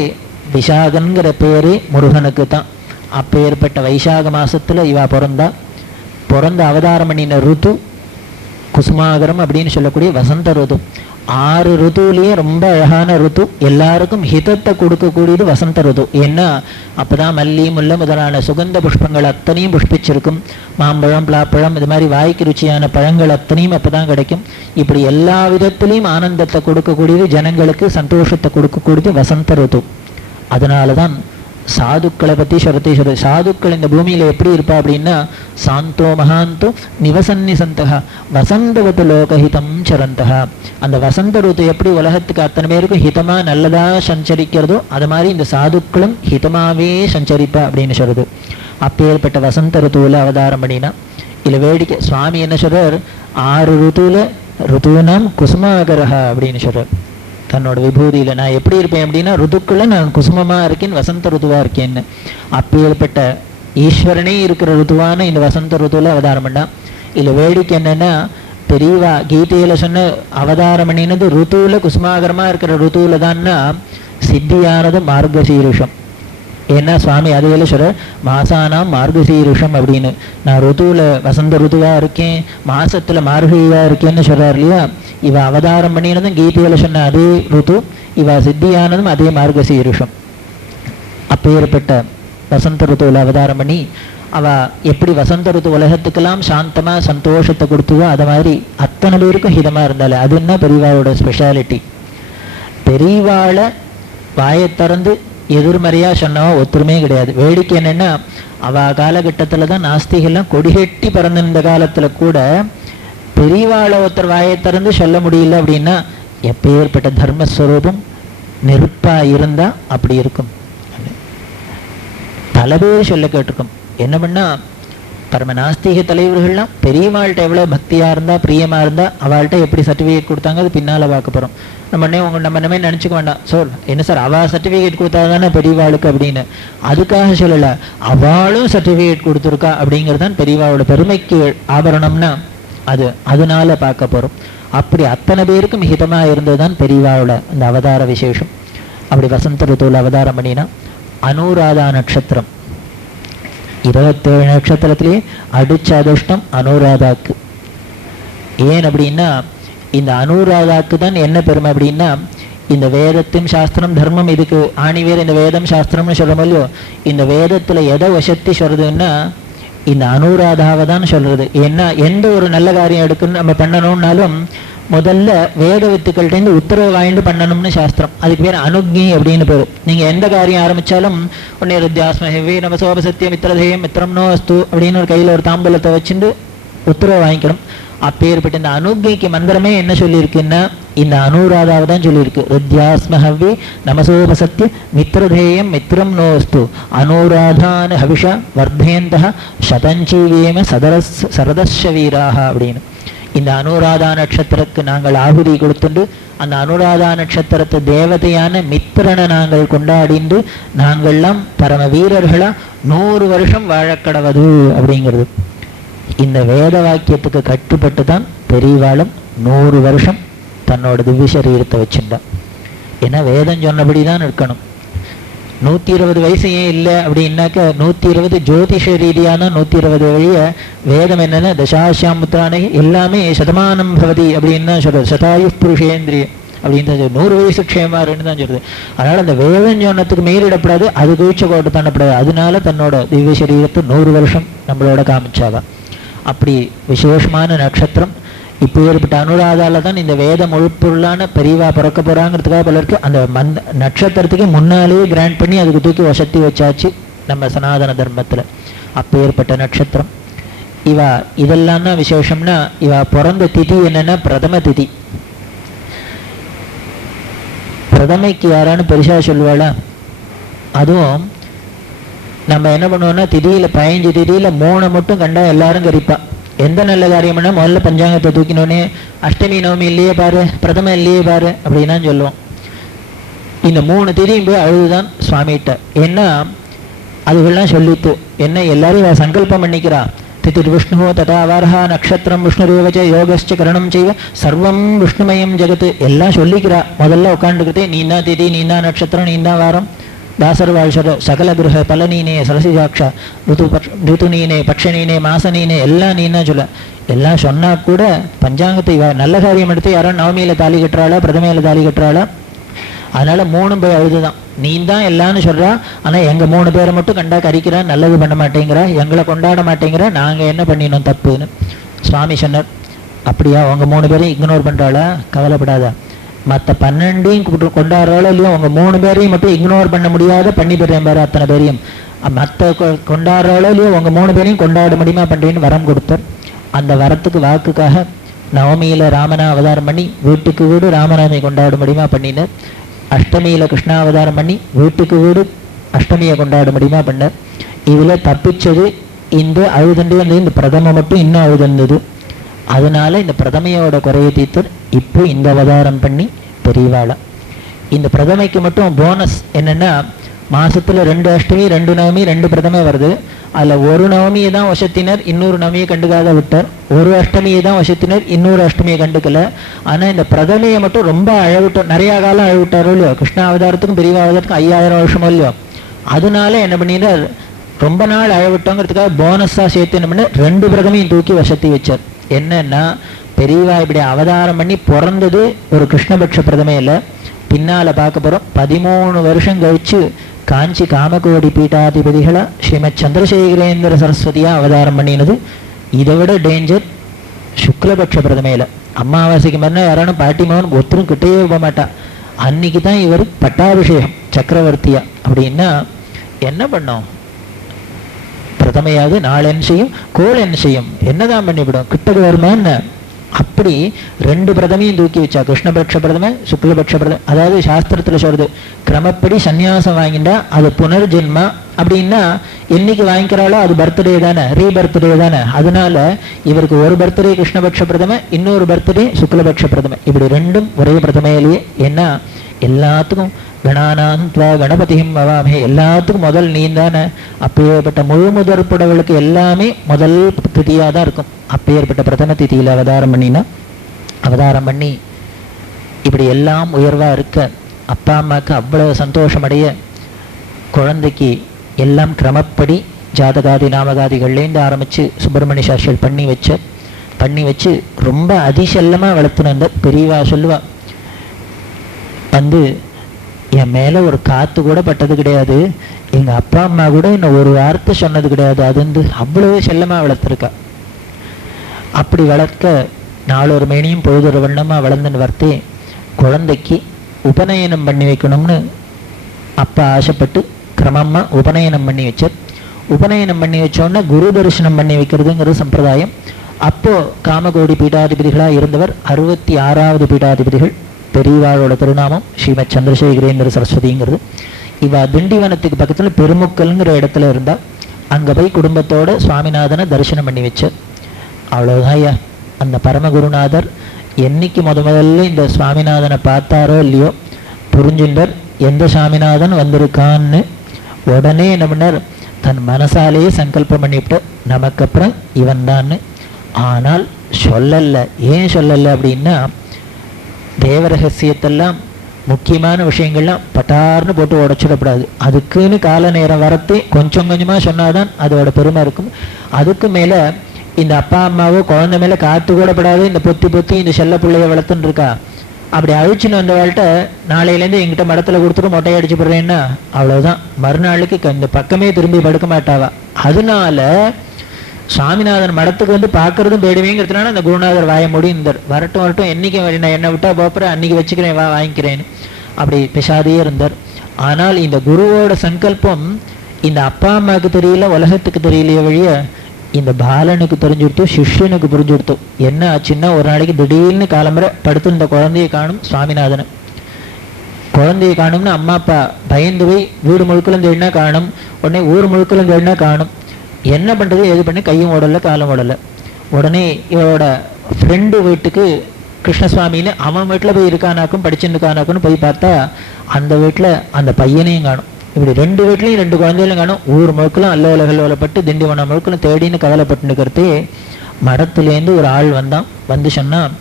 விஷாகங்கிற பேரே முருகனுக்கு தான். அப்பேற்பட்ட வைசாக மாசத்துல இவ பிறந்த அவதாரம் பண்ணின ருத்து குசுமாகரம் அப்படின்னு சொல்லக்கூடிய வசந்த ருது. 6 ருத்துலேயே ரொம்ப அழகான ருத்து, எல்லாருக்கும் ஹிதத்தை கொடுக்கக்கூடியது வசந்த ருது. ஏன்னா அப்பதான் மல்லி முல்லை முதலான சுகந்த புஷ்பங்கள் அத்தனையும் புஷ்பிச்சிருக்கும். மாம்பழம், பலாப்பழம், இது மாதிரி வாய்க்கு ருச்சியான பழங்கள் அத்தனையும் அப்பதான் கிடைக்கும். இப்படி எல்லா விதத்திலையும் ஆனந்தத்தை கொடுக்கக்கூடியது, ஜனங்களுக்கு சந்தோஷத்தை கொடுக்கக்கூடியது வசந்த ருது. அதனாலதான் சாதுக்களை பத்தி சொல்றது. சாதுக்கள் இந்த பூமியில எப்படி இருப்பா அப்படின்னா, சாந்தோ மகாந்தோ நிவசன்னி சந்தகா வசந்தவத்து லோகஹிதம் சரந்தகா. அந்த வசந்த ருத்து எப்படி உலகத்துக்கு அத்தனை பேருக்கும் ஹிதமா நல்லதா சஞ்சரிக்கிறதோ, அது மாதிரி இந்த சாதுக்களும் ஹிதமாவே சஞ்சரிப்பா அப்படின்னு சொல்றது. அப்பேற்பட்ட வசந்த ருத்துவில் அவதாரம் பண்ணினா இல்ல வேடிக்கை சுவாமி என்ன சொல்றார், 6 ருத்துவில் ருத்துனாம் குசுமாகரஹா அப்படின்னு சொல்றார். தன்னோட விபூதியில நான் எப்படி இருப்பேன் அப்படின்னா, ருதுக்குள்ள நான் குசுமமா இருக்கேன், வசந்த ருதுவா இருக்கேன்னு. அப்பேற்பட்ட ஈஸ்வரனே இருக்கிற ருதுவான இந்த வசந்த ருதுல அவதாரம் பண்ணா. இல்ல வேடிக்கை என்னன்னா, பெரியவா கீதையில சொன்ன அவதாரம் பண்ணினது ருத்துவில குசுமாகரமா இருக்கிற ருத்துவில தான்னா சித்தியானது மார்கசீருஷம். ஏன்னா சுவாமி அதையில சொல்ற மாசானாம் மார்கசீருஷம் அப்படின்னு. நான் ருத்துவில வசந்த ருதுவா இருக்கேன், மாசத்துல மார்கழியா இருக்கேன்னு சொல்றாரு இல்லையா. இவ அவதாரம் பண்ணினதும் கீதையில சொன்ன அதே ருத்து, இவ சித்தியானதும் அதே மார்கசீருஷம். அப்பேற்பட்ட வசந்த ருத்துவில் அவதாரம் பண்ணி அவ எப்படி வசந்த ருத்து உலகத்துக்கெல்லாம் சாந்தமா சந்தோஷத்தை கொடுத்துவோ, அது மாதிரி அத்தனை பேருக்கும் ஹிதமா இருந்தாலே அது என்ன பெரியவாளோட ஸ்பெஷாலிட்டி. பெரியவாளை வாயை திறந்து எதிர்மறையா சொன்னவா ஒத்துருமே கிடையாது. வேடிக்கை என்னன்னா, அவ காலகட்டத்துல தான் நாஸ்திகெல்லாம் கொடிகட்டி பறந்த காலத்துல கூட பெரியவாளை ஒருத்தர் வாயை திறந்து சொல்ல முடியல அப்படின்னா, எப்பேற்பட்ட தர்மஸ்வரூபம் நெருப்பா இருந்தா அப்படி இருக்கும். பல பேர் சொல்ல கேட்டிருக்கும். என்ன பண்ணா பரம நாஸ்திக தலைவர்கள்லாம் பெரியவாள்கிட்ட எவ்வளவு பக்தியா இருந்தா பிரியமா இருந்தா அவள்கிட்ட எப்படி சர்டிபிகேட் கொடுத்தாங்க அது பின்னால பார்க்க போறோம். நம்ம நம்ம நினைச்சுக்க வேண்டாம், சார் என்ன சார் அவ சர்டிபிகேட் கொடுத்தா தானே பெரியவாளுக்கு அப்படின்னு. அதுக்காக சொல்லல, அவளும் சர்டிபிகேட் கொடுத்துருக்கா அப்படிங்கிறதான் பெரியவாளோட பெருமைக்கு ஆபரணம்னா அது. அதனால பார்க்க போறோம். அப்படி அத்தனை பேருக்கும் ஹிதமா இருந்ததுதான் பெரியவாளோட அந்த அவதார விசேஷம். அப்படி வசந்த ருத்துவில் அவதாரம் பண்ணினா அனுராதா நட்சத்திரம் 27 நட்சத்திரத்திலேயே அடிச்ச அதிர்ஷ்டம் அனுராதாக்கு. ஏன் அப்படின்னா, இந்த அனுராதாக்கு தான் என்ன பெருமை அப்படின்னா, இந்த வேதத்தின் சாஸ்திரம் தர்மம் இதுக்கு ஆணி வேறு. இந்த வேதம் சாஸ்திரம்னு சொல்றோம் இல்லையோ, இந்த வேதத்துல எதை வசத்தி சொல்றதுன்னா இந்த அனுராதாவை தான் சொல்றது. ஏன்னா எந்த ஒரு நல்ல காரியம் எடுக்கணும் நம்ம பண்ணணும்னாலும் முதல்ல வேத வித்துக்கள்கிட்ட உத்தரவு வாங்கிட்டு பண்ணணும்னு சாஸ்திரம். அதுக்கு பேர் அனுக்ஞை அப்படின்னு பேர். நீங்க எந்த காரியம் ஆரம்பிச்சாலும் உடனே ருத்யாஸ்மஹே நமசோபசத்திய மித்திரதேயம் மித்திரம் நோ அஸ்து அப்படின்னு ஒரு கையில ஒரு தாம்பூலத்தை வச்சுட்டு உத்தரவு வாங்கிக்கணும். அப்பேற்பட்ட இந்த அனுக்ஞைக்கு மந்திரமே என்ன சொல்லியிருக்குன்னா இந்த அனுராதாவை தான் சொல்லியிருக்கு. ருத்யாஸ்மஹவ்வி நமசோபசத்திய மித்திரதேயம் மித்திரம் நோ அஸ்து அனுராதான ஹவிஷா வர்தயந்தஹ சதஞ்சீவேம சரதஸ்ய வீராக அப்படின்னு. இந்த அனுராதா நட்சத்திரத்துக்கு நாங்கள் ஆகுதி கொடுத்துண்டு அந்த அனுராதா நட்சத்திரத்து தேவதையான மித்திரனை நாங்கள் கொண்டாடிண்டு நாங்கள்லாம் பரம வீரர்களா 100 வருஷம் வாழக்கடவது அப்படிங்கிறது. இந்த வேத வாக்கியத்துக்கு கட்டுப்பட்டு தான் பெரியவாளும் 100 வருஷம் தன்னோட திவ்ய சரீரத்தை வச்சுட்டான். ஏன்னா வேதம் சொன்னபடிதான் இருக்கணும். 120 வயசு ஏன் இல்லை அப்படின்னாக்க 120 ஜோதிஷ ரீதியான 120 வழிய வேதம் என்னன்னா தசாசியாம் முத்திரானை எல்லாமே சதமானம் பவதி அப்படின்னு தான் சொல்றது. சதாயு புருஷேந்திரிய அப்படின்னு தான் சொல்றது. 100 வயசு க்ஷேமாருன்னு தான் சொல்றது. அதனால அந்த வேதம் சொன்னத்துக்கு மீறிடப்படாது, அது குவிச்ச கோட்டை தாண்டப்படாது. அதனால தன்னோட திவ்ய சரீரத்தை 100 வருஷம் நம்மளோட காமிச்சாவா. அப்படி விசேஷமான நட்சத்திரம். இப்போ ஏற்பட்ட அனுராதால தான் இந்த வேத முழுப்பொருளான பெரியவா பிறக்க போறாங்கிறதுக்காக பலருக்கு அந்த நட்சத்திரத்துக்கு முன்னாலேயே கிராண்ட் பண்ணி அதுக்கு தூக்கி வசத்தி வச்சாச்சு நம்ம சனாதன தர்மத்துல. அப்போ ஏற்பட்ட நட்சத்திரம் இவா. இதெல்லாம் தான் விசேஷம்னா இவா பிறந்த திதி என்னன்னா பிரதம திதி. பிரதமைக்கு யாரான்னு பெருசா சொல்லுவாளா? அதுவும் நம்ம என்ன பண்ணுவோம்னா திதியில 15 திதியில 3 மட்டும் கண்டா எல்லாரும் கரிப்பா. எந்த நல்ல காரியம்னா முதல்ல பஞ்சாங்கத்தை தூக்கினோடனே அஷ்டமி நவமி இல்லையே பாரு, பிரதம இல்லையே பாரு அப்படின்னா சொல்லுவோம். இந்த 3 திதியும் போய் அழுதுதான் சுவாமிகிட்ட. ஏன்னா அதுகள்லாம் சொல்லிட்டு என்ன எல்லாரையும் சங்கல்பம் பண்ணிக்கிறா. திதிர் விஷ்ணு ததா வாரஹா நக்ஷத்திரம் விஷ்ணுரேவச்ச யோகஸ்ச கரணம் செய்வ சர்வம் விஷ்ணுமயம் ஜெகத்து எல்லாம் சொல்லிக்கிறா. முதல்ல உட்காந்துக்கிட்டே நீ தான் திதி, நீ தான் நட்சத்திரம், நீ தான் வாரம், தாசர்வாழ்ஷர சகல கிரக பலனீனே சரசிஜாட்சா ரிதுநீனே பட்சணீனே மாசனீனே எல்லாம் நீன்னா சொல்ல. எல்லாம் சொன்னா கூட பஞ்சாங்கத்தை நல்ல காரியம் எடுத்து யாரோ நவமியில தாலி கட்டுறாளா, பிரதமையில தாலி கட்டுறாளா. அதனால 3 போய் அழுதுதான். நீ தான் எல்லான்னு சொல்றா, ஆனா எங்க 3 பேரை மட்டும் கண்டா கரிக்கிறா, நல்லது பண்ண மாட்டேங்கிறா, எங்களை கொண்டாட மாட்டேங்கிறா, நாங்க என்ன பண்ணினோம் தப்புன்னு சுவாமி சொன்னார். அப்படியா உங்க 3 பேரையும் இக்னோர் பண்றாளா? கவலைப்படாதா. மற்ற 12 கொண்டாடுறாளோ இல்லையோ உங்க 3 பேரையும் மட்டும் இக்னோர் பண்ண முடியாத பண்ணி பெறேன் பாரு அத்தனை பேரையும். மற்ற கொண்டாடுறாளோ இல்லையோ உங்க 3 பேரையும் கொண்டாட முடியுமா பண்றேன்னு வரம் கொடுத்தார். அந்த வரத்துக்கு வாக்குக்காக நவமியில ராமனா அவதாரம் பண்ணி வீட்டுக்கு வீடு ராமநாமி கொண்டாட முடியுமா பண்ணினார். அஷ்டமியில கிருஷ்ணாவதாரம் பண்ணி வீட்டுக்கு வீடு அஷ்டமியை கொண்டாட முடியுமா பண்ணார். இதுல தப்பிச்சது இந்த அழுதண்டு வந்து இந்த பிரதம மட்டும் இன்னும் அழுதந்தது. அதனால இந்த பிரதமையோட குறைய தீர்த்தர் இப்போ இந்த அவதாரம் பண்ணி பெரியவாளா. இந்த பிரதமைக்கு மட்டும் போனஸ் என்னன்னா மாசத்துல 2 அஷ்டமி 2 நவமி 2 பிரதமை வருது. அதுல ஒரு நவமியை தான் வசத்தினர், இன்னொரு நவமியை கண்டுக்காத விட்டார். ஒரு அஷ்டமியை தான் வசத்தினர், இன்னொரு அஷ்டமியை கண்டுக்கல. ஆனா இந்த பிரதமையை மட்டும் ரொம்ப அழவிட்டார். நிறைய காலம் அழவிட்டாரோ இல்லையோ, கிருஷ்ண அவதாரத்துக்கும் பெரிய அவதாரத்துக்கும் 5000 வருஷமோ இல்லையோ. அதனால என்ன பண்ணினார், ரொம்ப நாள் அழவிட்டோங்கிறதுக்காக போனஸா சேர்த்து என்ன பண்ண 2 பிரதமையும் தூக்கி வசத்தி வச்சார். என்னன்னா பெரியவா இப்படி அவதாரம் பண்ணி பிறந்தது ஒரு கிருஷ்ணபட்ச பிரதமையில. பின்னால பார்க்க போறோம் 13 வருஷம் கழிச்சு காஞ்சி காமகோடி பீட்டாதிபதிகளா ஸ்ரீமத் சந்திரசேகரேந்திர சரஸ்வதியா அவதாரம் பண்ணினது. இதை விட டேஞ்சர் சுக்லபட்ச பிரதமையில. அமாவாசைக்கு மறுநாள் யாரானும் பாட்டிமாவன் ஒருத்தரும் கிட்டேயே போக மாட்டா. அன்னைக்கு தான் இவர் பட்டாபிஷேகம் சக்கரவர்த்தியா. அப்படின்னா என்ன பண்ணோம், பிரதமையாவது நாள் என்ன செய்யும், கோள் என்ன செய்யும், என்னதான் பண்ணிவிடும், கிட்டக்கு வருமா என்ன. அப்படி 2 பிரதமையும் தூக்கி வச்சா, கிருஷ்ணபட்ச பிரதம சுக்லபட்ச பிரதம. அதாவது சாஸ்திரத்துல சொல்றது கிரமப்படி சன்னியாசம் வாங்கிட்டா அது புனர்ஜென்மா. அப்படின்னா என்னைக்கு வாங்கிக்கிறாளோ அது பர்த்டே தானே, ரீபர்த்டே தானே. அதனால இவருக்கு ஒரு பர்த்டே கிருஷ்ணபட்ச பிரதம, இன்னொரு பர்த்டே சுக்லபட்ச பிரதம. இப்படி 2ம் ஒரே பிரதமையிலேயே. ஏன்னா எல்லாத்துக்கும் கணானாந்த்வா கணபதியும் பவாமே, எல்லாத்துக்கும் முதல் நீ தானே. அப்பேற்பட்ட முழு முதற் புடவளுக்கு எல்லாமே முதல் திதியாக தான் இருக்கும். அப்பேற்பட்ட பிரதம திதியில் அவதாரம் பண்ணினா அவதாரம் பண்ணி இப்படி எல்லாம் உயர்வா இருக்க அப்பா அம்மாவுக்கு அவ்வளவு சந்தோஷம் அடைய, குழந்தைக்கு எல்லாம் கிரமப்படி ஜாதகாதி நாமகாதிகள்லேருந்து ஆரம்பிச்சு சுப்பிரமணிய சாஸ்திரிகள் பண்ணி வச்சு ரொம்ப அதிசல்லமா வளர்த்துன. பெரியவா சொல்லுவா வந்து என் மேல ஒரு காத்து கூட பட்டது கிடையாது, எங்க அப்பா அம்மா கூட என்ன ஒரு வார்த்தை சொன்னது கிடையாது. அது வந்து அவ்வளவு செல்லமா வளர்த்துருக்கா. அப்படி வளர்க்க நாளொரு மேனியும் பொழுதொரு வண்ணமா வளர்ந்துன்னு வர்த்தே குழந்தைக்கு உபநயனம் பண்ணி வைக்கணும்னு அப்பா ஆசைப்பட்டு கிரமமா உபநயனம் பண்ணி வச்சார். உபநயனம் பண்ணி வச்சோன்னா குரு தரிசனம் பண்ணி வைக்கிறதுங்கிறது சம்பிரதாயம். அப்போ காமகோடி பீடாதிபதிகளா இருந்தவர் 66வது பீடாதிபதிகள் பெரியவாளோட திருநாமம் ஸ்ரீமத் சந்திரசேகரேந்திர சரஸ்வதிங்கிறது. இவ திண்டிவனத்துக்கு பக்கத்துல பெருமுக்கல்ங்கிற இடத்துல இருந்தா. அங்க போய் குடும்பத்தோட சுவாமிநாதனை தரிசனம் பண்ணி வச்சார். அவ்வளவுதான் ஐயா. அந்த பரமகுருநாதர் என்னைக்கு முதல்ல இந்த சுவாமிநாதனை பார்த்தாரோ இல்லையோ புரிஞ்சுட்டார் எந்த சுவாமிநாதன் வந்திருக்கான்னு. உடனே என்ன பண்ணார், தன் மனசாலேயே சங்கல்பம் பண்ணிவிட்டு நமக்கு அப்புறம் இவன் தான்னு. ஆனால் சொல்லல. ஏன் சொல்லல அப்படின்னா, தேவரகசியத்தெல்லாம் முக்கியமான விஷயங்கள்லாம் பட்டார்னு போட்டு உடைச்சிடக்கூடாது. அதுக்குன்னு கால நேரம் வரத்தே கொஞ்சம் கொஞ்சமா சொன்னாதான் அதோட பெருமை இருக்கும். அதுக்கு மேல இந்த அப்பா அம்மாவோ குழந்தை மேல காத்து கூட படாது இந்த பொத்தி பொத்தி இந்த செல்ல பிள்ளைய வளர்த்துன்னு இருக்கா. அப்படி அழிச்சுன்னு வந்தவாழ்கிட்ட நாளையிலேருந்து எங்கிட்ட மடத்துல கொடுத்துட்டு மொட்டையை அடிச்சு போடுறேன்னா அவ்வளவுதான். மறுநாளுக்கு இந்த பக்கமே திரும்பி படுக்க மாட்டாவா. அதனால சுவாமிநாதன் மடத்துக்கு வந்து பார்க்கறதும் போயிடுவேங்கிறதுனால அந்த குருநாதர் வாய முடிந்தார். வரட்டும் வரட்டும், என்னைக்கு என்னை விட்டா போப்புற அன்னைக்கு வச்சுக்கிறேன், வாங்கிக்கிறேன்னு அப்படி பிசாதியே இருந்தார். ஆனால் இந்த குருவோட சங்கல்பம் இந்த அப்பா அம்மாவுக்கு தெரியல, உலகத்துக்கு தெரியலையே வழிய இந்த பாலனுக்கு தெரிஞ்சுடுத்து, சிஷ்யனுக்கு புரிஞ்சுடுத்து. என்ன ஆச்சுன்னா, ஒரு நாளைக்கு திடீர்னு காலம்பரை படுத்து இந்த குழந்தையை காணும் சுவாமிநாதனை. குழந்தையை காணும்னு அம்மா அப்பா பயந்து போய் வீடு முழுக்கலும் தேடினா காணும். உடனே ஊர் முழுக்கலும் தேடினா காணும். என்ன பண்றது எது பண்ணி கையும் ஓடலை காலம் ஓடலை. உடனே இவரோட ஃப்ரெண்டு வீட்டுக்கு கிருஷ்ணசுவாமின்னு அவன் வீட்டில் போய் இருக்கானாக்கும் படிச்சுருக்கானாக்குன்னு போய் பார்த்தா அந்த வீட்டில் அந்த பையனையும் காணும். இப்படி 2 வீட்லையும் 2 குழந்தைகளும் காணும். ஊர் முழுக்கலும் அல்லோலகல்லோலப்பட்டு திண்டிவனம் முழுக்கலும் தேடின்னு கவலைப்பட்டுக்கிறதே மடத்துலேருந்து ஒரு ஆள் வந்தான். வந்து சொன்னான்,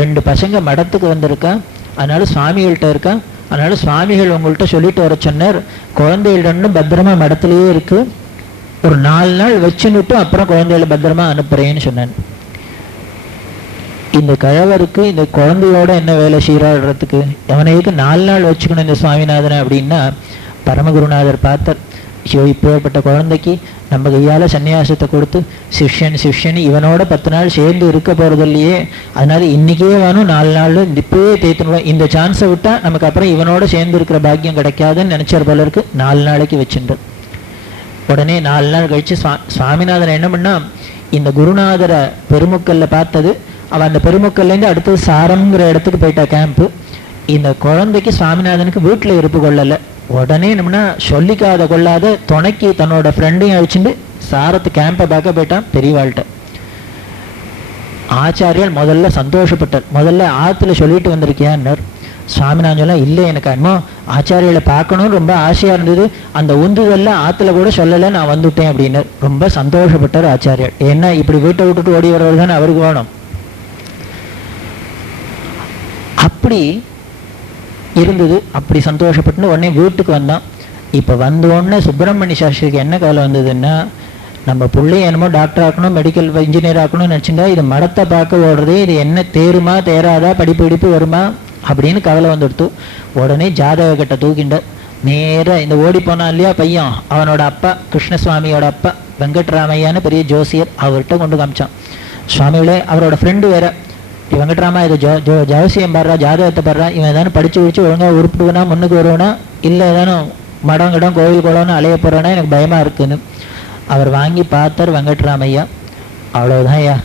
2 பசங்க மடத்துக்கு வந்திருக்கா, அதனால சுவாமிகள்கிட்ட இருக்கா, அதனால சுவாமிகள் உங்கள்கிட்ட சொல்லிட்டு வர சொன்னார், குழந்தைகள் 2 பத்திரமா மடத்துலேயே இருக்கு, ஒரு 4 நாள் வச்சுன்னுட்டு அப்புறம் குழந்தைகளை பத்திரமா அனுப்புறேன்னு சொன்னேன். இந்த கழவருக்கு இந்த குழந்தையோட என்ன வேலை சீராடுறதுக்கு, அவனைக்கு 4 நாள் வச்சுக்கணும் இந்த சுவாமிநாதனை அப்படின்னா, பரமகுருநாதர் பார்த்தார், ஐயோ இப்பேற்பட்ட குழந்தைக்கு நம்ம கையால சன்னியாசத்தை கொடுத்து சிஷ்யன் இவனோட 10 நாள் சேர்ந்து இருக்க போறது இல்லையே, அதனால இன்னைக்கே வேணும் 4 நாள் இப்பவே தேய்த்துனுவோம், இந்த சான்ஸை விட்டா நமக்கு அப்புறம் இவனோட சேர்ந்து இருக்கிற பாக்கியம் கிடைக்காதுன்னு நினைச்சார் போல இருக்கு. 4 நாளைக்கு வச்சுட்டார். உடனே 4 நாள் கழிச்சு சுவாமிநாதன் என்ன பண்ணா, இந்த குருநாதரை பெருமுக்கல்ல பார்த்தது. அவன் அந்த பெருமுக்கல்லேருந்து அடுத்தது சாரம்ங்கிற இடத்துக்கு போயிட்டா கேம்ப்பு. இந்த குழந்தைக்கு சுவாமிநாதனுக்கு வீட்டில் இருப்பு கொள்ளலை. உடனே என்னம்னா சொல்லிக்காத கொள்ளாத துணைக்கு தன்னோட ஃப்ரெண்டையும் அழிச்சுட்டு சாரத்து கேம்பை பார்க்க போயிட்டான் பெரியவாள்கிட்ட. ஆச்சாரியால் முதல்ல சந்தோஷப்பட்டார். முதல்ல ஆற்றுல சொல்லிட்டு வந்திருக்கியான்னார். சுவாமிநாதன் சொல்ல, இல்லை எனக்கு அம்மா ஆச்சாரியால பார்க்கணும்னு ரொம்ப ஆசையாக இருந்தது, அந்த உந்துதல்ல ஆற்றுல கூட சொல்லலை, நான் வந்துட்டேன் அப்படின்னார். ரொம்ப சந்தோஷப்பட்டார் ஆச்சாரியால். ஏன்னா இப்படி வீட்டை விட்டுட்டு ஓடி வரவர் தானே அவருக்கு வேணும். அப்படி இருந்தது. அப்படி சந்தோஷப்பட்டு உடனே வீட்டுக்கு வந்தான். இப்போ வந்த உடனே சுப்பிரமணிய சாஸ்திரிக்கு என்ன கவலை வந்ததுன்னா, நம்ம பிள்ளைய என்னமோ டாக்டர் ஆக்கணும், மெடிக்கல் இன்ஜினியர் ஆக்கணும்னு நினச்சிருந்தா இது மடத்தை பார்க்க ஓடுறதே, இது என்ன தேருமா தேராதா, படிப்பு வருமா அப்படின்னு கவலை வந்துடுத்து. உடனே ஜாதக கட்டை தூக்கிண்ட நேராக இந்த ஓடி போனான் இல்லையா பையன், அவனோட அப்பா கிருஷ்ணசுவாமியோட அப்பா வெங்கட்ராமையான்னு பெரிய ஜோசியர், அவர்கிட்ட கொண்டு காமிச்சான். சுவாமிகளே, அவரோட ஃப்ரெண்டு வேற, வெங்கட்ராமா இது ஜோசியம் பாடுறா, ஜாதகத்தை பாடுறா, இவன் ஏதானு படிச்சு ஒழுங்காக உருப்பிடுவனா, முன்னுக்கு வருவனா, இல்லை ஏதானும் மடம் கிடம் கோவில் குளம்னு அலைய போறானா, எனக்கு பயமா இருக்குன்னு. அவர் வாங்கி பார்த்தார் வெங்கட்ராமையா. அவ்வளவுதான் ஐயா,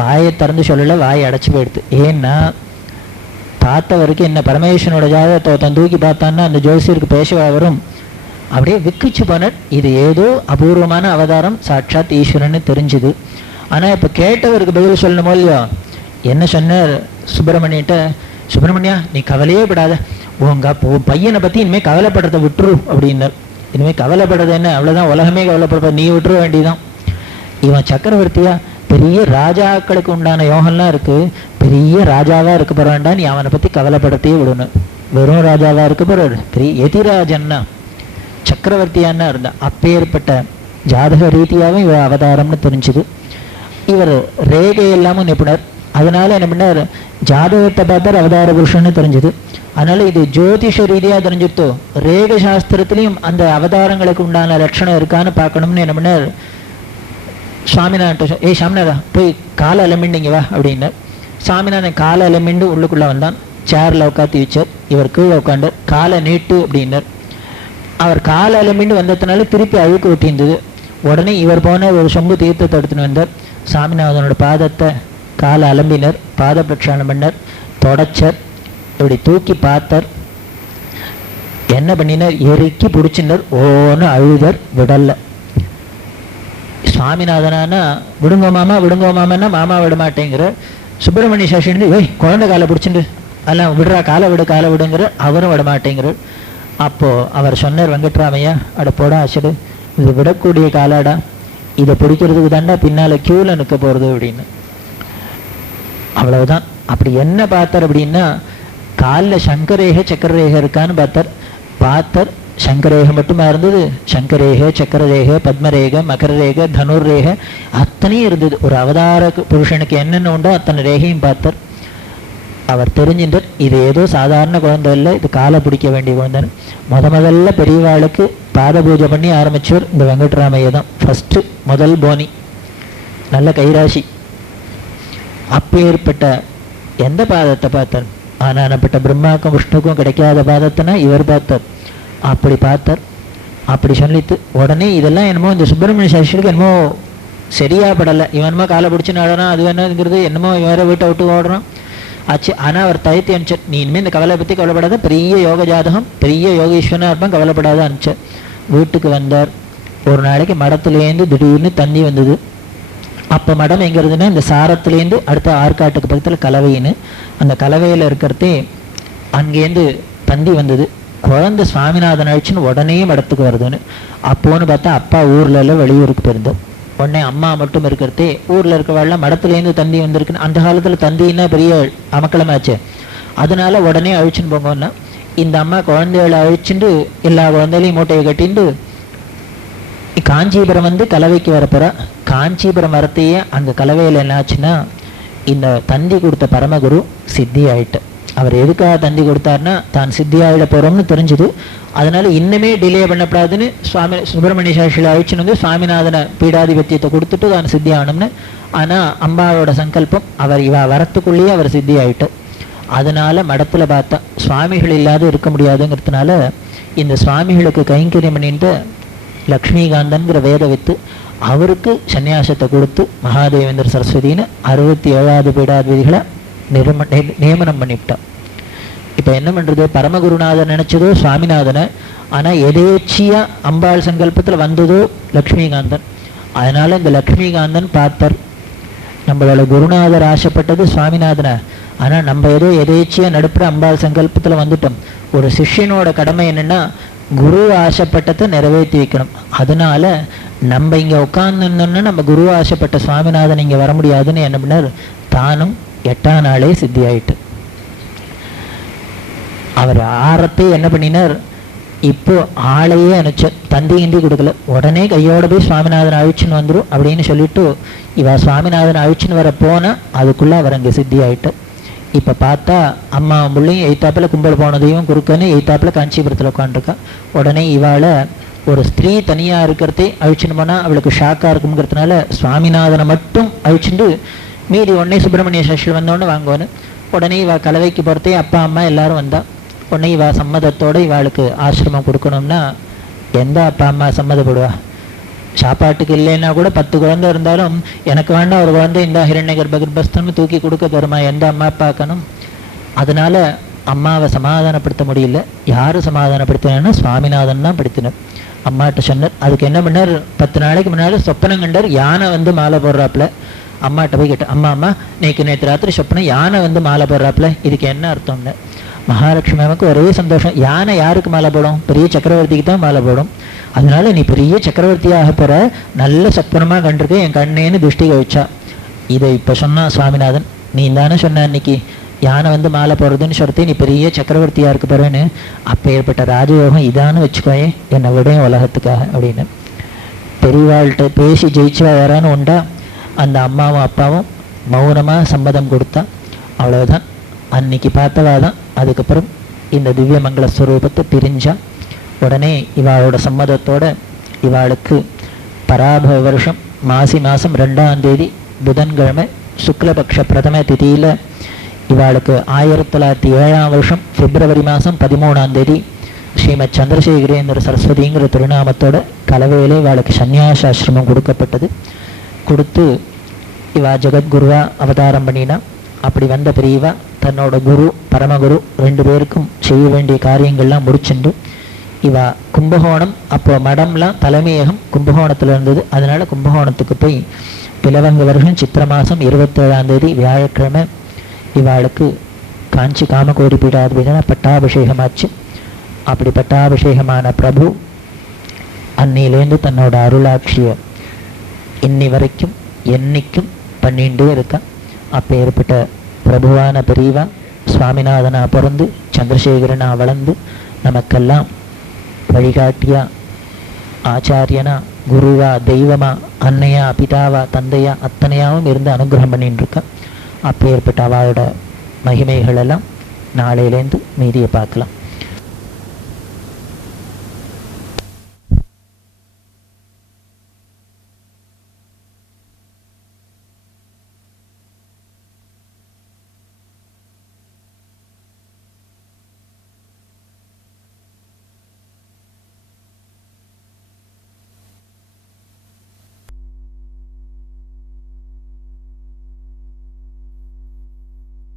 வாயை திறந்து சொல்லல, வாயை அடைச்சு போயிடுது. ஏன்னா பார்த்தவருக்கு என்ன பரமேஸ்வரனோட ஜாதகத்தை தன் தூக்கி பார்த்தான்னா அந்த ஜோசியருக்கு பேசவா வரும். அப்படியே விக்கிச்சு போனார். இது ஏதோ அபூர்வமான அவதாரம், சாட்சாத் ஈஸ்வரன்னு தெரிஞ்சுது. ஆனா இப்ப கேட்டவருக்கு பதில் சொல்லணுமோ இல்லையோ. என்ன சொன்னார் சுப்பிரமணியிட்ட, சுப்பிரமணியா நீ கவலையே படாத, உங்க பையனை பத்தி இனிமேல் கவலைப்படுறத விட்டுரு அப்படின்னார். இனிமேல் கவலைப்படுறது என்ன, அவ்வளவுதான், உலகமே கவலைப்படுற, நீ விட்டுற வேண்டியதான். இவன் சக்கரவர்த்தியா, பெரிய ராஜாக்களுக்கு உண்டான யோகம்லாம் இருக்கு, பெரிய ராஜாவா இருக்க போறான்டா, நீ அவனை பத்தி கவலைப்படுறதையே விடணும். வெறும் ராஜாவா இருக்க போறாரு, பெரிய எதிராஜன்னா சக்கரவர்த்தியானா இருந்தா. அப்பேற்பட்ட ஜாதக ரீதியாகவும் இவர் அவதாரம்னு தெரிஞ்சுது. இவர் ரேகை எல்லாமும் நிபுணர். அதனால என்ன பண்ணார், ஜாதகத்தை பார்த்தார் அவதார புருஷன்னு தெரிஞ்சது. அதனால இது ஜோதிஷ ரீதியா தெரிஞ்சுட்டோ, ரேக சாஸ்திரத்திலையும் அந்த அவதாரங்களுக்கு உண்டான லட்சணம் இருக்கான்னு பார்க்கணும்னு என்ன பண்ணார் சுவாமிநாதன். ஏய் சாமிநாதா போய் காலை அலம்பிண்டிங்க வா அப்படின்னா சாமிநாதன் காலை அலம்பிண்டு உள்ளுக்குள்ள வந்தான். சேர்ல உட்காத்தி வச்சார். இவர் கீழே உட்காண்டார். காலை நீட்டு அப்படின்னார். அவர் காலை அலம்பிண்டு வந்ததுனால திருப்பி அழுக்கு ஒட்டியிருந்தது. உடனே இவர் போன ஒரு சொம்பு தீர்த்தத்தை எடுத்துன்னு வந்தார். சாமிநாதனோட பாதத்தை காலை அலம்பினர், பாத பிரட்சாணம் பண்ணார், தொடச்சர், இப்படி தூக்கி பார்த்தார். என்ன பண்ணினார், எரிக்கி பிடிச்சினர், ஓன்னு அழுதர், விடல. சுவாமிநாதனானா விடுங்கோ மாமா விடுங்கோ மாமான்னா மாமா விட மாட்டேங்கிற. சுப்பிரமணிய சாஸ்திரி ஓய் குழந்தை காலை பிடிச்சிட்டு அதெல்லாம் விடுறா, காலை விடு காலை விடுங்கிற, அவரும் விட மாட்டேங்கிறார். அப்போ அவர் சொன்னார், வெங்கட்ராமையா அட போடா அசடு, இது விடக்கூடிய காலாடா, இதை பிடிக்கிறதுக்கு தாண்டா பின்னால கியூல நிற்க போறது அப்படின்னு. அவ்வளவுதான். அப்படி என்ன பார்த்தார் அப்படின்னா, காலில் சங்கரேக சக்கரரேக இருக்கான்னு பார்த்தார். சங்கரேக மட்டுமா இருந்தது. சங்கரேக, சக்கரரேக, பத்மரேக, மகரரேக, தனுர்ரேக அத்தனையும் இருந்தது. ஒரு அவதார புருஷனுக்கு என்னென்ன உண்டோ அத்தனை ரேகையும் பார்த்தார். அவர் தெரிஞ்சின்றார், இது ஏதோ சாதாரண குழந்தை இல்லை, இது காலை பிடிக்க வேண்டிய குழந்தைன்னு. முதல்ல பெரியவாளுக்கு பாத பூஜை பண்ணி ஆரம்பிச்சவர் இந்த வெங்கட்ராமையா தான். ஃபர்ஸ்ட் முதல் போனி, நல்ல கைராசி. அப்பேற்பட்ட எந்த பாதத்தை பார்த்தார், ஆனானப்பட்ட பிரம்மாக்கும் விஷ்ணுக்கும் கிடைக்காத பாதத்தினா இவர் பார்த்தார். அப்படி பார்த்தார். அப்படி சொல்லிட்டு உடனே இதெல்லாம் என்னமோ இந்த சுப்பிரமணிய சாஸ்திரிக்கு என்னமோ சரியா படலை. இவனமோ காலை பிடிச்சு நடறான், அது என்னங்கிறது என்னமோ வேற வீட்டை விட்டு ஓடுறான் ஆச்சு. ஆனால் அவர் தயத்தி அனுப்பிச்சார், நீ இனிமேல் இந்த கவலை பற்றி கவலைப்படாத, பெரிய யோக ஜாதகம், பெரிய யோகீஸ்வரனாக இருப்பான், கவலைப்படாத அனுப்பிச்சார். வீட்டுக்கு வந்தார். ஒரு நாளைக்கு மடத்துலேருந்து திடீர்னு தண்ணி வந்தது. அப்போ மடம் எங்கிறதுனா இந்த சாரத்துலேருந்து அடுத்த ஆற்காட்டுக்கு பக்கத்தில் கலவைன்னு, அந்த கலவையில் இருக்கிறதே அங்கேருந்து தந்தி வந்தது. குழந்தை சுவாமிநாதன் அழிச்சுன்னு உடனே மடத்துக்கு வருதுன்னு. அப்போன்னு பார்த்தா அப்பா ஊர்ல எல்லாம் வெளியூருக்கு போயிருந்தோம். உடனே அம்மா மட்டும் இருக்கிறதே ஊரில் இருக்கிறவாள்லாம் மடத்துலேருந்து தந்தி வந்திருக்குன்னு. அந்த காலத்தில் தந்தின்னா பெரிய அமக்களமாச்சு. அதனால உடனே அழிச்சுன்னு போங்கன்னா, இந்த அம்மா குழந்தைகளை அழிச்சுட்டு எல்லா குழந்தைகளையும் மூட்டையை கட்டிட்டு காஞ்சிபுரம் வந்து கலவைக்கு வரப்போறா. காஞ்சிபுரம் வரத்தையே அங்கே கலவையில் என்ன ஆச்சுன்னா, இந்த தந்தி கொடுத்த பரமகுரு சித்தி ஆயிட்டு. அவர் எதுக்காக தந்தி கொடுத்தாருன்னா, தான் சித்தி ஆகிட போகிறோம்னு தெரிஞ்சுது. அதனால இன்னுமே டிலே பண்ணப்படாதுன்னு சுப்பிரமணிய சாஸ்திரி அழிச்சுன்னு வந்து சுவாமிநாதனை பீடாதிபத்தியத்தை கொடுத்துட்டு தான் சித்தி ஆகணும்னு. ஆனால் அம்பாவோட சங்கல்பம், அவர் இவ வரத்துக்குள்ளேயே அவர் சித்தி ஆகிட்டு. அதனால மடத்தில் பார்த்தா சுவாமிகள் இல்லாத இருக்க முடியாதுங்கிறதுனால இந்த சுவாமிகளுக்கு கைங்கரியம் பண்ணிட்டு லக்ஷ்மிகாந்தன்கிற வேத வித்து அவருக்கு சன்னியாசத்தை கொடுத்து மகாதேவேந்திர சரஸ்வதினு 67வது பீடாதிபதிகளை நியமனம் பண்ணிவிட்டார். இப்போ என்ன பண்ணுறது, பரமகுருநாதன் நினச்சதோ சுவாமிநாதனை, ஆனால் எதேச்சியா அம்பாள் சங்கல்பத்தில் வந்ததோ லக்ஷ்மிகாந்தன். அதனால் இந்த லக்ஷ்மிகாந்தன் பார்த்தார், நம்மளோட குருநாதர் ஆசைப்பட்டது சுவாமிநாதனை, ஆனால் நம்ம ஏதோ எதேச்சியாக நடுப்புற அம்பாள் சங்கல்பத்தில் வந்துட்டோம். ஒரு சிஷ்யனோட கடமை என்னென்னா குரு ஆசைப்பட்டதை நிறைவேற்றி வைக்கணும். அதனால நம்ம இங்கே உட்கார்ந்துருந்தோம்னா நம்ம குரு ஆசைப்பட்ட சுவாமிநாதன் இங்கே வர முடியாதுன்னு என்ன பண்ணார், தானும் 8ஆம் நாளே சித்தி ஆயிட்டு. அவர் ஆரத்தை என்ன பண்ணினார், இப்போ ஆளையே அனுப்பிச்சார், தந்தி கிந்தி கொடுக்கல. உடனே கையோட போய் சுவாமிநாதன் அழிச்சுன்னு வந்துடும் அப்படின்னு சொல்லிட்டு இவ சுவாமிநாதன் அழிச்சுன்னு வர போனால் அதுக்குள்ளே அவர் அங்கே சித்தி ஆயிட்டு. இப்போ பார்த்தா அம்மா பிள்ளையும் எய்த்தாப்பில் கும்பல் போனதையும் குறுக்கன்னு எய்த்தாப்பில் காஞ்சிபுரத்தில் உட்காந்துருக்கா. உடனே இவாளை ஒரு ஸ்திரீ தனியாக இருக்கிறதே அழிச்சுன்னு போனால் அவளுக்கு ஷாக்காக இருக்குங்கிறதுனால சுவாமிநாதனை மட்டும் அழிச்சுட்டு மீதி உடனே சுப்பிரமணிய சாஸ்திரி வந்தோடனே வாங்குவான்னு. உடனே இவ கலவைக்கு போகிறதே அப்பா அம்மா எல்லாரும் வந்தா. உடனே இவா சம்மதத்தோடு இவாளுக்கு ஆசிரமம் கொடுக்கணும்னா எந்த அப்பா அம்மா சம்மதப்படுவா? சாப்பாட்டுக்கு இல்லைன்னா கூட 10 குழந்தை இருந்தாலும் எனக்கு வேண்டாம் ஒரு குழந்தை இந்த ஹிரண்ய கர்ப்பஸ்தன்னு தூக்கி கொடுக்க தருமா எந்த அம்மா பார்க்கணும்? அதனால அம்மாவை சமாதானப்படுத்த முடியல. யார் சமாதானப்படுத்தினா சுவாமிநாதன் தான் படுத்தினார். அம்மாட்ட சொன்னார். அதுக்கு என்ன பண்ணார், 10 நாளைக்கு முன்னாடி சொப்பனம் கண்டார், யானை வந்து மாலை போடுறாப்புல. அம்மாட்ட போய் கேட்டேன், அம்மா நேற்று ராத்திரி சொப்பனம் யானை வந்து மாலை போடுறாப்புல, இதுக்கு என்ன அர்த்தம்னு. மகாலட்சுமி அம்மாவுக்கு ஒரே சந்தோஷம். யானை யாருக்கு மாலை போடும்? பெரிய சக்கரவர்த்திக்கு தான் மாலை போடும். அதனால நீ பெரிய சக்கரவர்த்தியாக போற, நல்ல சொப்பனமாக கண்டிருக்க, என் கண்ணேன்னு திருஷ்டி கழிச்சா. இதை இப்போ சொன்னா சுவாமிநாதன், நீ தானே சொன்ன அன்னைக்கு யானை வந்து மாலை போடுறதுன்னு சொல்லிட்டு நீ பெரிய சக்கரவர்த்தியாக இருக்க போறேன்னு. அப்போ ஏற்பட்ட ராஜயோகம் இதான்னு வச்சுக்கோயே, என்னை விடையும் உலகத்துக்காக அப்படின்னு. பெரியவாள்கிட்ட பேசி ஜெயிச்சா யாரான்னு உண்டா? அந்த அம்மாவும் அப்பாவும் மௌனமாக சம்மதம் கொடுத்தா. அவ்வளவுதான். அன்னைக்கு பார்த்தவா தான் அதுக்கப்புறம் இந்த திவ்ய மங்கள ஸ்வரூபத்தை பிரிஞ்சா. உடனே இவாளோட சம்மதத்தோட இவாளுக்கு பராபவ வருஷம் மாசி மாதம் 2ஆம் தேதி புதன்கிழமை சுக்லபக்ஷ பிரதம திதியில் இவாளுக்கு 1907ஆம் வருஷம் பிப்ரவரி மாதம் 13ஆம் தேதி ஸ்ரீமத் சந்திரசேகரேந்திர சரஸ்வதிங்கிற திருநாமத்தோட கலவையிலே இவாளுக்கு சந்நியாசாசிரமம் கொடுக்கப்பட்டது. கொடுத்து இவா ஜெகத்குருவா அவதாரம் பண்ணினா. அப்படி வந்த பெரியவா தன்னோட குரு பரமகுரு 2 பேருக்கும் செய்ய வேண்டிய காரியங்கள்லாம் முடிச்சுண்டு இவா கும்பகோணம், அப்போ மடம்லாம் தலைமையகம் கும்பகோணத்தில் இருந்தது. அதனால கும்பகோணத்துக்கு போய் பிளவங்க வருஷம் சித்திர மாதம் 27ஆம் தேதி வியாழக்கிழமை இவாளுக்கு காஞ்சி காமகோடி பீடாதிபதியான பட்டாபிஷேகமாச்சு. அப்படி பட்டாபிஷேகமான பிரபு அன்னிலேருந்து தன்னோட அருளாட்சியை இன்னி வரைக்கும் என்னைக்கும் பண்ணிகிட்டே இருக்கா. அப்போ ஏற்பட்ட பிரபுவான பெரியவா சுவாமிநாதனா பிறந்து சந்திரசேகரனா வளர்ந்து நமக்கெல்லாம் வழிகாட்டியா, ஆச்சாரியனா, குருவா, தெய்வமா, அன்னையா, பிதாவா, தந்தையா அத்தனையாவும் இருந்து அனுகிரகம் பண்ணிட்டு இருக்கா. அப்போ ஏற்பட்ட அவளோட மகிமைகள் எல்லாம் நாளையிலேருந்து மீதியை பார்க்கலாம்.